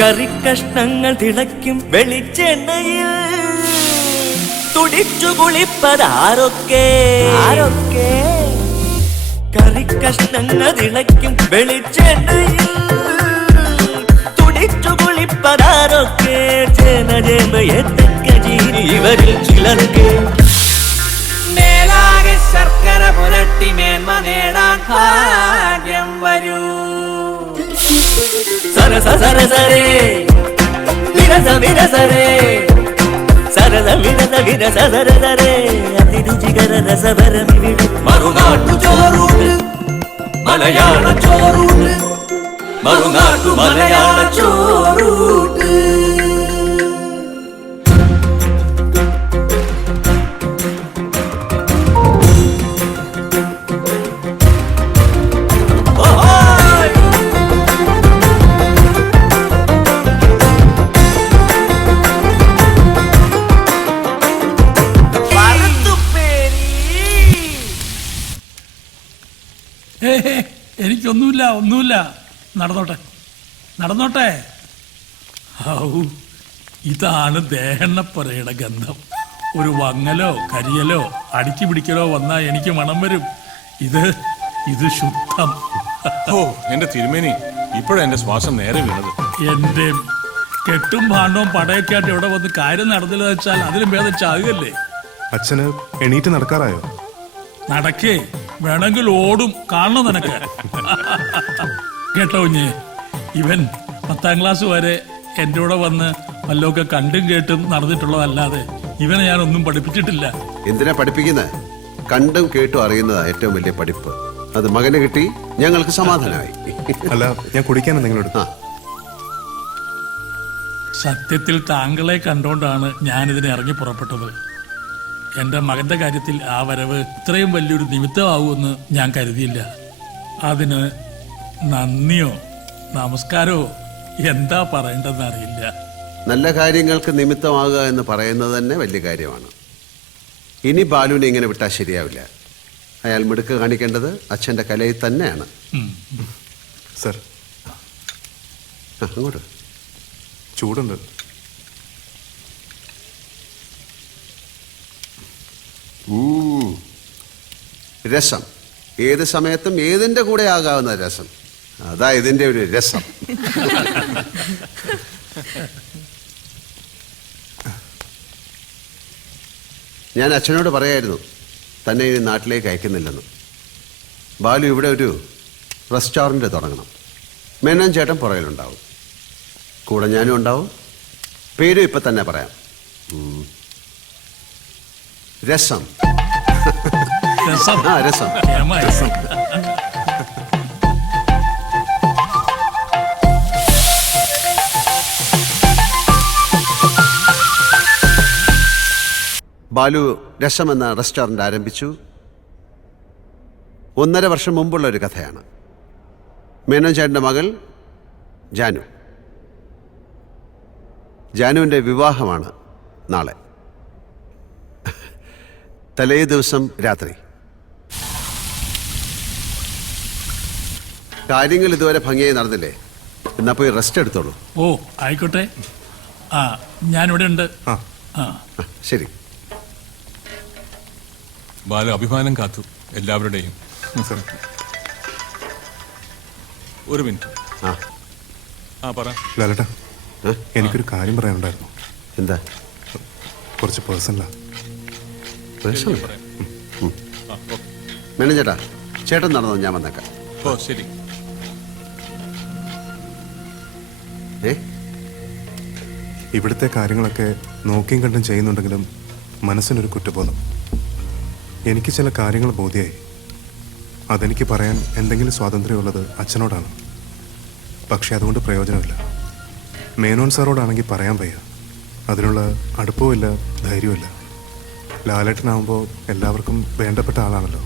കറിക്കഷ്ണങ്ങൾ തിളയ്ക്കും വെളിച്ചെണ്ണയിൽ തുടിച്ചു കുളിപ്പതാരൊക്കെ കറിക്കഷ്ണങ്ങൾ തിളയ്ക്കും വെളിച്ചെണ്ണയിൽ തുടിച്ചു കുളിപ്പതാരൊക്കെ ജനജേമ്പ് എത്തക്ക ജീരി ഇവരിൽ ചിലർക്ക് മേലാകെ ശർക്കര പുരട്ടി മേന്മ നേടാൻ ഭാഗ്യം വരൂ സരസ സരസരേ വിരസ വിരസരേ സരസ വിരസ വിരസ സരസരേ അതി രുചികര രസഭരമിവിടെ മറുനാട്ടു ചോറൂട്ട് മലയാള ചോറൂട്ട് മറുനാട്ടു മലയാള ചോറൂട്ട് എനിക്കൊന്നുമില്ല, ഒന്നുമില്ല. നടന്നോട്ടെ നടന്നോട്ടെ. ഔ, ഇതാണ് ദേഹണ്ണപ്പുരയുടെ ഗന്ധം. ഒരു വങ്ങലോ കരിയലോ അടുക്കി പിടിക്കലോ വന്നാൽ എനിക്ക് മണം വരും. ഇത് ശുദ്ധം. ഓ എന്റെ തിരുമേനി, ഇപ്പോഴാ എന്റെ ശ്വാസം നേരെ വീണത്. എന്റെ കെട്ടും ഭാണ്ഡവും പടയൊക്കെ ആയിട്ട് ഇവിടെ വന്ന് കാര്യം നടന്നില്ല വെച്ചാൽ അതിലും ഭേദം ചാകുകയല്ലേ. അച്ഛന് എണീറ്റ് നടക്കാറായോ? നടക്കേ, വേണമെങ്കിൽ ഓടും. കാണണം നിനക്ക്. കേട്ടോ കുഞ്ഞ്, ഇവൻ 10ാം ക്ലാസ് വരെ എൻ്റെ കൂടെ വന്ന് വല്ലതൊക്കെ കണ്ടും കേട്ടും നടന്നിട്ടുള്ളതല്ലാതെ ഇവനെ ഞാനൊന്നും പഠിപ്പിച്ചിട്ടില്ല. എന്തിനാ പഠിപ്പിക്കുന്നത്? കണ്ടും കേട്ടും അറിയുന്നതാ ഏറ്റവും വലിയ പഠിപ്പ്. അത് മകന് കിട്ടി, ഞങ്ങൾക്ക് സമാധാനമായി. അല്ല, ഞാൻ കുടിക്കാൻ എന്തെങ്കിലും എടുത്താ? സത്യത്തിൽ താങ്കളെ കണ്ടോണ്ടാണ് ഞാനിതിനെ ഇറങ്ങി പുറപ്പെട്ടത്. എൻ്റെ മകന്റെ കാര്യത്തിൽ ആ വരവ് ഇത്രയും വലിയൊരു നിമിത്തമാവുമെന്ന് ഞാൻ കരുതിയില്ല. അതിന് നന്ദിയോ നമസ്കാരമോ എന്താ പറയേണ്ടതെന്ന് അറിയില്ല. നല്ല കാര്യങ്ങൾക്ക് നിമിത്തമാകുക എന്ന് പറയുന്നത് തന്നെ വലിയ കാര്യമാണ്. ഇനി ബാലുവിനെ ഇങ്ങനെ വിട്ടാൽ ശരിയാവില്ല. അയാൾ മിടുക്ക് കാണിക്കേണ്ടത് അച്ഛൻ്റെ കലയിൽ തന്നെയാണ്. സർ, അങ്ങോട്ട് ചൂടുണ്ട്. രസം ഏത് സമയത്തും ഏതിൻ്റെ കൂടെ ആകാവുന്ന രസം. അതാ ഇതിൻ്റെ ഒരു രസം. ഞാൻ അച്ഛനോട് പറയായിരുന്നു തന്നെ ഇനി നാട്ടിലേക്ക് അയക്കുന്നില്ലെന്ന്. ബാലു ഇവിടെ ഒരു റെസ്റ്റോറൻറ്റ് തുടങ്ങണം. മേനോൻ ചേട്ടൻ പുറകിലുണ്ടാവും, കൂടെ ഞാനും ഉണ്ടാവും. പേരും ഇപ്പം തന്നെ പറയാം, രസം. ആ, രസം. ബാലു രസം എന്ന റെസ്റ്റോറൻറ്റ് ആരംഭിച്ചു. 1.5 വർഷം മുമ്പുള്ള ഒരു കഥയാണ്. മേനോൻ ചേട്ടൻ്റെ മകൾ ജാനു. ജാനുവിൻ്റെ വിവാഹമാണ് നാളെ. തലേ ദിവസം രാത്രി. കാര്യങ്ങൾ ഇതുവരെ ഭംഗിയായി നടന്നില്ലേ? എന്നാ പോയി റെസ്റ്റ് എടുത്തോളൂ. ഓ, ആയിക്കോട്ടെ. ആ, ഞാനിവിടെ ഉണ്ട്. ശരി. ബാലു അഭിമാനം കാത്തു എല്ലാവരുടെയും. ഒരു മിനിറ്റ്. ആ, പറ. ലാലേട്ടാ, എനിക്കൊരു കാര്യം പറയാനുണ്ടായിരുന്നു. എന്താ? കുറച്ച് പേഴ്സണലാ. മേനോൻ ചേട്ടാ, ചേട്ടൻ നടന്നോ, ഞാൻ വന്നേക്കാം. ഓ, ശരി. ഇവിടുത്തെ കാര്യങ്ങളൊക്കെ നോക്കിയും കണ്ടും ചെയ്യുന്നുണ്ടെങ്കിലും മനസ്സിനൊരു കുറ്റബോധം. എനിക്ക് ചില കാര്യങ്ങൾ ബോധ്യമായി. അതെനിക്ക് പറയാൻ എന്തെങ്കിലും സ്വാതന്ത്ര്യമുള്ളത് അച്ഛനോടാണ്. പക്ഷെ അതുകൊണ്ട് പ്രയോജനമില്ല. മേനോൻ സാറോടാണെങ്കിൽ പറയാൻ വയ്യ. അതിനുള്ള അടുപ്പവും ഇല്ല, ധൈര്യവുമില്ല. ലാലേട്ടനാവുമ്പോൾ എല്ലാവർക്കും വേണ്ടപ്പെട്ട ആളാണല്ലോ.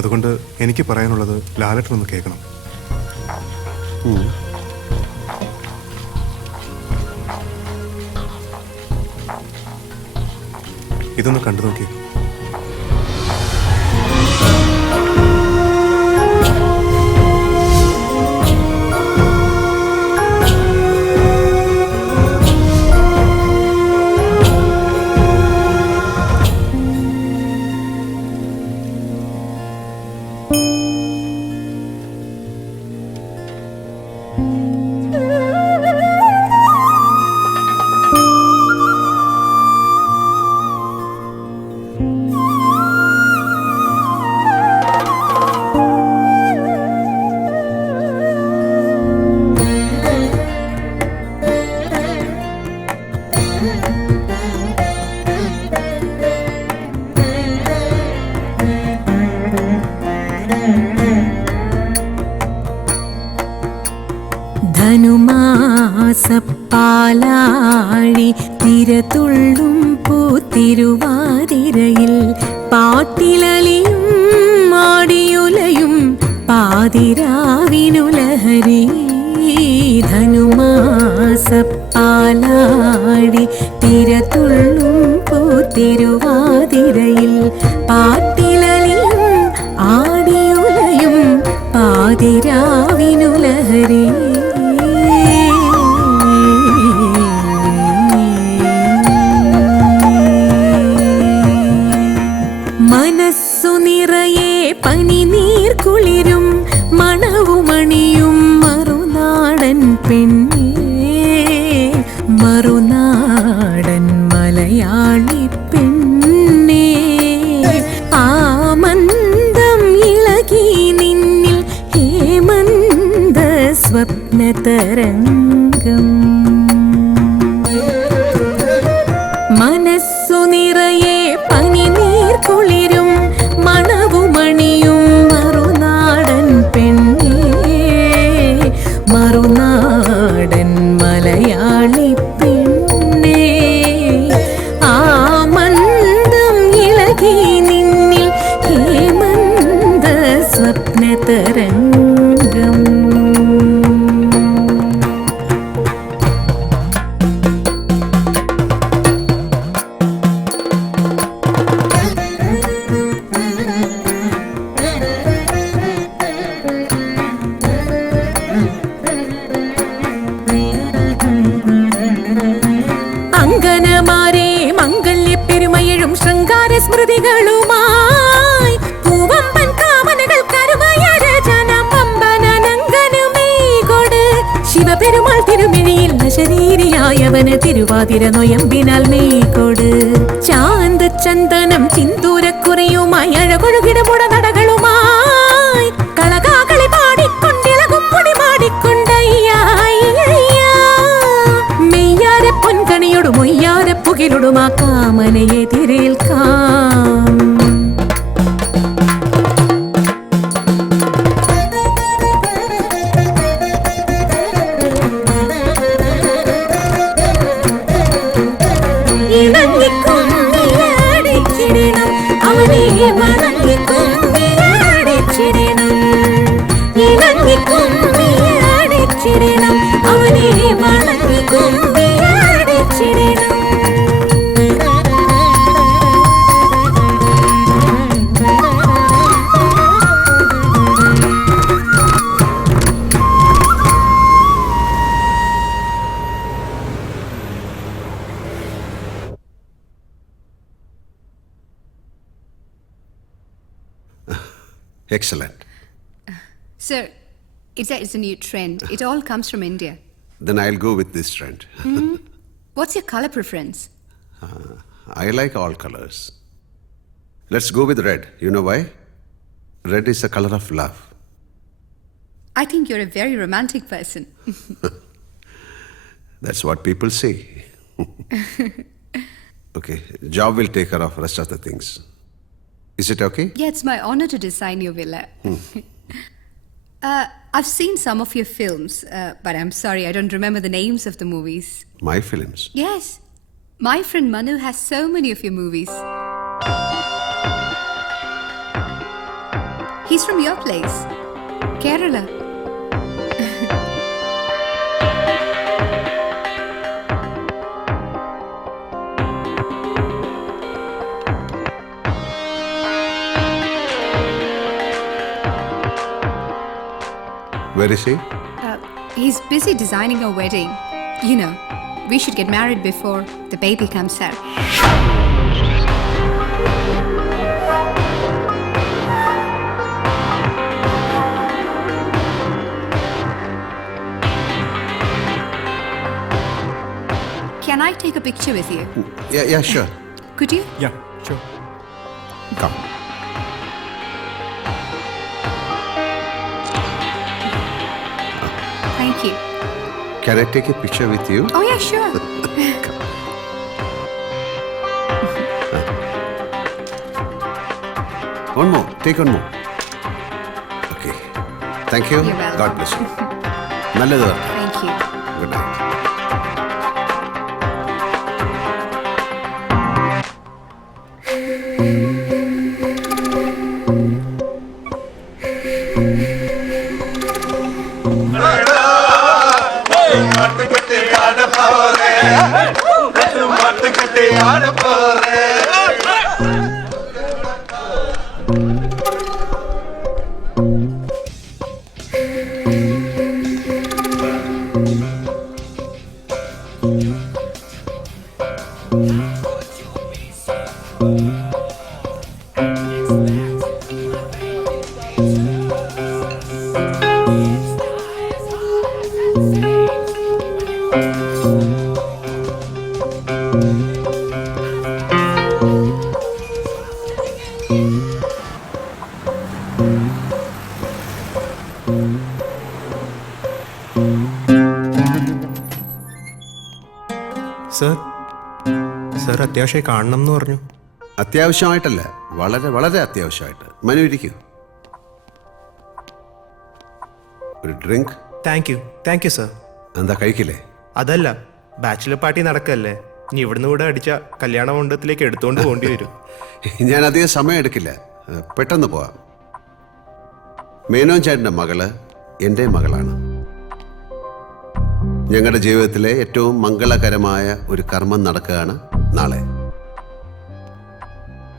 അതുകൊണ്ട് എനിക്ക് പറയാനുള്ളത് ലാലേട്ടനൊന്ന് കേൾക്കണം. ഇതൊന്ന് കണ്ടു നോക്കി. ധനുമാസപ്പാലാഴി തിരതുള്ളും പൂത്തിരുവാതിരയിൽ പാട്ടിലലിയും മാടിയുലയും പാതിരാവിനുലഹരി. ധനുമാസപ്പാലാഴി തിരതുള്ളും പൂത്തിരുവാതിരയിൽ പാട്ടിലലിയും ആടിയുലയും പാതിരാവിനുലഹരി. മനസ്സു നിറയെ പനിനീർക്കുളിരും മണവുമണിയും മറുനാടൻ പെണ്ണേ, മറുനാടൻ മലയാളി പെണ്ണേ. ആമന്ദം ഇളകി നിന്നിൽ ഹേമന്ത സ്വപ്നതരംഗ മനസ്സു നിറയെ പനിനീർ കുളിരും മണവുമണിയും മറുനാടൻ പെണ്ണേ, മറുനാടൻ മലയാളി പെണ്ണേ. ആമന്ദം ഇളകി നിന്നിൽ ഹേമന്ത സ്വപ്നതരംഗം. അങ്കനമാരെ മംഗല്യപ്പെരുമയഴും ശൃംഗാര സ്മൃതികളുമായി പൂവമ്പൻ കാമനകൾ കരുമയരജനമ്പനനങ്കനുമീകൊട് ശിവപെരുമാൾ തിരുമിഴിയിൽ ശരീരിയായവന് തിരുവാതിര നൊയമ്പിനാൽ മെയ്കൊട് ചാന്ത ചന്ദനം ചിന്തൂരക്കുറിയുമായി അഴകൊഴുകിടമുട നടകളുമായി കളകാകളി പാടിക്കൊണ്ടിളകും പൊടി മാടിക്കൊണ്ടയ്യായ്യ മെയ്യാര പൊൻകണിയോട് മൊയ്യാര പുകിലൊടും ആ കാമനയെ തിരേൽക്കാം. ഇണങ്ങിക്കൊണ്ടിയാടിച്ചിടണം അവനെ വണങ്ങിക്കൊണ്ടിയാടിച്ചിടണം, ഇണങ്ങിക്കൊണ്ടിയാടിച്ചിടണം അവനെ വണങ്ങിക്കൊണ്ടിയാടിച്ചിടണം. Excellent. Sir, it's a new trend. It all comes from India. Then I'll go with this trend. What's your color preference? I like all colors. Let's go with red. You know why? Red is the color of love. I think you're a very romantic person. That's what people say. Okay, job will take care of rest of the things. Is it okay? Yeah, it's my honor to design your villa. I've seen some of your films, but I'm sorry, I don't remember the names of the movies. My films. Yes, my friend Manu has so many of your movies. He's from your place, Kerala. Where is he? He's busy designing a wedding. You know, we should get married before the baby comes out. Can I take a picture with you? Yeah, sure. Could you? Yeah, sure. Come. Thank you. Can I take a picture with you? Oh, yeah, sure. One more. Take one more. Okay. Thank you. You're welcome. God bless you. നല്ലത് വരട്ടെ. Thank you. Good night. Sir അത്യാവശ്യമായി കാണണം എന്ന് പറഞ്ഞു. അത്യാവശ്യമായിട്ടല്ല, വളരെ വളരെ അത്യാവശ്യമായിട്ട്. മനു ഇരിക്കൂ. ഒരു ഡ്രിങ്ക്. Thank you sir. എന്താ കഴിക്കില്ലേ? അതല്ല, ബാച്ചിലർ പാർട്ടി നടക്കല്ലേ, ഇനി ഇവിടുന്ന് കൂടെ അടിച്ച കല്യാണ മണ്ഡപത്തിലേക്ക് എടുത്തോണ്ട് പോകേണ്ടി വരും. ഞാൻ അധികം സമയം എടുക്കില്ല, പെട്ടെന്ന് പോവാം. മേനോൻ ചേട്ടൻ്റെ മകള് എൻ്റെ മകളാണ്. ഞങ്ങളുടെ ജീവിതത്തിലെ ഏറ്റവും മംഗളകരമായ ഒരു കർമ്മം നടക്കുകയാണ് നാളെ.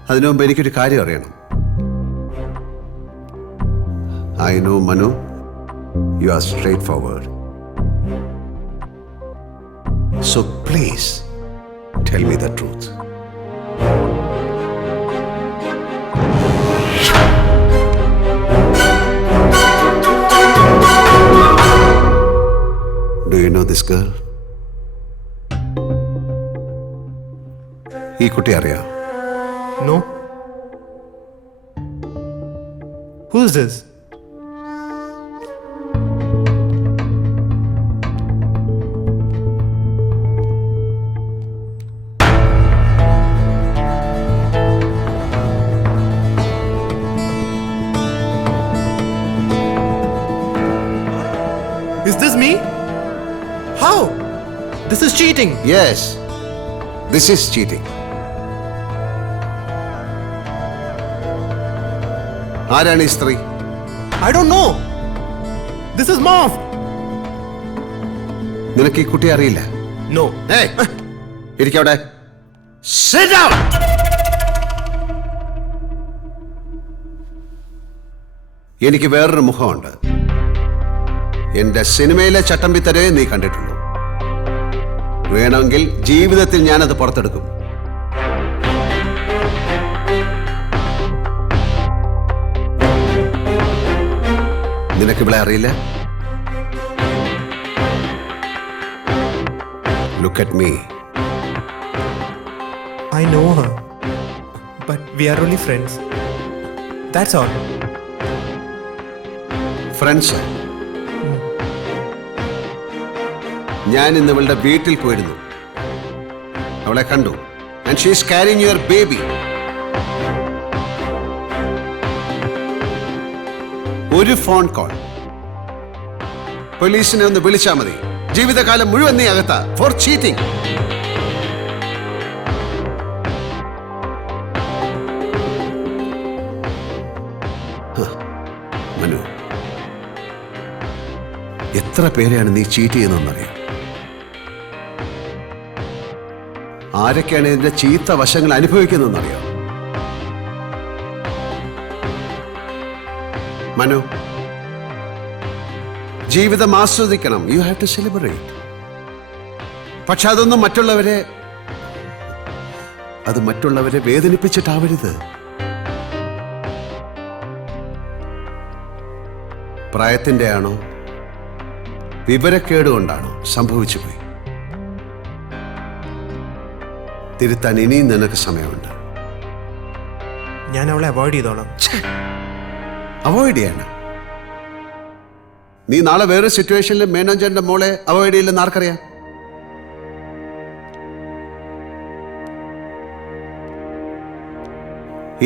അതിനു മുമ്പ് എനിക്കൊരു കാര്യം അറിയണം. I know Manu, you are straight forward. So please tell me the truth. Do you know this girl? ഈ കുട്ടി അറിയാം? No. Who's this? Is this me? How? This is cheating. Yes, this is cheating. ആരാണ് ഈ സ്ത്രീ? I don't know. This is Marv. നിനക്ക് ഈ കുട്ടി അറിയില്ല? No. Hey, ഇരിക്കവിടെ. Sit down. എനിക്ക് വേറൊരു മുഖമുണ്ട്. എന്റെ സിനിമയിലെ ചട്ടമ്പിത്തരേ നീ കണ്ടിട്ടുള്ളൂ. വേണമെങ്കിൽ ജീവിതത്തിൽ ഞാനത് പുറത്തെടുക്കും. നിനക്കിവിടെ അറിയില്ല? Look at me. I know her. But we are only friends. That's all. Friends. ഞാൻ ഇന്ന് ഇവളുടെ വീട്ടിൽ പോയിരുന്നു. അവളെ കണ്ടു. And she is carrying your baby. ഒരു ഫോൺ കോൾ, പോലീസിനെ ഒന്ന് വിളിച്ചാൽ മതി. ജീവിതകാലം മുഴുവൻ നീ അകത്താ ഫോർ ചീറ്റിംഗ്. മനു, എത്ര പേരെയാണ് നീ ചീറ്റ് ചെയ്യുന്നതെന്നറിയാം? ആരൊക്കെയാണ് ഇതിന്റെ ചീത്ത വശങ്ങൾ അനുഭവിക്കുന്നതെന്നറിയാം? മനു, ജീവിതം ആസ്വദിക്കണം. You have to celebrate. പക്ഷെ അതൊന്നും മറ്റുള്ളവരെ വേദനിപ്പിച്ചിട്ടാവരുത്. പ്രായത്തിന്റെ ആണോ വിവരക്കേട് കൊണ്ടാണോ സംഭവിച്ചു പോയി? തിരുത്താൻ ഇനിയും നിനക്ക് സമയമുണ്ട്. ഞാൻ അവളെ അവോയ്ഡ് ചെയ്തോളാം. അവോയ്ഡ് ചെയ്യണം? നീ നാളെ വേറെ സിറ്റുവേഷനിൽ മേനോജന്റെ മോളെ അവോയ്ഡ് ചെയ്യില്ലെന്ന് ആർക്കറിയാം?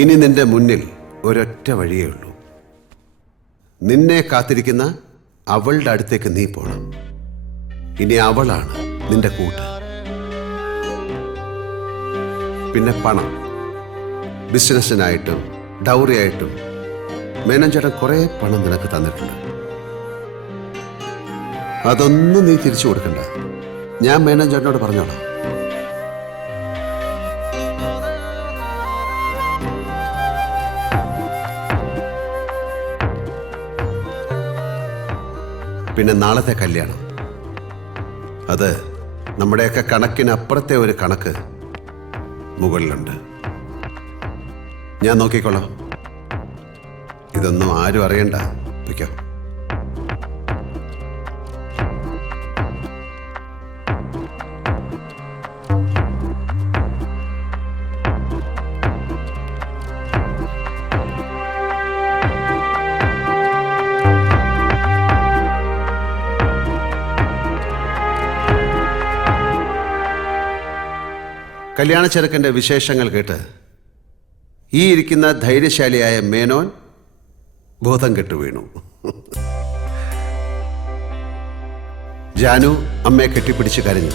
ഇനി നിന്റെ മുന്നിൽ ഒരൊറ്റ വഴിയേ ഉള്ളൂ. നിന്നെ കാത്തിരിക്കുന്ന അവളുടെ അടുത്തേക്ക് നീ പോണം. ഇനി അവളാണ് നിന്റെ കൂട്ട്. പിന്നെ പണം, ബിസിനസ്സിനായിട്ടും ഡൗറിയായിട്ടും മേനോജേട്ടൻ കുറെ പണം നിനക്ക് തന്നിട്ടുണ്ട്. അതൊന്നും നീ തിരിച്ചു കൊടുക്കണ്ട. ഞാൻ മേനോജേട്ടനോട് പറഞ്ഞോളാം. പിന്നെ നാളത്തെ കല്യാണം, അത് നമ്മുടെയൊക്കെ കണക്കിനപ്പുറത്തെ ഒരു കണക്ക് മുകളിലുണ്ട്. ഞാൻ നോക്കിക്കോളാം. ഇതൊന്നും ആരും അറിയണ്ട. വയ്ക്കോ. കല്യാണ ചെറുക്കൻ്റെ വിശേഷങ്ങൾ കേട്ട് ഈ ഇരിക്കുന്ന ധൈര്യശാലിയായ മേനോൻ ബോധം കെട്ടു വീണു. ജാനു അമ്മയെ കെട്ടിപ്പിടിച്ച് കരഞ്ഞു.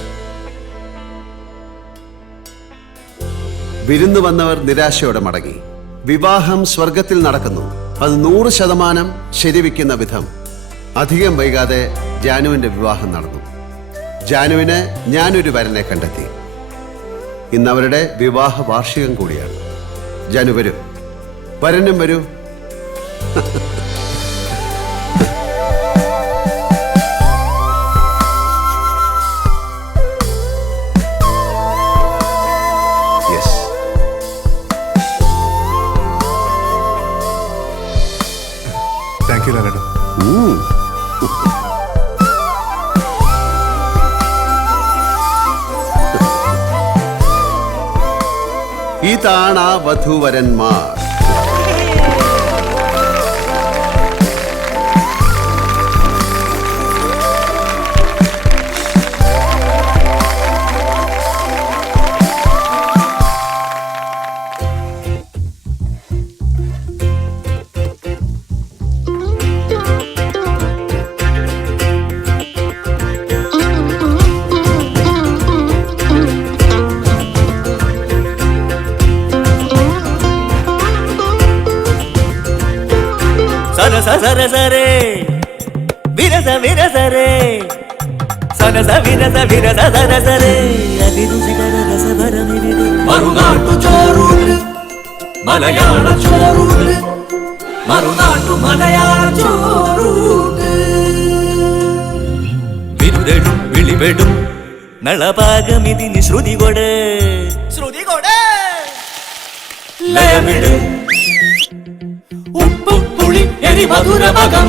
വിരുന്നു വന്നവർ നിരാശയോടെ മടങ്ങി. വിവാഹം സ്വർഗത്തിൽ നടക്കുന്നു, അത് 100% ശരിവെക്കുന്ന വിധം. അധികം വൈകാതെ ജാനുവിന്റെ വിവാഹം നടന്നു. ജാനുവിന് ഞാനൊരു വരനെ കണ്ടെത്തി. ഇന്നവരുടെ വിവാഹ വാർഷികം കൂടിയാണ്. ജാനു വരൂ, വരനും വരൂ. താങ്ക് യു ലാലേട്ടൻ. ഇതാണ് ആ വധൂവരന്മാർ. సరస సరసరే విరస విరసరే సరస విరస విరస సరసరే അതിരുചികര രസഭരമിരിത് മറുനാട്ടു ചോറൂട്ട് മലയാള ചോറൂട്ട് മറുനാട്ടു മലയാള ചോറൂട്ട് വിരുതെടും വിളിവെടും നളപാകമിതിന് ശ്രുതി കൊട് ലയമിടും ഉപ്പും പുളി എരി മധുരമകം